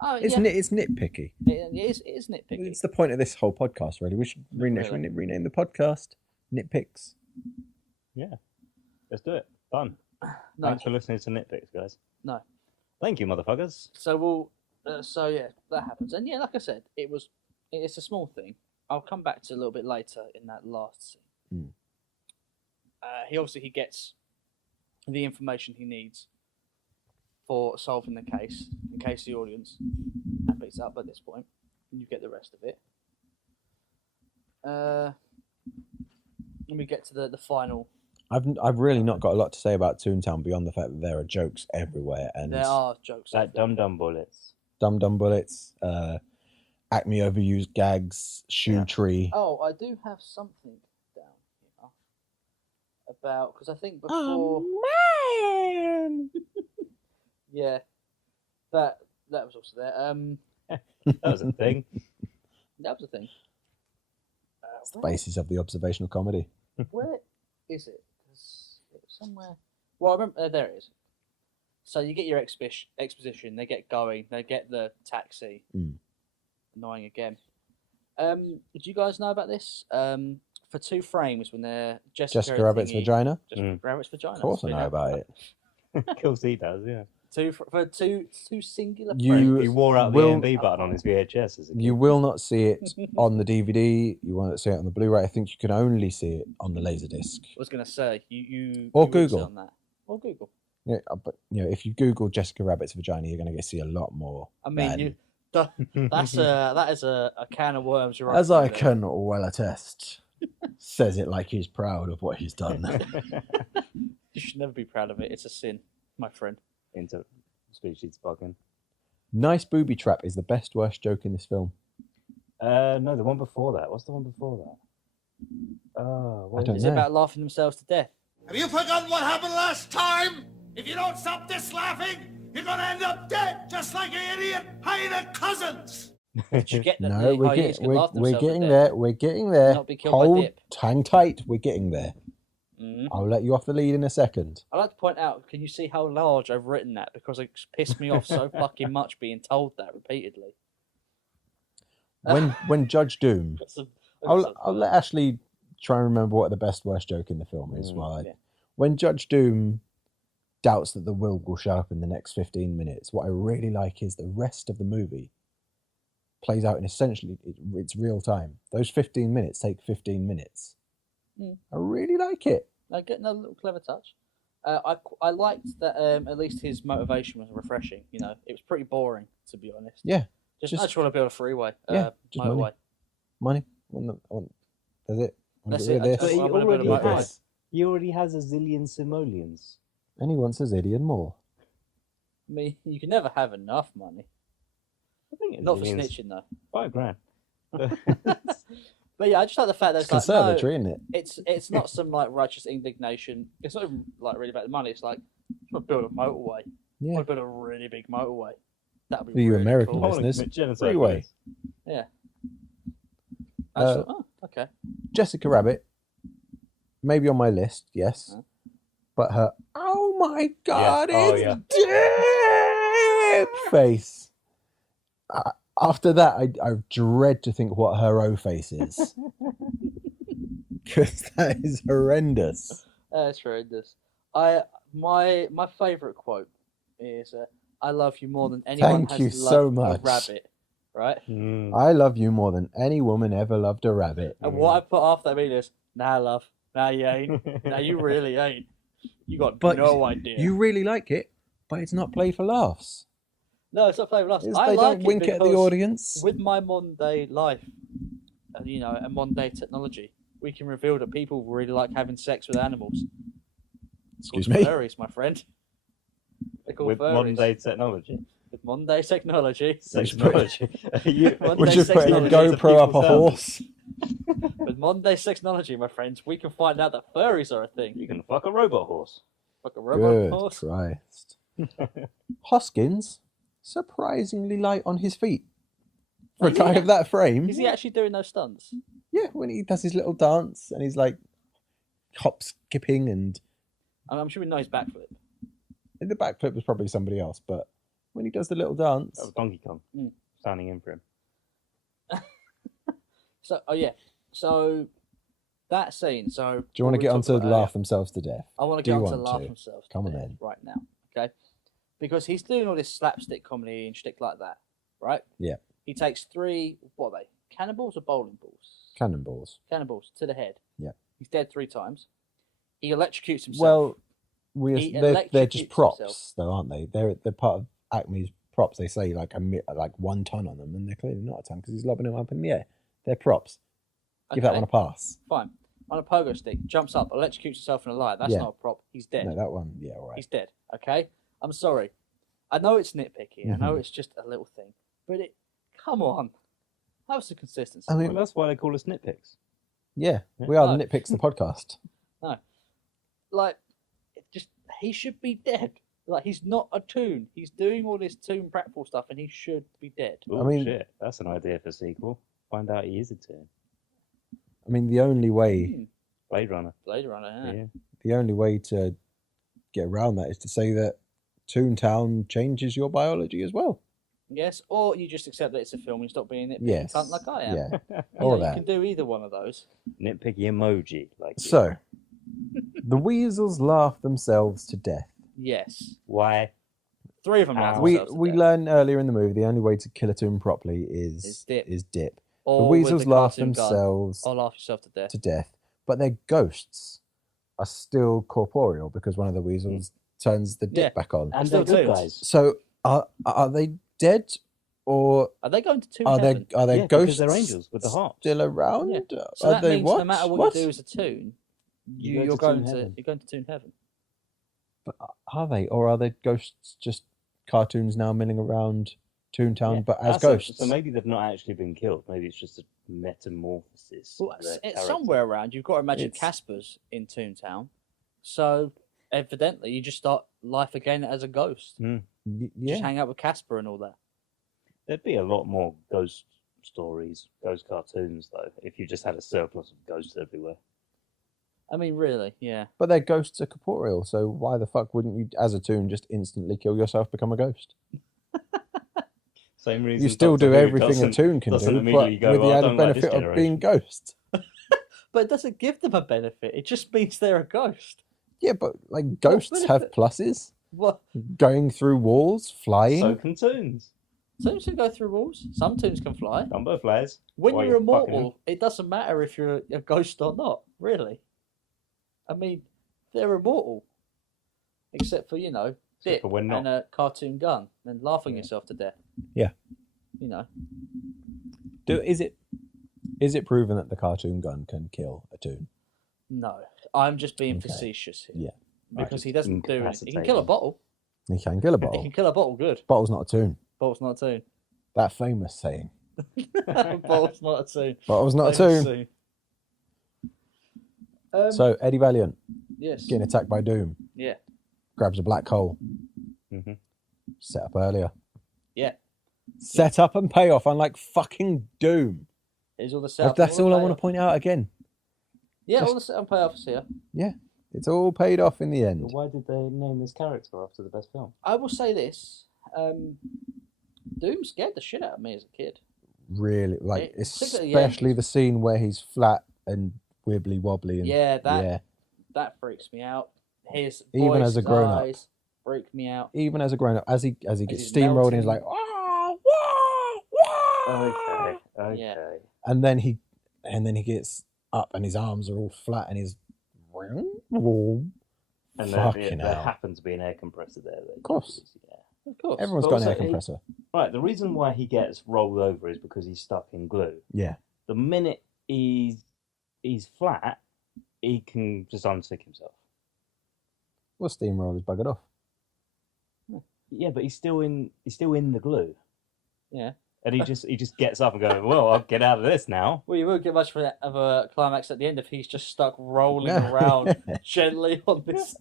Oh, It's yeah, it's nitpicky. it is nitpicky. It's the point of this whole podcast, really. We should rename the podcast Nitpicks. Let's do it. Done. No. Thanks for listening to Nitpicks, guys. No. Thank you, motherfuckers. So so yeah, that happens, and yeah, like I said, it's a small thing. I'll come back to a little bit later in that last scene. He gets the information he needs for solving the case, in case the audience picks up at this point, and you get the rest of it. when we get to the final, I've really not got a lot to say about Toontown beyond the fact that there are jokes everywhere and there are jokes. Like Dum Dum Bullets. Dum Dum Bullets, Acme overused gags, Shoe Tree. Oh, I do have something down here about because I think before. Oh man! Yeah, that was also there. That was a thing. That was a thing. It's the basis of the observational comedy. Where is it? 'Cause it was somewhere. Well, I remember there it is. So you get your exposition. They get going. They get the taxi. Mm. Annoying again. Did you guys know about this? For 2 frames when they're Jessica Rabbit's vagina. Jessica Rabbit's vagina. Of course I know about it. Of course he does, yeah. For two singular You- frames. He wore out the Will- AMB button on his VHS as a kid. You will not see it on the DVD. You won't see it on the Blu-ray. I think you can only see it on the Laserdisc. I was gonna say you Or you would sit Google. on that. Or Google. Yeah, but if you Google Jessica Rabbit's vagina, you're going to see a lot more. I mean, than- that is a can of worms. You're as I opening can well attest, says it like he's proud of what he's done. there. You should never be proud of it. It's a sin, my friend. Into species bugging. Nice booby trap is the best worst joke in this film. No, the one before that. What's the one before that? Oh, what I don't Is know. it about laughing themselves to death? Have you forgotten what happened last time? If you don't stop this laughing, you're gonna end up dead, just like an idiot hyena cousins. Did you get that? No, the we're, hyenas can laugh we're themselves to getting death? there. We're getting there. Not be killed by Hold, dip. hang tight. We're getting there. Mhm. I'll let you off the lead in a second. I'd like to point out, can you see how large I've written that? Because it pissed me off so fucking much being told that repeatedly. When Judge Doom, Got some- I'll let Ashley try and remember what the best worst joke in the film is. While yeah. when Judge Doom doubts that the will show up in the next 15 minutes, what I really like is the rest of the movie plays out in essentially it's real time. Those 15 minutes take 15 minutes. Mm. I really like it. I get another little clever touch. I liked that at least his motivation was refreshing. You know, it was pretty boring to be honest. Yeah, I just- just want to build a freeway. Yeah, just money. motorway. Money. That's it. That's Get rid it. of But this. he already With has- this. He already has a zillion simoleons. And he wants a zillion more. I mean, you can never have enough money. I think Not for zillions- snitching though. $5,000. But yeah, I just like the fact that It's it's like, no, conservatory, isn't it? it's not some like righteous indignation. It's not even like really about the money. It's like I want to build a motorway. I Yeah. want to build a really big motorway. That would For be you really American cool. listeners, Genocide freeway. Yeah. I Uh, just thought, oh, okay. Jessica Rabbit, maybe on my list, yes. Huh? But her, oh my god, Oh, it's dip face. After that, I dread to think what her O face is. Because that is horrendous. That's horrendous. My favourite quote is I love you more than anyone Thank has you loved so a much. rabbit. Right? I love you more than any woman ever loved a rabbit. And what I put after that meaning is, nah love, nah you ain't. Nah you really ain't. You got But no idea. You really like it, but it's not play for laughs. No, it's not playing with us. It's- I they like don't it wink at the because audience. with my modern day life, and you know, and modern day technology, we can reveal that people really like having sex with animals. It's Excuse called me? Furries, my friend. They're called With furries. modern day technology. With modern day technology. Technology. You- Modern We're day just putting a technology. GoPro up a people's horse. With modern day technology, my friends, we can find out that furries are a thing. You can fuck a robot horse. Like a robot Good horse. Christ. Hoskins, surprisingly light on his feet. For a Is he guy act- of that frame. Is he actually doing those stunts? Yeah, when he does his little dance and he's like hop skipping and I'm sure we know his backflip. the backflip was probably somebody else, but when he does the little dance, That was Donkey Kong. Mm. Standing in for him. So, oh yeah. So that scene. So do you want to get onto laugh themselves to death? I want to Do get you on to want laugh to? themselves. Come on to death then. right now, okay? Because he's doing all this slapstick comedy and shtick like that, right? Yeah. He takes 3, what are they? Cannonballs or bowling balls? Cannonballs. Cannonballs to the head. Yeah. He's dead 3 times. He electrocutes himself. Well, He they're just electrocutes props, himself. though, aren't they? They're part of Acme's props. They say like 1 ton on them, and they're clearly not a ton because he's lobbing them up in the air. They're props. Give that Okay. one a pass. Fine. on a pogo stick, jumps up, electrocutes himself in a light. That's Yeah. not a prop. He's dead. No, that one. Yeah, all right. He's dead. Okay? I'm sorry. I know it's nitpicky. I know Mhm. it's just a little thing. But come on. Have some consistency. I mean, Well, that's why they call us nitpicks. Yeah, we are No. the Nitpicks, the podcast. Like, he should be dead. Like, he's not a Toon. He's doing all this Toon pratfall stuff, and he should be dead. Oh, I mean- shit. That's an idea for a sequel. Find out he is a Toon. I mean, the only way, Hmm. Blade Runner. Blade Runner, yeah. the only way to get around that is to say that Toontown changes your biology as well. Yes, or you just accept that it's a film and stop being nitpicky Yes. cunt like I am. Yeah. You All know, of that. You can do either one of those. Nitpicky emoji. Like you. So, the weasels laugh themselves to death. Yes. Why? 3 of them laugh We themselves to death. learned earlier in the movie the only way to kill a Toon properly Is dip. is dip. Or The with weasels the laugh cartoon gun. themselves Or laugh yourself to death. to death, but their ghosts are still corporeal because one of the weasels turns the dip Yeah. back on. And still they're good Toons. guys. So, are they dead, or Are they going to Toon are Heaven? they Yeah, because ghosts? they're angels with the harps. still around? Yeah. So Are that they means what? no matter what you do as a Toon, You go you're to going Toon to Heaven. you're going to Toon Heaven. But are they, or are they ghosts? Just cartoons now milling around Toontown, Yeah, but as that's it. ghosts. So maybe they've not actually been killed. Maybe it's just a metamorphosis. Well, of their it's character. somewhere around. You've got to imagine It's- Casper's in Toontown. So evidently, you just start life again as a ghost. Yeah. Just hang out with Casper and all that. There'd be a lot more ghost stories, ghost cartoons, though, if you just had a surplus of ghosts everywhere. I mean, really, yeah. But their ghosts are corporeal, so why the fuck wouldn't you, as a Toon, just instantly kill yourself, become a ghost? Same reason. You still Doctor do Who everything a doesn't- Toon can doesn't do, but immediately go, with the "Well, I added don't like this benefit of being ghosts. But it doesn't give them a benefit. It just means they're a ghost. Yeah, but like ghosts have benefit? pluses. What? Going through walls, flying. So can Toons. Toons can go through walls. Some Toons can fly. Dumbo flies. When Why you're you fucking immortal, it doesn't matter if you're a ghost or not, really. I mean, they're immortal. Except for, Dip for when not. and a cartoon gun and laughing Yeah. yourself to death. Yeah. You know. Is it proven that the cartoon gun can kill a Toon? No. I'm just being Okay. facetious here. Yeah. Because Just he doesn't do it. He can incapacitate kill a them. bottle. He can kill a He bottle. can kill a bottle good. Bottle's not a Toon. Bottle's not a Toon. That famous saying. Bottle's not a Toon. Bottle's not a Famous Toon. Toon. So Eddie Valiant Yes. getting attacked by Doom. Yeah. Grabs a black hole. Mhm. Set up earlier. Yeah. Set up and payoff, unlike fucking Doom. Is all the setup. That's all I want to payoff. point out again. Yeah, Just- all the setup payoffs here. It's all paid off in the But end. why did they name this character after the best film? I will say this. Doom scared the shit out of me as a kid. Really, like It- particularly the especially the scene where he's flat and wibbly wobbly. And, Yeah, that yeah. that freaks me out. His Even voice, as a grown-up. eyes freak me out. Even as a grown up, as he gets he's steamrolled, and he's melting. like, "Ah, wah, wah." Okay. Okay. Yeah. And then he gets up, and his arms are all flat, and he's And fucking there hell. happened to be an air compressor there. Of course. Yeah. Of course. Everyone's But got an also air he- compressor. Right. The reason why he gets rolled over is because he's stuck in glue. Yeah. The minute he's flat, he can just unstick himself. Well, steamroller's buggered off. Yeah, but he's still in the glue. Yeah. And he just gets up and goes, well, I'll get out of this now. Well, you won't get much of a climax at the end if he's just stuck rolling Yeah. around gently on this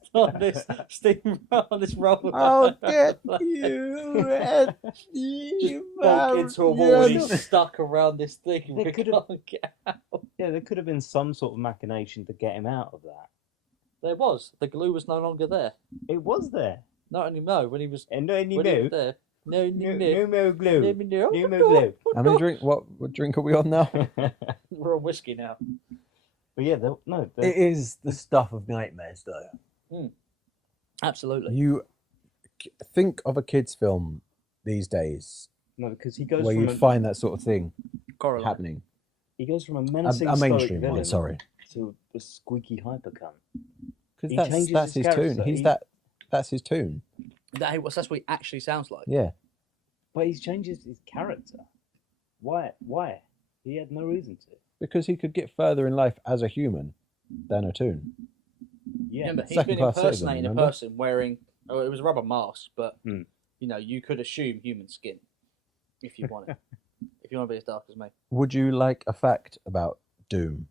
steam on this roller. I'll get you at the Bonk into a wall and Yeah, he's stuck around this thing. They We could've- can't get out. Yeah, there could have been some sort of machination to get him out of that. There was. The glue was no longer there. It was there. Not anymore when he was And no, when he was there. No, no more glue. no, No more glue. How many drink? What drink are we on now? We're on whiskey now. But yeah, It is the stuff of nightmares, though. Absolutely. You think of a kids' film these days no, because he goes where from you'd find that sort of thing Correlate. happening. he goes from a A menacing mainstream stoic villain one, sorry, to a squeaky hyper cunt. because He that's changes his his tune. character. He's He- that's his tune. That's what he actually sounds like. Yeah, But he changes his character. Why? He had no reason to. because he could get further in life as a human Dan O'Toole. Yeah. Remember, he's Second been class citizen, impersonating a remember? person wearing. Oh, it was a rubber mask, but Hmm. you know, you could assume human skin if you want it. If you want to be as dark as me. Would you like a fact about Doom?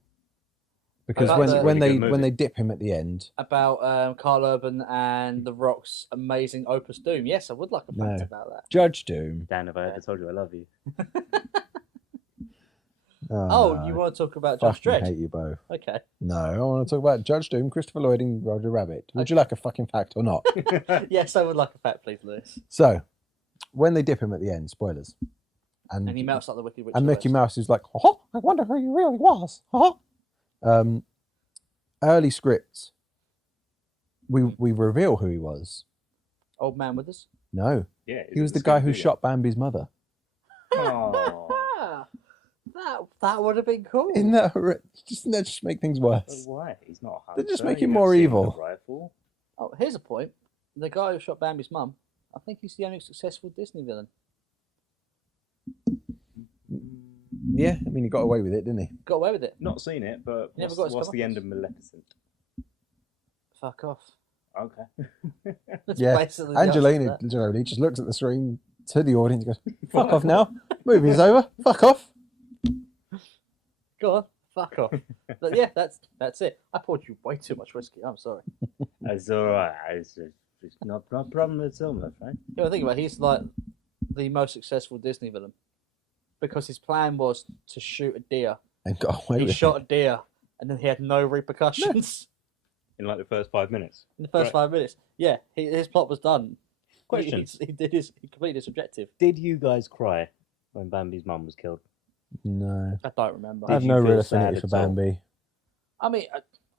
Because About when the- when Really they good when movie. they dip him at the end, About Carl Urban and The Rock's amazing Opus Doom. Yes, I would like a fact No. about that. Judge Doom. Dan, have I ever told you I love you? Oh, you want to talk about Judge fucking Dredd? hate you both. Okay. No, I want to talk about Judge Doom, Christopher Lloyd, and Roger Rabbit. Would you like a fucking fact or not? Yes, I would like a fact, please, Lewis. So, when they dip him at the end, spoilers, And he melts like the Wicked Witch. and of the Mickey West. Mouse is like, oh, I wonder who he really was. Early scripts, we reveal who he was. Old man with us. No, Yeah. he was the guy who shot Bambi's mother. Oh. That would have been cool. Isn't that doesn't that just make things worse? Why? He's not a They just hunter, make you him don't more see evil. with a rifle. Oh, here's a point. The guy who shot Bambi's mum, I think he's the only successful Disney villain. Yeah, I mean he got away with it, didn't he? Got away with it. Not seen it, but You never what's, got his what's the end comeuppance? of Maleficent? Fuck off. Okay. That's Yeah, basically the answer to Angelina that. Jolie just looks at the screen to the audience and goes, "Fuck off now, movie's over. Fuck off." Go on. Fuck off. But yeah, that's it. I poured you way too much whiskey. I'm sorry. It's alright. It's not a problem at all, my friend. You know, think about it, he's like the most successful Disney villain because his plan was to shoot a deer. And got away He with shot it. a deer, and then he had no repercussions In like the first 5 minutes. in the first Right. 5 minutes. Yeah, his plot was done. Question. He completed his objective. Did you guys cry when Bambi's mum was killed? No, I don't remember. I have you no real feel sad affinity for at all? Bambi. I mean,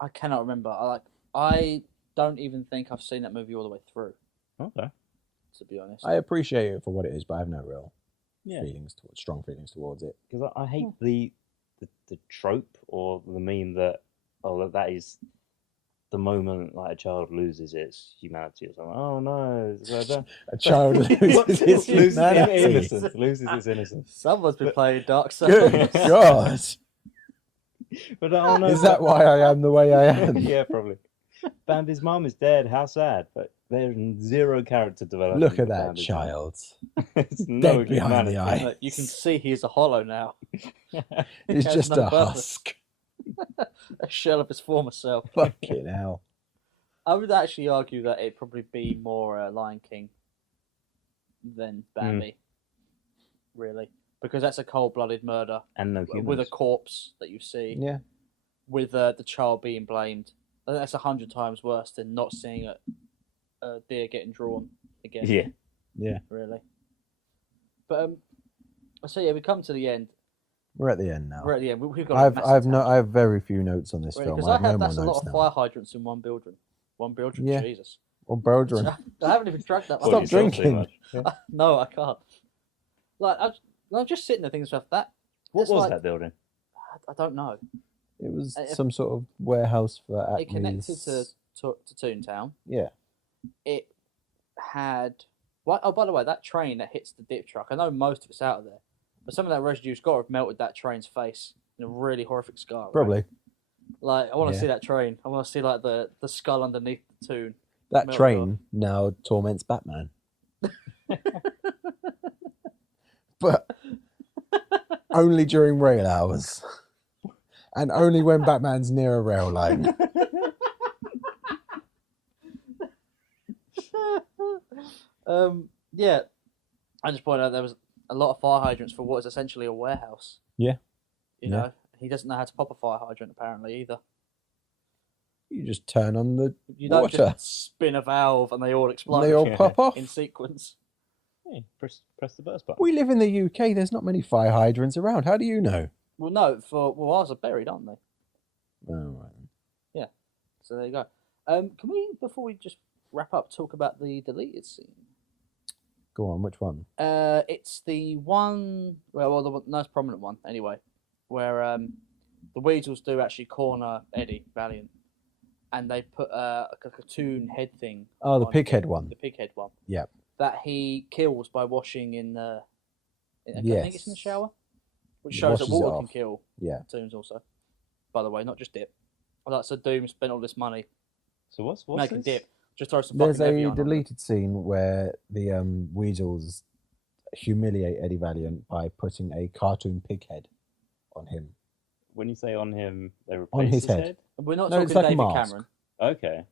I cannot remember. I don't even think I've seen that movie all the way through. Okay. To be honest, I appreciate it for what it is, but I have no real Yeah. strong feelings towards it. Because I hate the trope or the meme that that is the moment like a child loses its humanity or something. Oh no, it's like that. A child loses his Loses humanity. innocence. Loses its innocence. someone's been playing Dark Souls. Good God. But oh no, Is that why I am the way I am? yeah, probably. Bambi's mum is dead. How sad. But there's zero character development. Look at with that Bambi's mum. child. It's no Dead behind the humanity. eye. Look, you can see he's a hollow now. He's has just no a purpose. husk. A shell of his former self. Fucking hell. I would actually argue that it'd probably be more Lion King than Bambi. Really. Because that's a cold-blooded murder And no humans. with a corpse that you see, Yeah. with the child being blamed. And that's 100 times worse than not seeing a deer getting drawn again. Yeah. Yeah. Really. But so yeah, we come to the end. We're at the end now. We're at the end. We've got. I have very few notes on this film. Because I have no more that's a lot notes of now. fire hydrants in one building. One building. Yeah. Jesus. Or Brodrin. I haven't even drank that. Stop much. Well, you sell too drinking. much. Yeah. No, I can't. Like I'm just sitting there thinking to myself that. What that's was like- that building? I don't know. It was If- some sort of warehouse for Acme's. It connected to Toontown. Yeah. It had. What? Oh, by the way, that train that hits the dip truck. I know most of it's out of there, but some of that residue's got to have melted that train's face in a really horrific scar. right? Probably. Like I want to Yeah. see that train. I want to see like the skull underneath the tune. That Melted train now torments Batman. But only during rail hours. And only when Batman's near a rail line. Yeah, I just pointed out there was a lot of fire hydrants for what is essentially a warehouse. Yeah. You Yeah. know, he doesn't know how to pop a fire hydrant apparently either. You just turn on the You don't water. just spin a valve and they all explode. And they all Yeah. pop off. in sequence. Yeah, press the burst button. We live in the UK. There's not many fire hydrants around. How do you know? Well, no, ours are buried, aren't they? Oh, right. So there you go. Can we, before we just wrap up, talk about the deleted scene? Go on, which one? It's the one, well, the most prominent one anyway, where the Weasels do actually corner Eddie Valiant, and they put a cartoon head thing. Oh, the on pig him, head one. The pig head one. Yep. That he kills by washing in the. I think it's in the Yes. shower, which He shows that washes it water can off. kill Yeah. cartoons also. By the way, not just dip. Like, so Doom spent all this money So what's making this? dip. Just throw some There's fucking a Evian on it. deleted scene where the Weasels humiliate Eddie Valiant by putting a cartoon pig head on him. When you say on him, they replace On his head. head? We're not No, it's talking like a David mask. Cameron. Okay.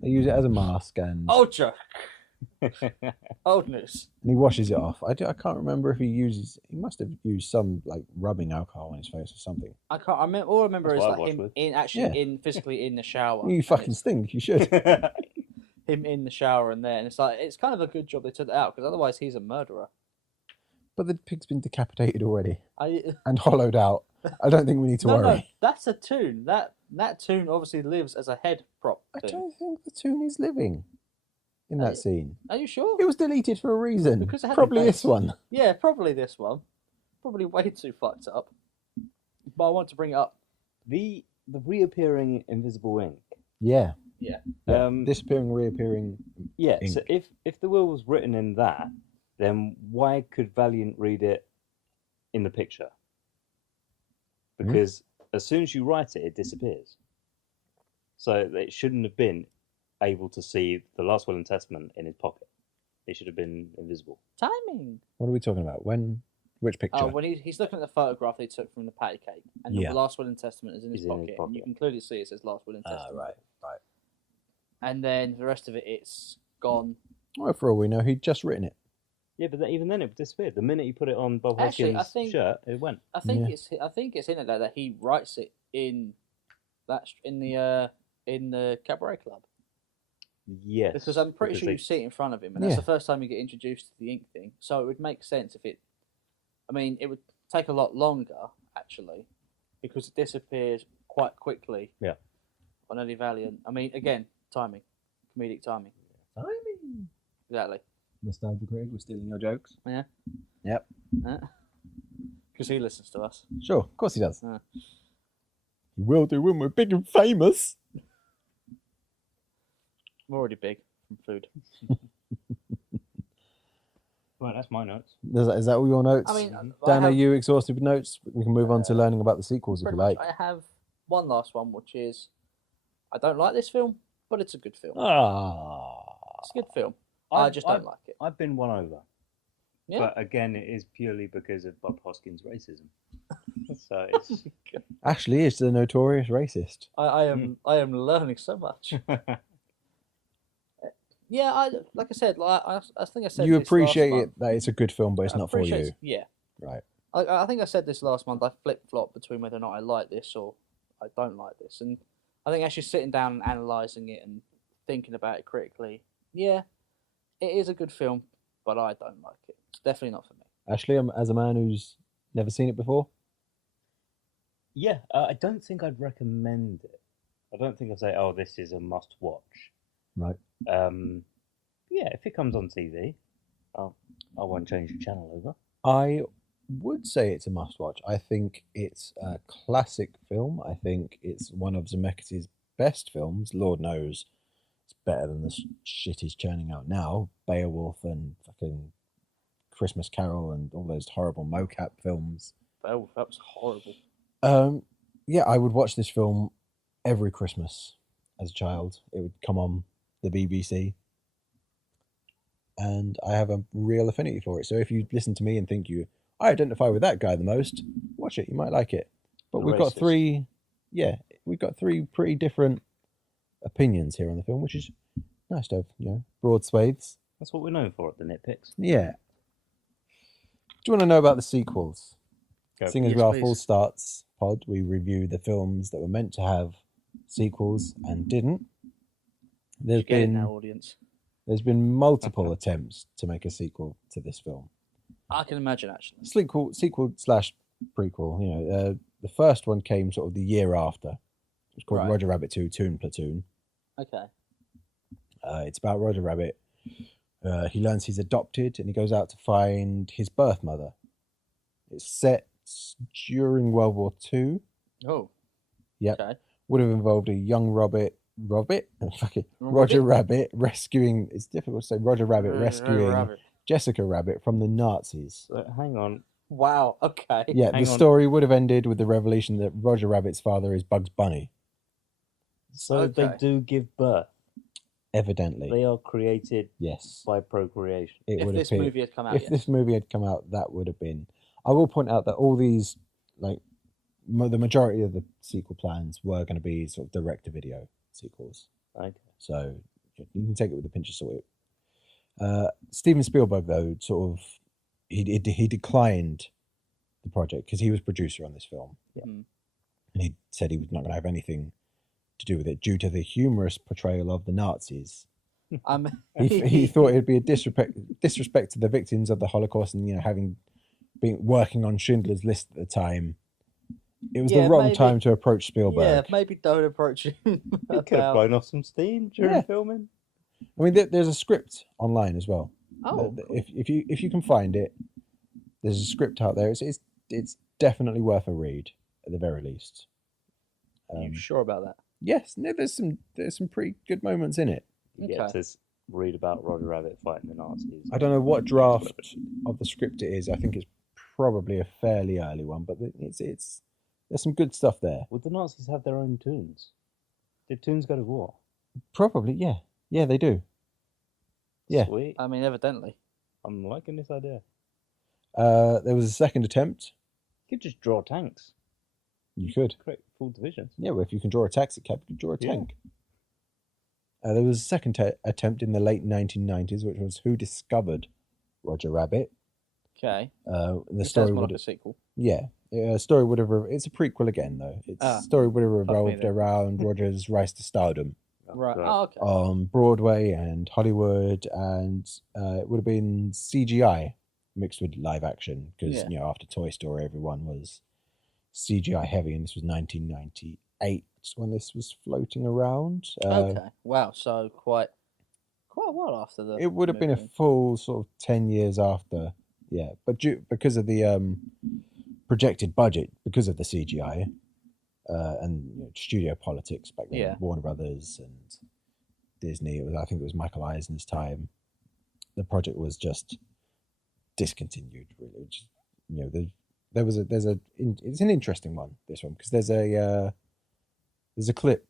They use it as a mask, and Ultra. Old news. he washes it off. I can't remember if he must have used some like rubbing alcohol on his face or something. I can't. I remember. All I remember That's is what I like washed him with. in actually Yeah. in physically in the shower. You and fucking it's stink. You should. him in the shower and there, and it's like it's kind of a good job they took that out because otherwise he's a murderer. But the pig's been decapitated already I and hollowed out. I don't think we need to no, worry. no, that's a tune. That tune obviously lives as a head prop. I Thing. don't think the tune is living in that scene. Are you sure? It was deleted for a reason. Because it had Probably a this face. one. Yeah, probably this one. Probably way too fucked up. But I want to bring it up. the reappearing invisible ink. Yeah. Yeah. Disappearing, reappearing. Yeah. ink. So if the will was written in that, then why could Valiant read it in the picture? Because as soon as you write it, it disappears. So it shouldn't have been able to see the last will and testament in his pocket. It should have been invisible. Timing. What are we talking about? Which picture? Oh, when he's looking at the photograph they took from the patty cake, and Yeah. the last will and testament is in his Is in his pocket, and pocket. you can clearly see it says last will and testament. right. And then the rest of it, it's gone. Well, for all we know, he'd just written it. Yeah, but even then it disappeared. The minute you put it on Bob Actually, I Hoskins' think- shirt, it went. I think Yeah. it's in it though that he writes it in the cabaret club Yes. because I'm pretty sure they- you see it in front of him, and that's Yeah. the first time you get introduced to the ink thing. So it would make sense if it. I mean, it would take a lot longer actually, because it disappears quite quickly. Yeah. On Eddie Valiant. I mean, again, timing, comedic timing. Timing. Exactly. Nostalgia Craig, we're stealing your jokes. Yeah. Yep. Because he listens to us. Sure, of course he does. Yeah. He will do when we're big and famous. I'm already big from food. Right, that's my notes. Is that all your notes? I mean, Dan, I are have- you exhausted with notes? We can move on to learning about the sequels if you Pretty like. much. I have one last one, which is I don't like this film, but it's a good film. Ah. It's a good film. I just don't I've- like it. I've been won over. Yeah. But again, it is purely because of Bob Hoskins' racism. So it's Ashley is the notorious racist. I am learning so much. Yeah, like I said, I think I said You this last appreciate month. it that it's a good film, but it's I not for appreciate you. it. Yeah, Right. I think I said this last month. I flip flop between whether or not I like this or I don't like this, and I think actually sitting down and analysing it and thinking about it critically, yeah, it is a good film, but I don't like it. It's definitely not for me. Ashley, as a man who's never seen it before, yeah, I don't think I'd recommend it. I don't think I'd say, "Oh, this is a must-watch." right? Yeah, if it comes on TV, I won't change the channel over. I would say it's a must-watch. I think it's a classic film. I think it's one of Zemeckis' best films. Lord knows it's better than the shit he's churning out now. Beowulf and fucking Christmas Carol and all those horrible mocap films. Oh, that was horrible. Yeah, I would watch this film every Christmas as a child. It would come on the BBC. And I have a real affinity for it. So if you listen to me and think I identify with that guy the most, watch it. You might like it. But The we've got racist. we've got three pretty different opinions here on the film, which is nice to have, broad swathes. That's what we're known for at the Nitpicks. Yeah. Do you want to know about the sequels? Go. Seeing as Yes, we are please. Full Starts pod, we review the films that were meant to have sequels and didn't. There's Get in been our audience. there's been multiple attempts to make a sequel to this film. I can imagine actually. Sequel slash prequel. The first one came sort of the year after. It's called Right. Roger Rabbit 2: Toon Platoon. Okay. It's about Roger Rabbit. He learns he's adopted and he goes out to find his birth mother. It's set during World War II. Oh. Yep. Okay. Would have involved a young Roger Rabbit rescuing. It's difficult to say. Roger Rabbit rescuing Rabbit. Jessica Rabbit from the Nazis. So hang on. Wow. Okay. Yeah, Hang the on. story would have ended with the revelation that Roger Rabbit's father is Bugs Bunny. So they Okay. do give birth. Evidently, They are created yes. by procreation. It If would this appear. movie had come out, If yes. this movie had come out, that would have been. I will point out that all these, like, the majority of the sequel plans were going to be sort of direct-to-video sequels. Okay. So you can take it with a pinch of salt. Steven Spielberg, though, sort of he declined the project because he was producer on this film, Mhm. and he said he was not going to have anything to do with it due to the humorous portrayal of the Nazis. He thought it'd be a disrespect to the victims of the Holocaust, and having been working on Schindler's List at the time, it was Yeah, the wrong maybe- time to approach Yeah, Spielberg. maybe don't approach him. He could have about- blown off some steam during Yeah. filming. I mean, there's a script online as well. Oh, cool. If you can find it, there's a script out there. It's definitely worth a read at the very least. Are you sure about that? Yes, no, there's some pretty good moments in it. You get Okay. to read about Roger Rabbit fighting the Nazis. I don't know what draft of the script it is. I think it's probably a fairly early one, but it's there's some good stuff there. Would the Nazis have their own tunes? Did tunes go to war? Probably, yeah, they do. Yeah. Sweet. I mean, evidently. I'm liking this idea. There was a second attempt. You could just draw tanks. You could, Create full divisions. yeah. Well, if you can draw a taxi cab, you can draw a Yeah. tank. There was a second attempt in the late 1990s, which was Who Discovered Roger Rabbit. Okay. The It story sounds more would like a sequel. story would have. It's a prequel again, though. Its story would have me revolved then. around Roger's rise to stardom Right. Right. Oh, okay. on Broadway and Hollywood, and it would have been CGI mixed with live action because Yeah. after Toy Story, everyone was CGI heavy, and this was 1998 when this was floating around. Okay. Wow. So quite a while after the. It would have been a movie. full sort of 10 years after, yeah. But because of the projected budget, because of the CGI and studio politics back then, Yeah. Warner Brothers and Disney, I think it was Michael Eisner's time, the project was just discontinued, really. Just, it's an interesting one, this one, because there's a clip,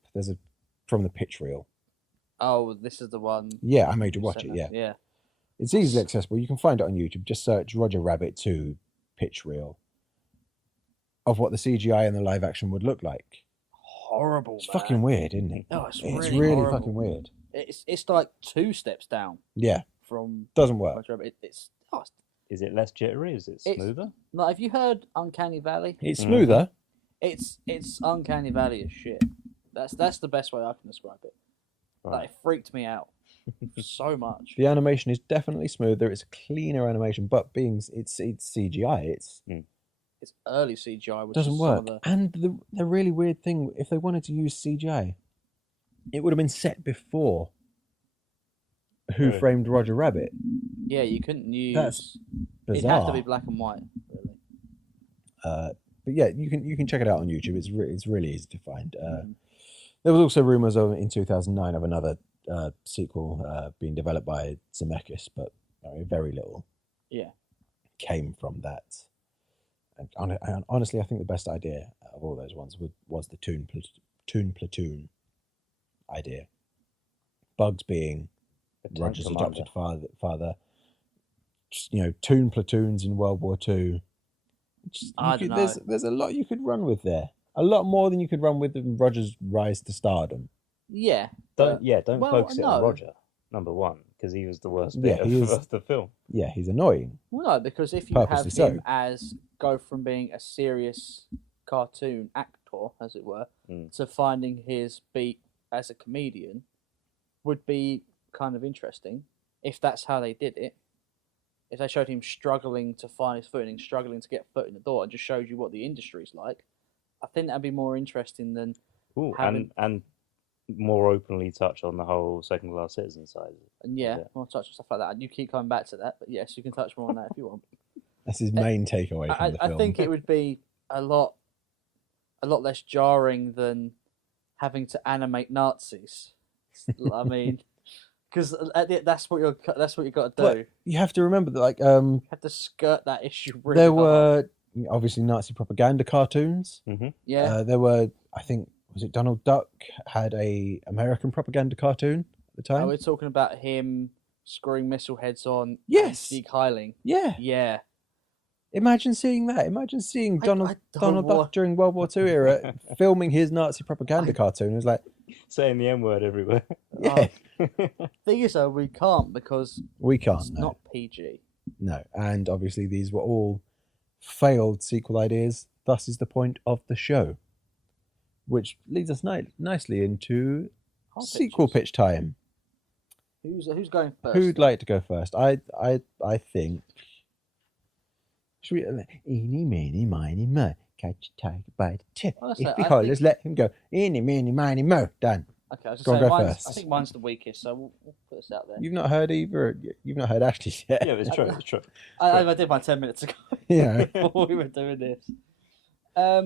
from the pitch reel. Oh, this is the one. Yeah, I made you watch sent it, yeah. us. Yeah. It's easily accessible. You can find it on YouTube. Just search Roger Rabbit 2 pitch reel of what the CGI and the live action would look like. Horrible. It's man. fucking weird, isn't it? No, it's It's really really horrible. fucking weird. It's like 2 steps down Yeah, from doesn't work. Roger Rabbit. It's Is it less jittery? Is it It's- smoother? like, have you heard Uncanny Valley? It's smoother. It's Uncanny Valley as shit. That's the best way I can describe it. Like, it freaked me out so much. The animation is definitely smoother. It's a cleaner animation, but it's CGI. It's It's early CGI, which doesn't is work. some of And the really weird thing, if they wanted to use CGI, it would have been set before Who Really? Framed Roger Rabbit. yeah, you couldn't use. That's It'd have to bizarre. be black and white, really. But yeah, you can check it out on YouTube. It's really easy to find. There was also rumors of in 2009 of another sequel being developed by Zemeckis, but very little Yeah. came from that. And honestly, I think the best idea of all those ones was the Toon Platoon idea. Bugs being A tank Roger's commander. adopted father. Just, Toon platoons in World War II. I don't know. There's a lot you could run with there. A lot more than you could run with in Roger's rise to stardom. Yeah. Don't well, focus it on no. Roger, number one, because he was the worst Yeah, bit he of, is. of the film. Yeah, he's annoying. Well, no, because if you have Purposely him so. as go from being a serious cartoon actor, as it were, Mm. to finding his beat as a comedian, would be kind of interesting if that's how they did it. If they showed him struggling to find his footing, struggling to get foot in the door, and just showed you what the industry's like, I think that'd be more interesting than Ooh, Having- and more openly touch on the whole second class citizen side. and yeah, Yeah. more touch on stuff like that. And you keep coming back to that, but yes, you can touch more on that if you want. That's his main takeaway from I, the I film. think it would be a lot less jarring than having to animate Nazis. I mean, Because that's what you got to do. But you have to remember that, like, You have to skirt that issue really there hard. were obviously Nazi propaganda cartoons. Yeah. There were, I think, was it Donald Duck had a American propaganda cartoon at the time? We're talking about him screwing missile heads on. Yes. Zeke Heiling. Yeah. Yeah. Imagine seeing that. Imagine seeing I Donald don't Duck want- during World War II era filming his Nazi propaganda cartoon. It was like, Saying the N word everywhere. yeah, Thing is, though, we can't because we can't. it's No. not PG. No. And obviously, these were all failed sequel ideas. Thus is the point of the show, which leads us nicely into Our sequel pictures. pitch time. Who's going first? Who'd like to go first? I think. Should we? Eeny, meeny, miny, mo. Catch a tiger by the tail. Honestly, If he I hollers, think- let him go. Eeny, meeny, miny, mo. Done. Okay, I was Go on, just saying, go I first. think mine's the weakest, so we'll put this out there. You've not heard either. You've not heard Ashley's yet. Yeah, it's true. It's true. I did mine 10 minutes ago Yeah. before we were doing this.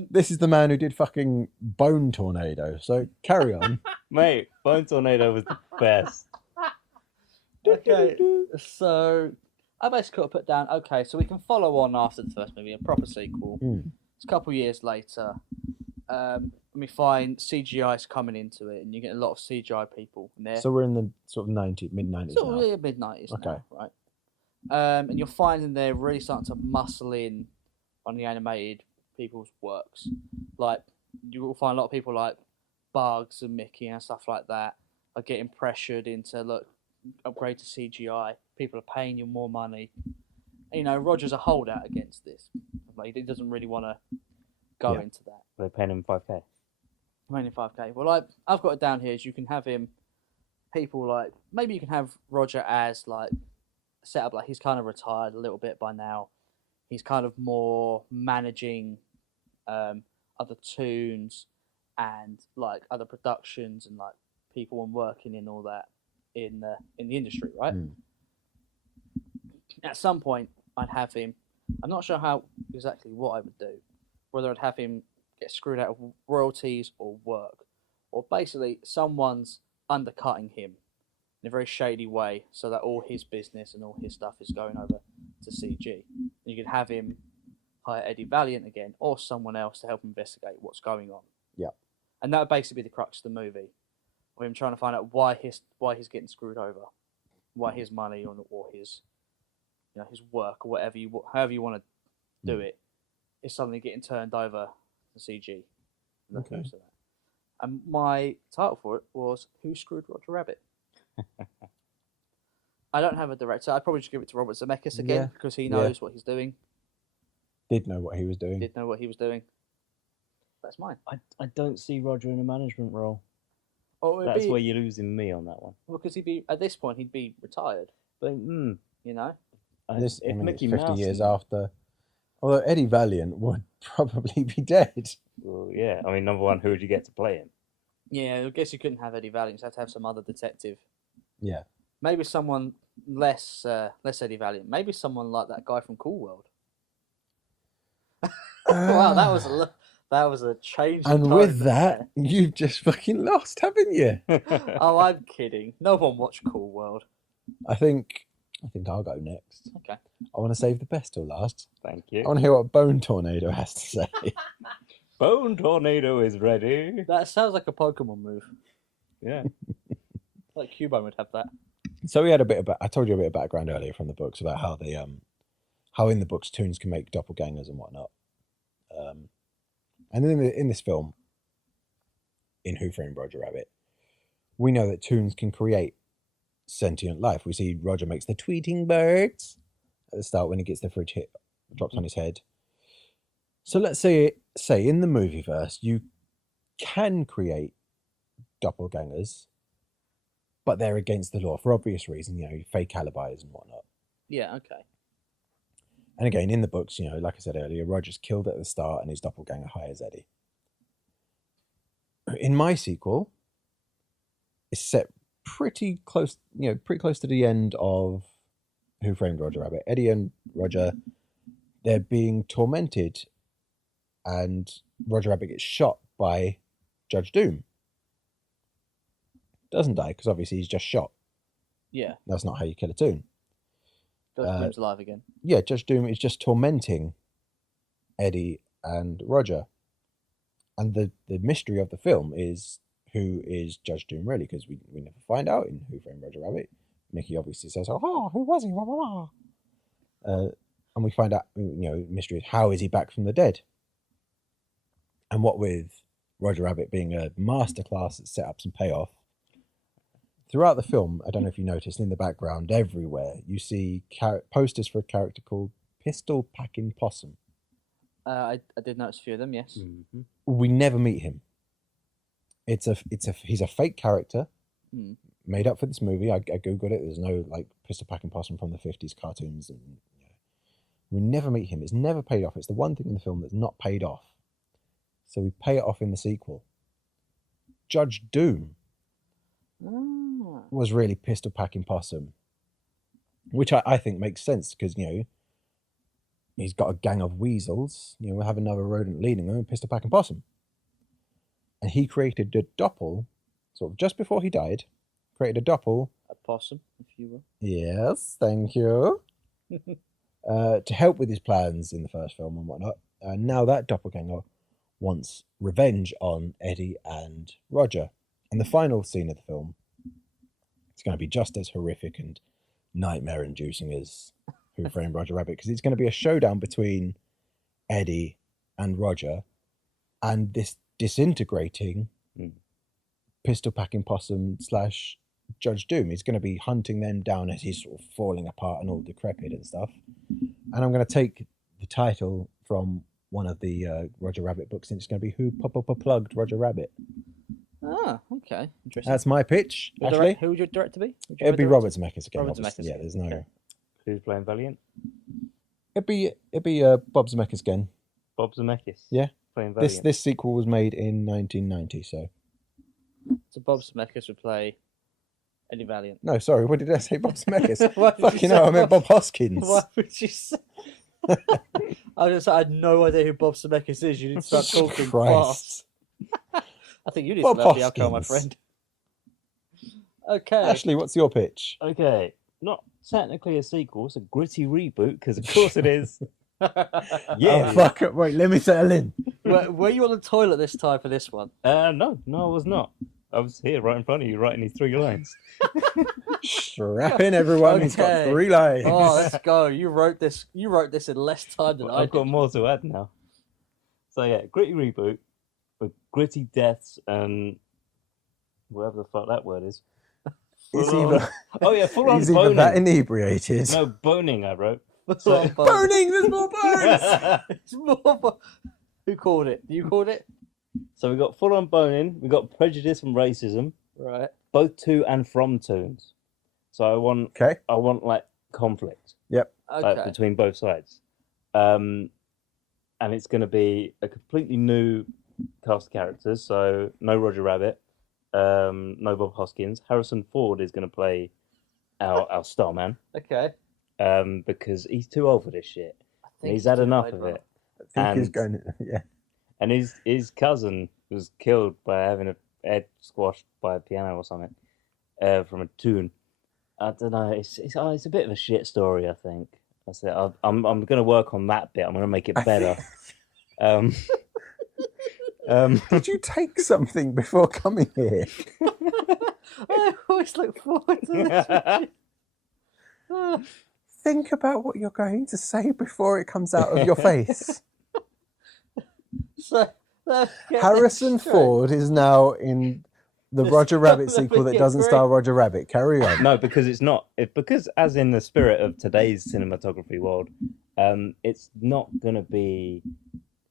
This is the man who did fucking Bone Tornado. So carry on. Mate, Bone Tornado was the best. Okay, so I basically got to put down, okay, so we can follow on after the first movie, a proper sequel. Mm. It's a couple of years later. We find CGI's coming into it, and you get a lot of CGI people in there. So we're in the sort of mid 90s Sort now. of mid-90s Okay. now, right? And you're finding they're really starting to muscle in on the animated people's works. Like, you will find a lot of people like Bugs and Mickey and stuff like that are getting pressured into, look, upgrade to CGI. People are paying you more money. And, you know, Roger's a holdout against this. Like, he doesn't really want to go Yeah. into that. They're paying him 5k. Mainly 5k. Well, I've got it down here is you can have him, people like, maybe you can have Roger as like, set up like he's kind of retired a little bit by now. He's kind of more managing other tunes and like other productions and like people and working in all that in the industry, right? Mm. At some point, I'd have him. I'm not sure how exactly what I would do. Whether I'd have him get screwed out of royalties or work, or basically someone's undercutting him in a very shady way, so that all his business and all his stuff is going over to CG. And you could have him hire Eddie Valiant again, or someone else to help investigate what's going on. Yeah. And that would basically be the crux of the movie, of him trying to find out why he's getting screwed over, why his money or his, you know, his work or whatever however you want to do it, is suddenly getting turned over to CG. And Okay. to that. And my title for it was Who Screwed Roger Rabbit? I don't have a director. I'd probably just give it to Robert Zemeckis again Yeah. because he Yeah. knows what he's doing. Did know what he was doing. Did know what he was doing. That's mine. I don't see Roger in a management role. Oh, it'd That's be, where you're losing me on that one. well, because he'd be at this point he'd be retired. But You know. This, I if mean, Mickey it's 50 Mouse years and- after. Although Eddie Valiant would probably be dead. Well, yeah, I mean, number one, who would you get to play him? Yeah, I guess you couldn't have Eddie Valiant. You had to have some other detective. Yeah. Maybe someone less Eddie Valiant. Maybe someone like that guy from Cool World. Wow, that was a change. in And tone with there. that, you've just fucking lost, haven't you? Oh, I'm kidding. No one watched Cool World. I think I'll go next. Okay. I want to save the best till last. Thank I you. want to hear what Bone Tornado has to say. Bone Tornado is ready. That sounds like a Pokemon move. Yeah. Like Cubone would have that. So we had a bit of I told you a bit of background earlier from the books about how they how in the books toons can make doppelgangers and whatnot. And then in this film, in Who Framed Roger Rabbit, we know that toons can create sentient life. We see Roger makes the tweeting birds at the start when he gets the fridge hit, drops on his head. So let's say in the movieverse, you can create doppelgangers, but they're against the law for obvious reasons, you know, fake alibis and whatnot. Yeah, okay. And again, in the books, you know, like I said earlier, Roger's killed at the start and his doppelganger hires Eddie. In my sequel, it's set pretty close to the end of Who Framed Roger Rabbit. Eddie and Roger, they're being tormented and Roger Rabbit gets shot by Judge Doom. Doesn't die because obviously he's just shot. Yeah, That's not how you kill a toon. Judge Doom's alive again. Yeah, Judge Doom is just tormenting Eddie and Roger. And the mystery of the film is who is Judge Doom really, because we never find out in Who Framed Roger Rabbit. Mickey obviously says, "Oh, who was he?" Blah, blah, blah. And we find out, mystery is how is he back from the dead? And what with Roger Rabbit being a masterclass at setups and payoff, throughout the film, I don't know if you noticed, in the background, everywhere, you see posters for a character called Pistol Packing Possum. I did notice a few of them, yes. Mm-hmm. We never meet him. He's a fake character made up for this movie. I googled it. There's no like Pistol Packing Possum from the 50s cartoons, and we never meet him. It's never paid off. It's the one thing in the film that's not paid off. So we pay it off in the sequel. Judge Doom was really Pistol Packing Possum, which I think makes sense because he's got a gang of weasels. We'll have another rodent leading them, Pistol Packing Possum. And he created a doppel, sort of just before he died, created a doppel. A possum, if you will. Yes, thank you. To help with his plans in the first film and whatnot. Now that doppelganger wants revenge on Eddie and Roger. And the final scene of the film is going to be just as horrific and nightmare-inducing as Who Framed Roger Rabbit, because it's going to be a showdown between Eddie and Roger and this disintegrating Pistol Packing Possum / Judge Doom. He's going to be hunting them down as he's sort of falling apart and all decrepit and stuff. And I'm going to take the title from one of the Roger Rabbit books, and it's going to be Who Plugged Roger Rabbit. Ah, okay. Interesting. That's my pitch, actually. Who would your director be? It'd be Robert Zemeckis again. Robert Obviously. Zemeckis. Yeah, there's no... Okay. Who's playing Valiant? It'd be Bob Zemeckis again. Bob Zemeckis. Yeah. Playing Valiant. This sequel was made in 1990, so... So Bob Zemeckis would play Eddie Valiant. No, sorry, what did I say? Bob Zemeckis? Why did you Fucking say hell, I meant Bob Hoskins. Why would you say? I had no idea who Bob Zemeckis is. You didn't start talking fast. I think you need Bob some help the alcohol, my Hoskins. friend. Okay. Ashley, what's your pitch? Okay, not technically a sequel, it's a gritty reboot, because of course it is. Oh, fuck it. Wait, let me settle in. Were you on the toilet this time for this one? No, I was not. I was here right in front of you, writing these 3 lines. Strap in, everyone. He's got Okay. 3 lines. Oh, let's go. You wrote this in less time than I I've got did. more to add now. So yeah, gritty reboot with gritty deaths and whatever the fuck that word is. He's Full on- either, Oh yeah, full on he's either boning. that inebriated. No, boning I wrote. So- Boning, there's more bones! It's more- Who called it? You called it? So we got full on boning, we got prejudice and racism, Right. both to and from tunes. So I want like conflict. Yep. Okay. Like, between both sides. And it's going to be a completely new cast of characters. So no Roger Rabbit, no Bob Hoskins. Harrison Ford is going to play our Starman Okay. because he's too old for this shit. I And he's had too enough late, of brother. it. I think he's And- going, yeah. And his cousin was killed by having a head squashed by a piano or something from a tune. I don't know. It's a bit of a shit story. I think. That's it. I'm going to work on that bit. I'm going to make it better. Did you take something before coming here? I always look forward to this. Think about what you're going to say before it comes out of your face. So, let's get Harrison this straight. Ford is now in the Roger Rabbit Let me sequel that get doesn't straight. star Roger Rabbit. Carry on. No, because it's not. Because as in the spirit of today's cinematography world, it's not going to be,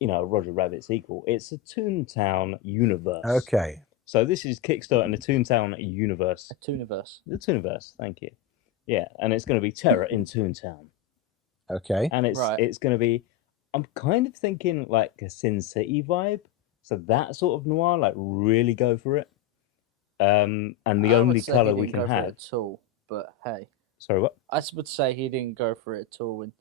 a Roger Rabbit sequel. It's a Toontown universe. Okay. So this is kickstarting a Toontown universe. A Tooniverse. The Tooniverse. Thank you. Yeah, and it's going to be Terror in Toontown, Okay. and Right. it's going to be. I'm kind of thinking like a Sin City vibe, so that sort of noir, like really go for it. And the I would only say color he we didn't can go for it have. at all, but hey, Sorry, what? I would say he didn't go for it at all in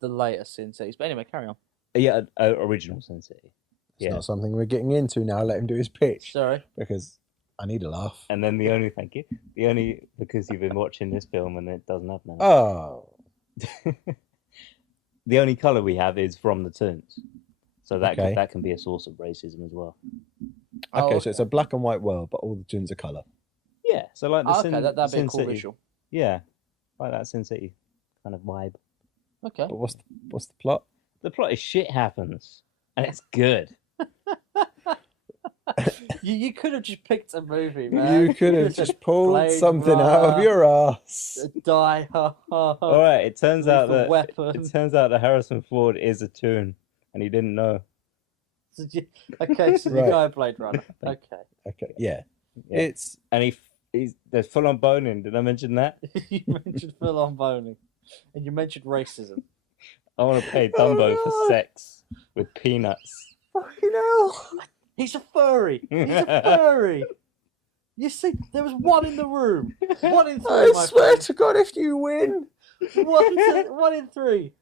the later Sin Cities. But anyway, carry on. Yeah, original Sin City. It's Yeah. not something we're getting into now. Let him do his pitch. Sorry. Because I need a laugh. And then because you've been watching this film and it doesn't have none. Oh. The only colour we have is from the Toons. So that Okay. that can be a source of racism as well. Okay, so it's a black and white world, but all the tunes are colour. Yeah, so like the Okay, Sin, that'd be a Sin cool City. visual. Yeah, like that Sin City kind of vibe. Okay. But what's the plot? The plot is shit happens, and it's good. You could have just picked a movie, man. You could have said just pulled Blade something out of Runner, your ass. Die Hard. All right, it turns out Lethal that Weapon. Harrison Ford is a Toon, and he didn't know. Okay, so Right. you go Blade Runner. Okay. Okay, yeah. Yeah. It's And there's full on boning. Did I mention that? You mentioned full on boning. And you mentioned racism. I want to pay Oh, Dumbo no. for sex with peanuts. fucking hell. He's a furry. He's a furry. You see, there was one in the room. 1 in 3. I my swear friend. to God, if you win. 1 in 3.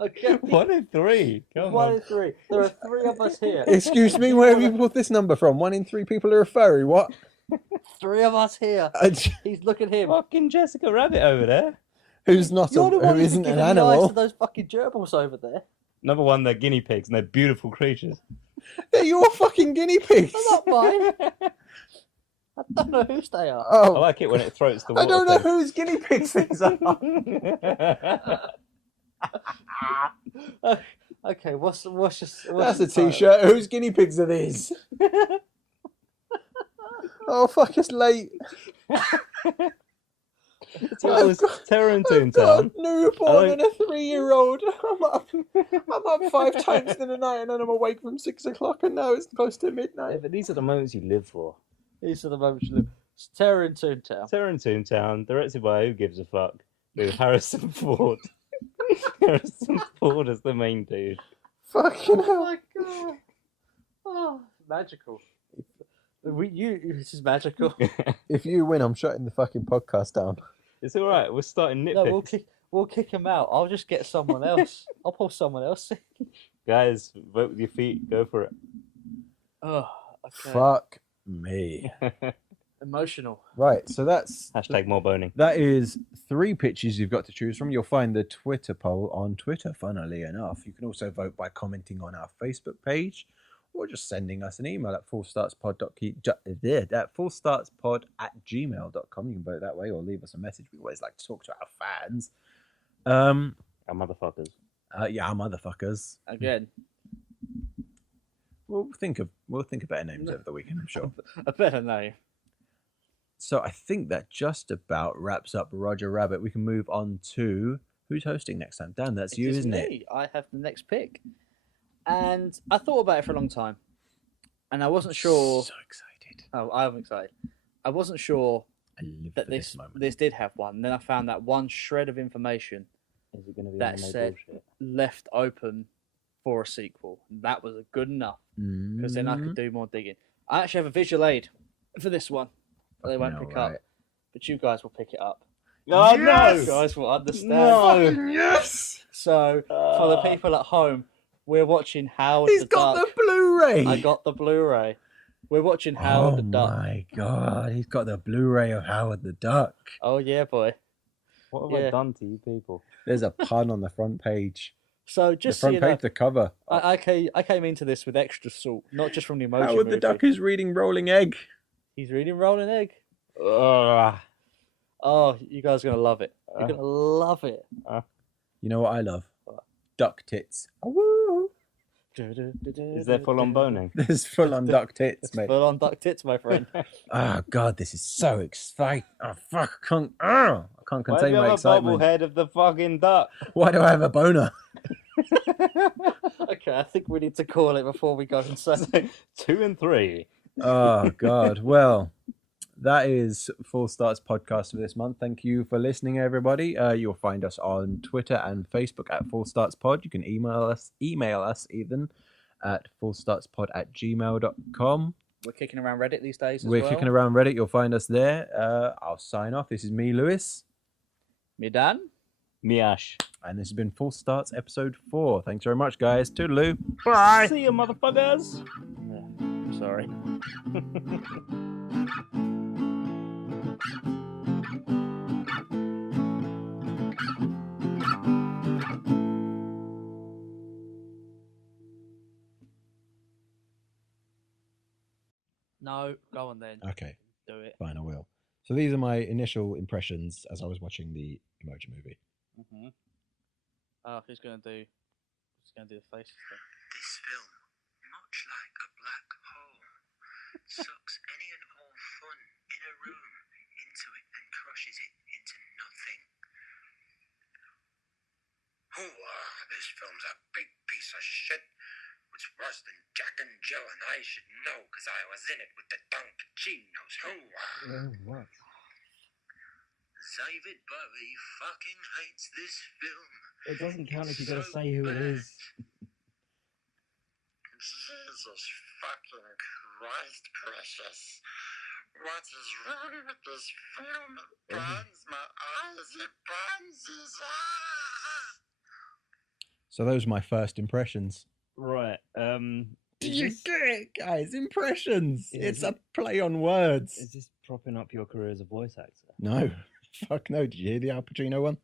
Okay. 1 in 3. Come 1 on. in 3. There are 3 of us here. Excuse me, where have you pulled this number from? 1 in 3 people are a furry. What? 3 of us here. He's look at him. Fucking Jessica Rabbit over there. Who's not You're the one who who's isn't an giving the eyes animal? to those fucking gerbils over there. Number one, they're guinea pigs and they're beautiful creatures. They're your fucking guinea pigs. They're not mine. I don't know whose they are. I Oh, like it when it throats the water. I don't know thing. whose guinea pigs these are. Okay, what's That's a the title? t-shirt. Whose guinea pigs are these? Oh fuck! It's late. So it was Terror in I've got Toontown. a newborn and a 3-year-old. I'm up 5 times in the night, and then I'm awake from 6 o'clock, and now it's close to Yeah, midnight. but these are the moments you live for. These are the moments you live. It's Terror in Toontown. Terror in Toontown, directed by Who Gives a Fuck, with Harrison Ford. Harrison Ford as the main dude. Fucking Oh hell! my god! Oh, magical. This is magical. If you win, I'm shutting the fucking podcast down. It's all right. We're starting nitpicks. No, we'll kick him out. I'll just get someone else. I'll pull someone else. Guys, vote with your feet. Go for it. Oh, okay. Fuck me. Emotional. Right, so that's Hashtag more boning. that is 3 pictures you've got to choose from. You'll find the Twitter poll on Twitter, funnily enough. You can also vote by commenting on our Facebook page or just sending us an email at fullstartspod@gmail.com. You can vote that way or leave us a message. We always like to talk to our fans. Our motherfuckers. Yeah, our motherfuckers. Again. We'll think of better names over the weekend, I'm sure. A better name. So I think that just about wraps up Roger Rabbit. We can move on to who's hosting next time. Dan, that's you, is isn't it? me. I have the next pick. And I thought about it for a long time. And I wasn't sure. So excited. Oh, I'm excited. I wasn't sure I live that for this moment. this did have one. And then I found that one shred of information Is it going to be that anime said bullshit? left open for a sequel. That was good enough because then I could do more digging. I actually have a visual aid for this one. They won't Fucking pick hell, up, right. but you guys will pick it up. Oh, You no! guys will understand. No! Yes! So for the people at home, we're watching Howard He's the got Duck. the Blu-ray! I got the Blu-ray. We're watching Howard the Duck. Oh my god, he's got the Blu-ray of Howard the Duck. Oh yeah, boy. What have Yeah. I done to you people? There's a pun on the front page. So just the so front you page, know, the cover. I came into this with extra salt, not just from the emoji Howard movie. the Duck is reading Rolling Egg. He's reading Rolling Egg. Ugh. Oh, you guys are gonna love it. You're gonna love it. You know what I love? What? Duck tits. Woo! Is there full on boning? There's full on duck tits, mate. Full on duck tits, my friend. Oh god, this is so exciting. Oh fuck, I can't Why do contain you my have a excitement. bobblehead of the fucking duck? Why do I have a boner? Okay, I think we need to call it before we go and say. 2 and 3. Oh god. Well, that is Full Starts podcast for this month. Thank you for listening, everybody. You'll find us on Twitter and Facebook at Full Starts Pod. You can email us even at fullstartspod@gmail.com. We're kicking around Reddit these days. We're kicking around Reddit. You'll find us there. I'll sign off. This is me, Lewis, Me, Dan. Miash. and this has been Full Starts episode 4. Thanks very much, guys. Toodaloo. Bye. See you, motherfuckers. Yeah. Sorry. No, go on then. Okay, Do it. fine, I will. So these are my initial impressions as I was watching the Emoji Movie. Mm-hmm. Who's gonna do the faces thing? This film, much like a black hole, sucks any and all fun in a room into it and crushes it into nothing. This film's a big piece of shit. It's worse than Jack and Jill, and I should know because I was in it with the Don Pacinos. What? David Bowie fucking hates this film. It doesn't count if you gotta say who it is. Jesus fucking Christ, precious. What is wrong with this film? It burns my eyes. It burns his eyes. So those are my first impressions. Right. Did you get it, guys? Impressions. Yeah, It's a play on words. Is this propping up your career as a voice actor? No, fuck no. Did you hear the Al Pacino one?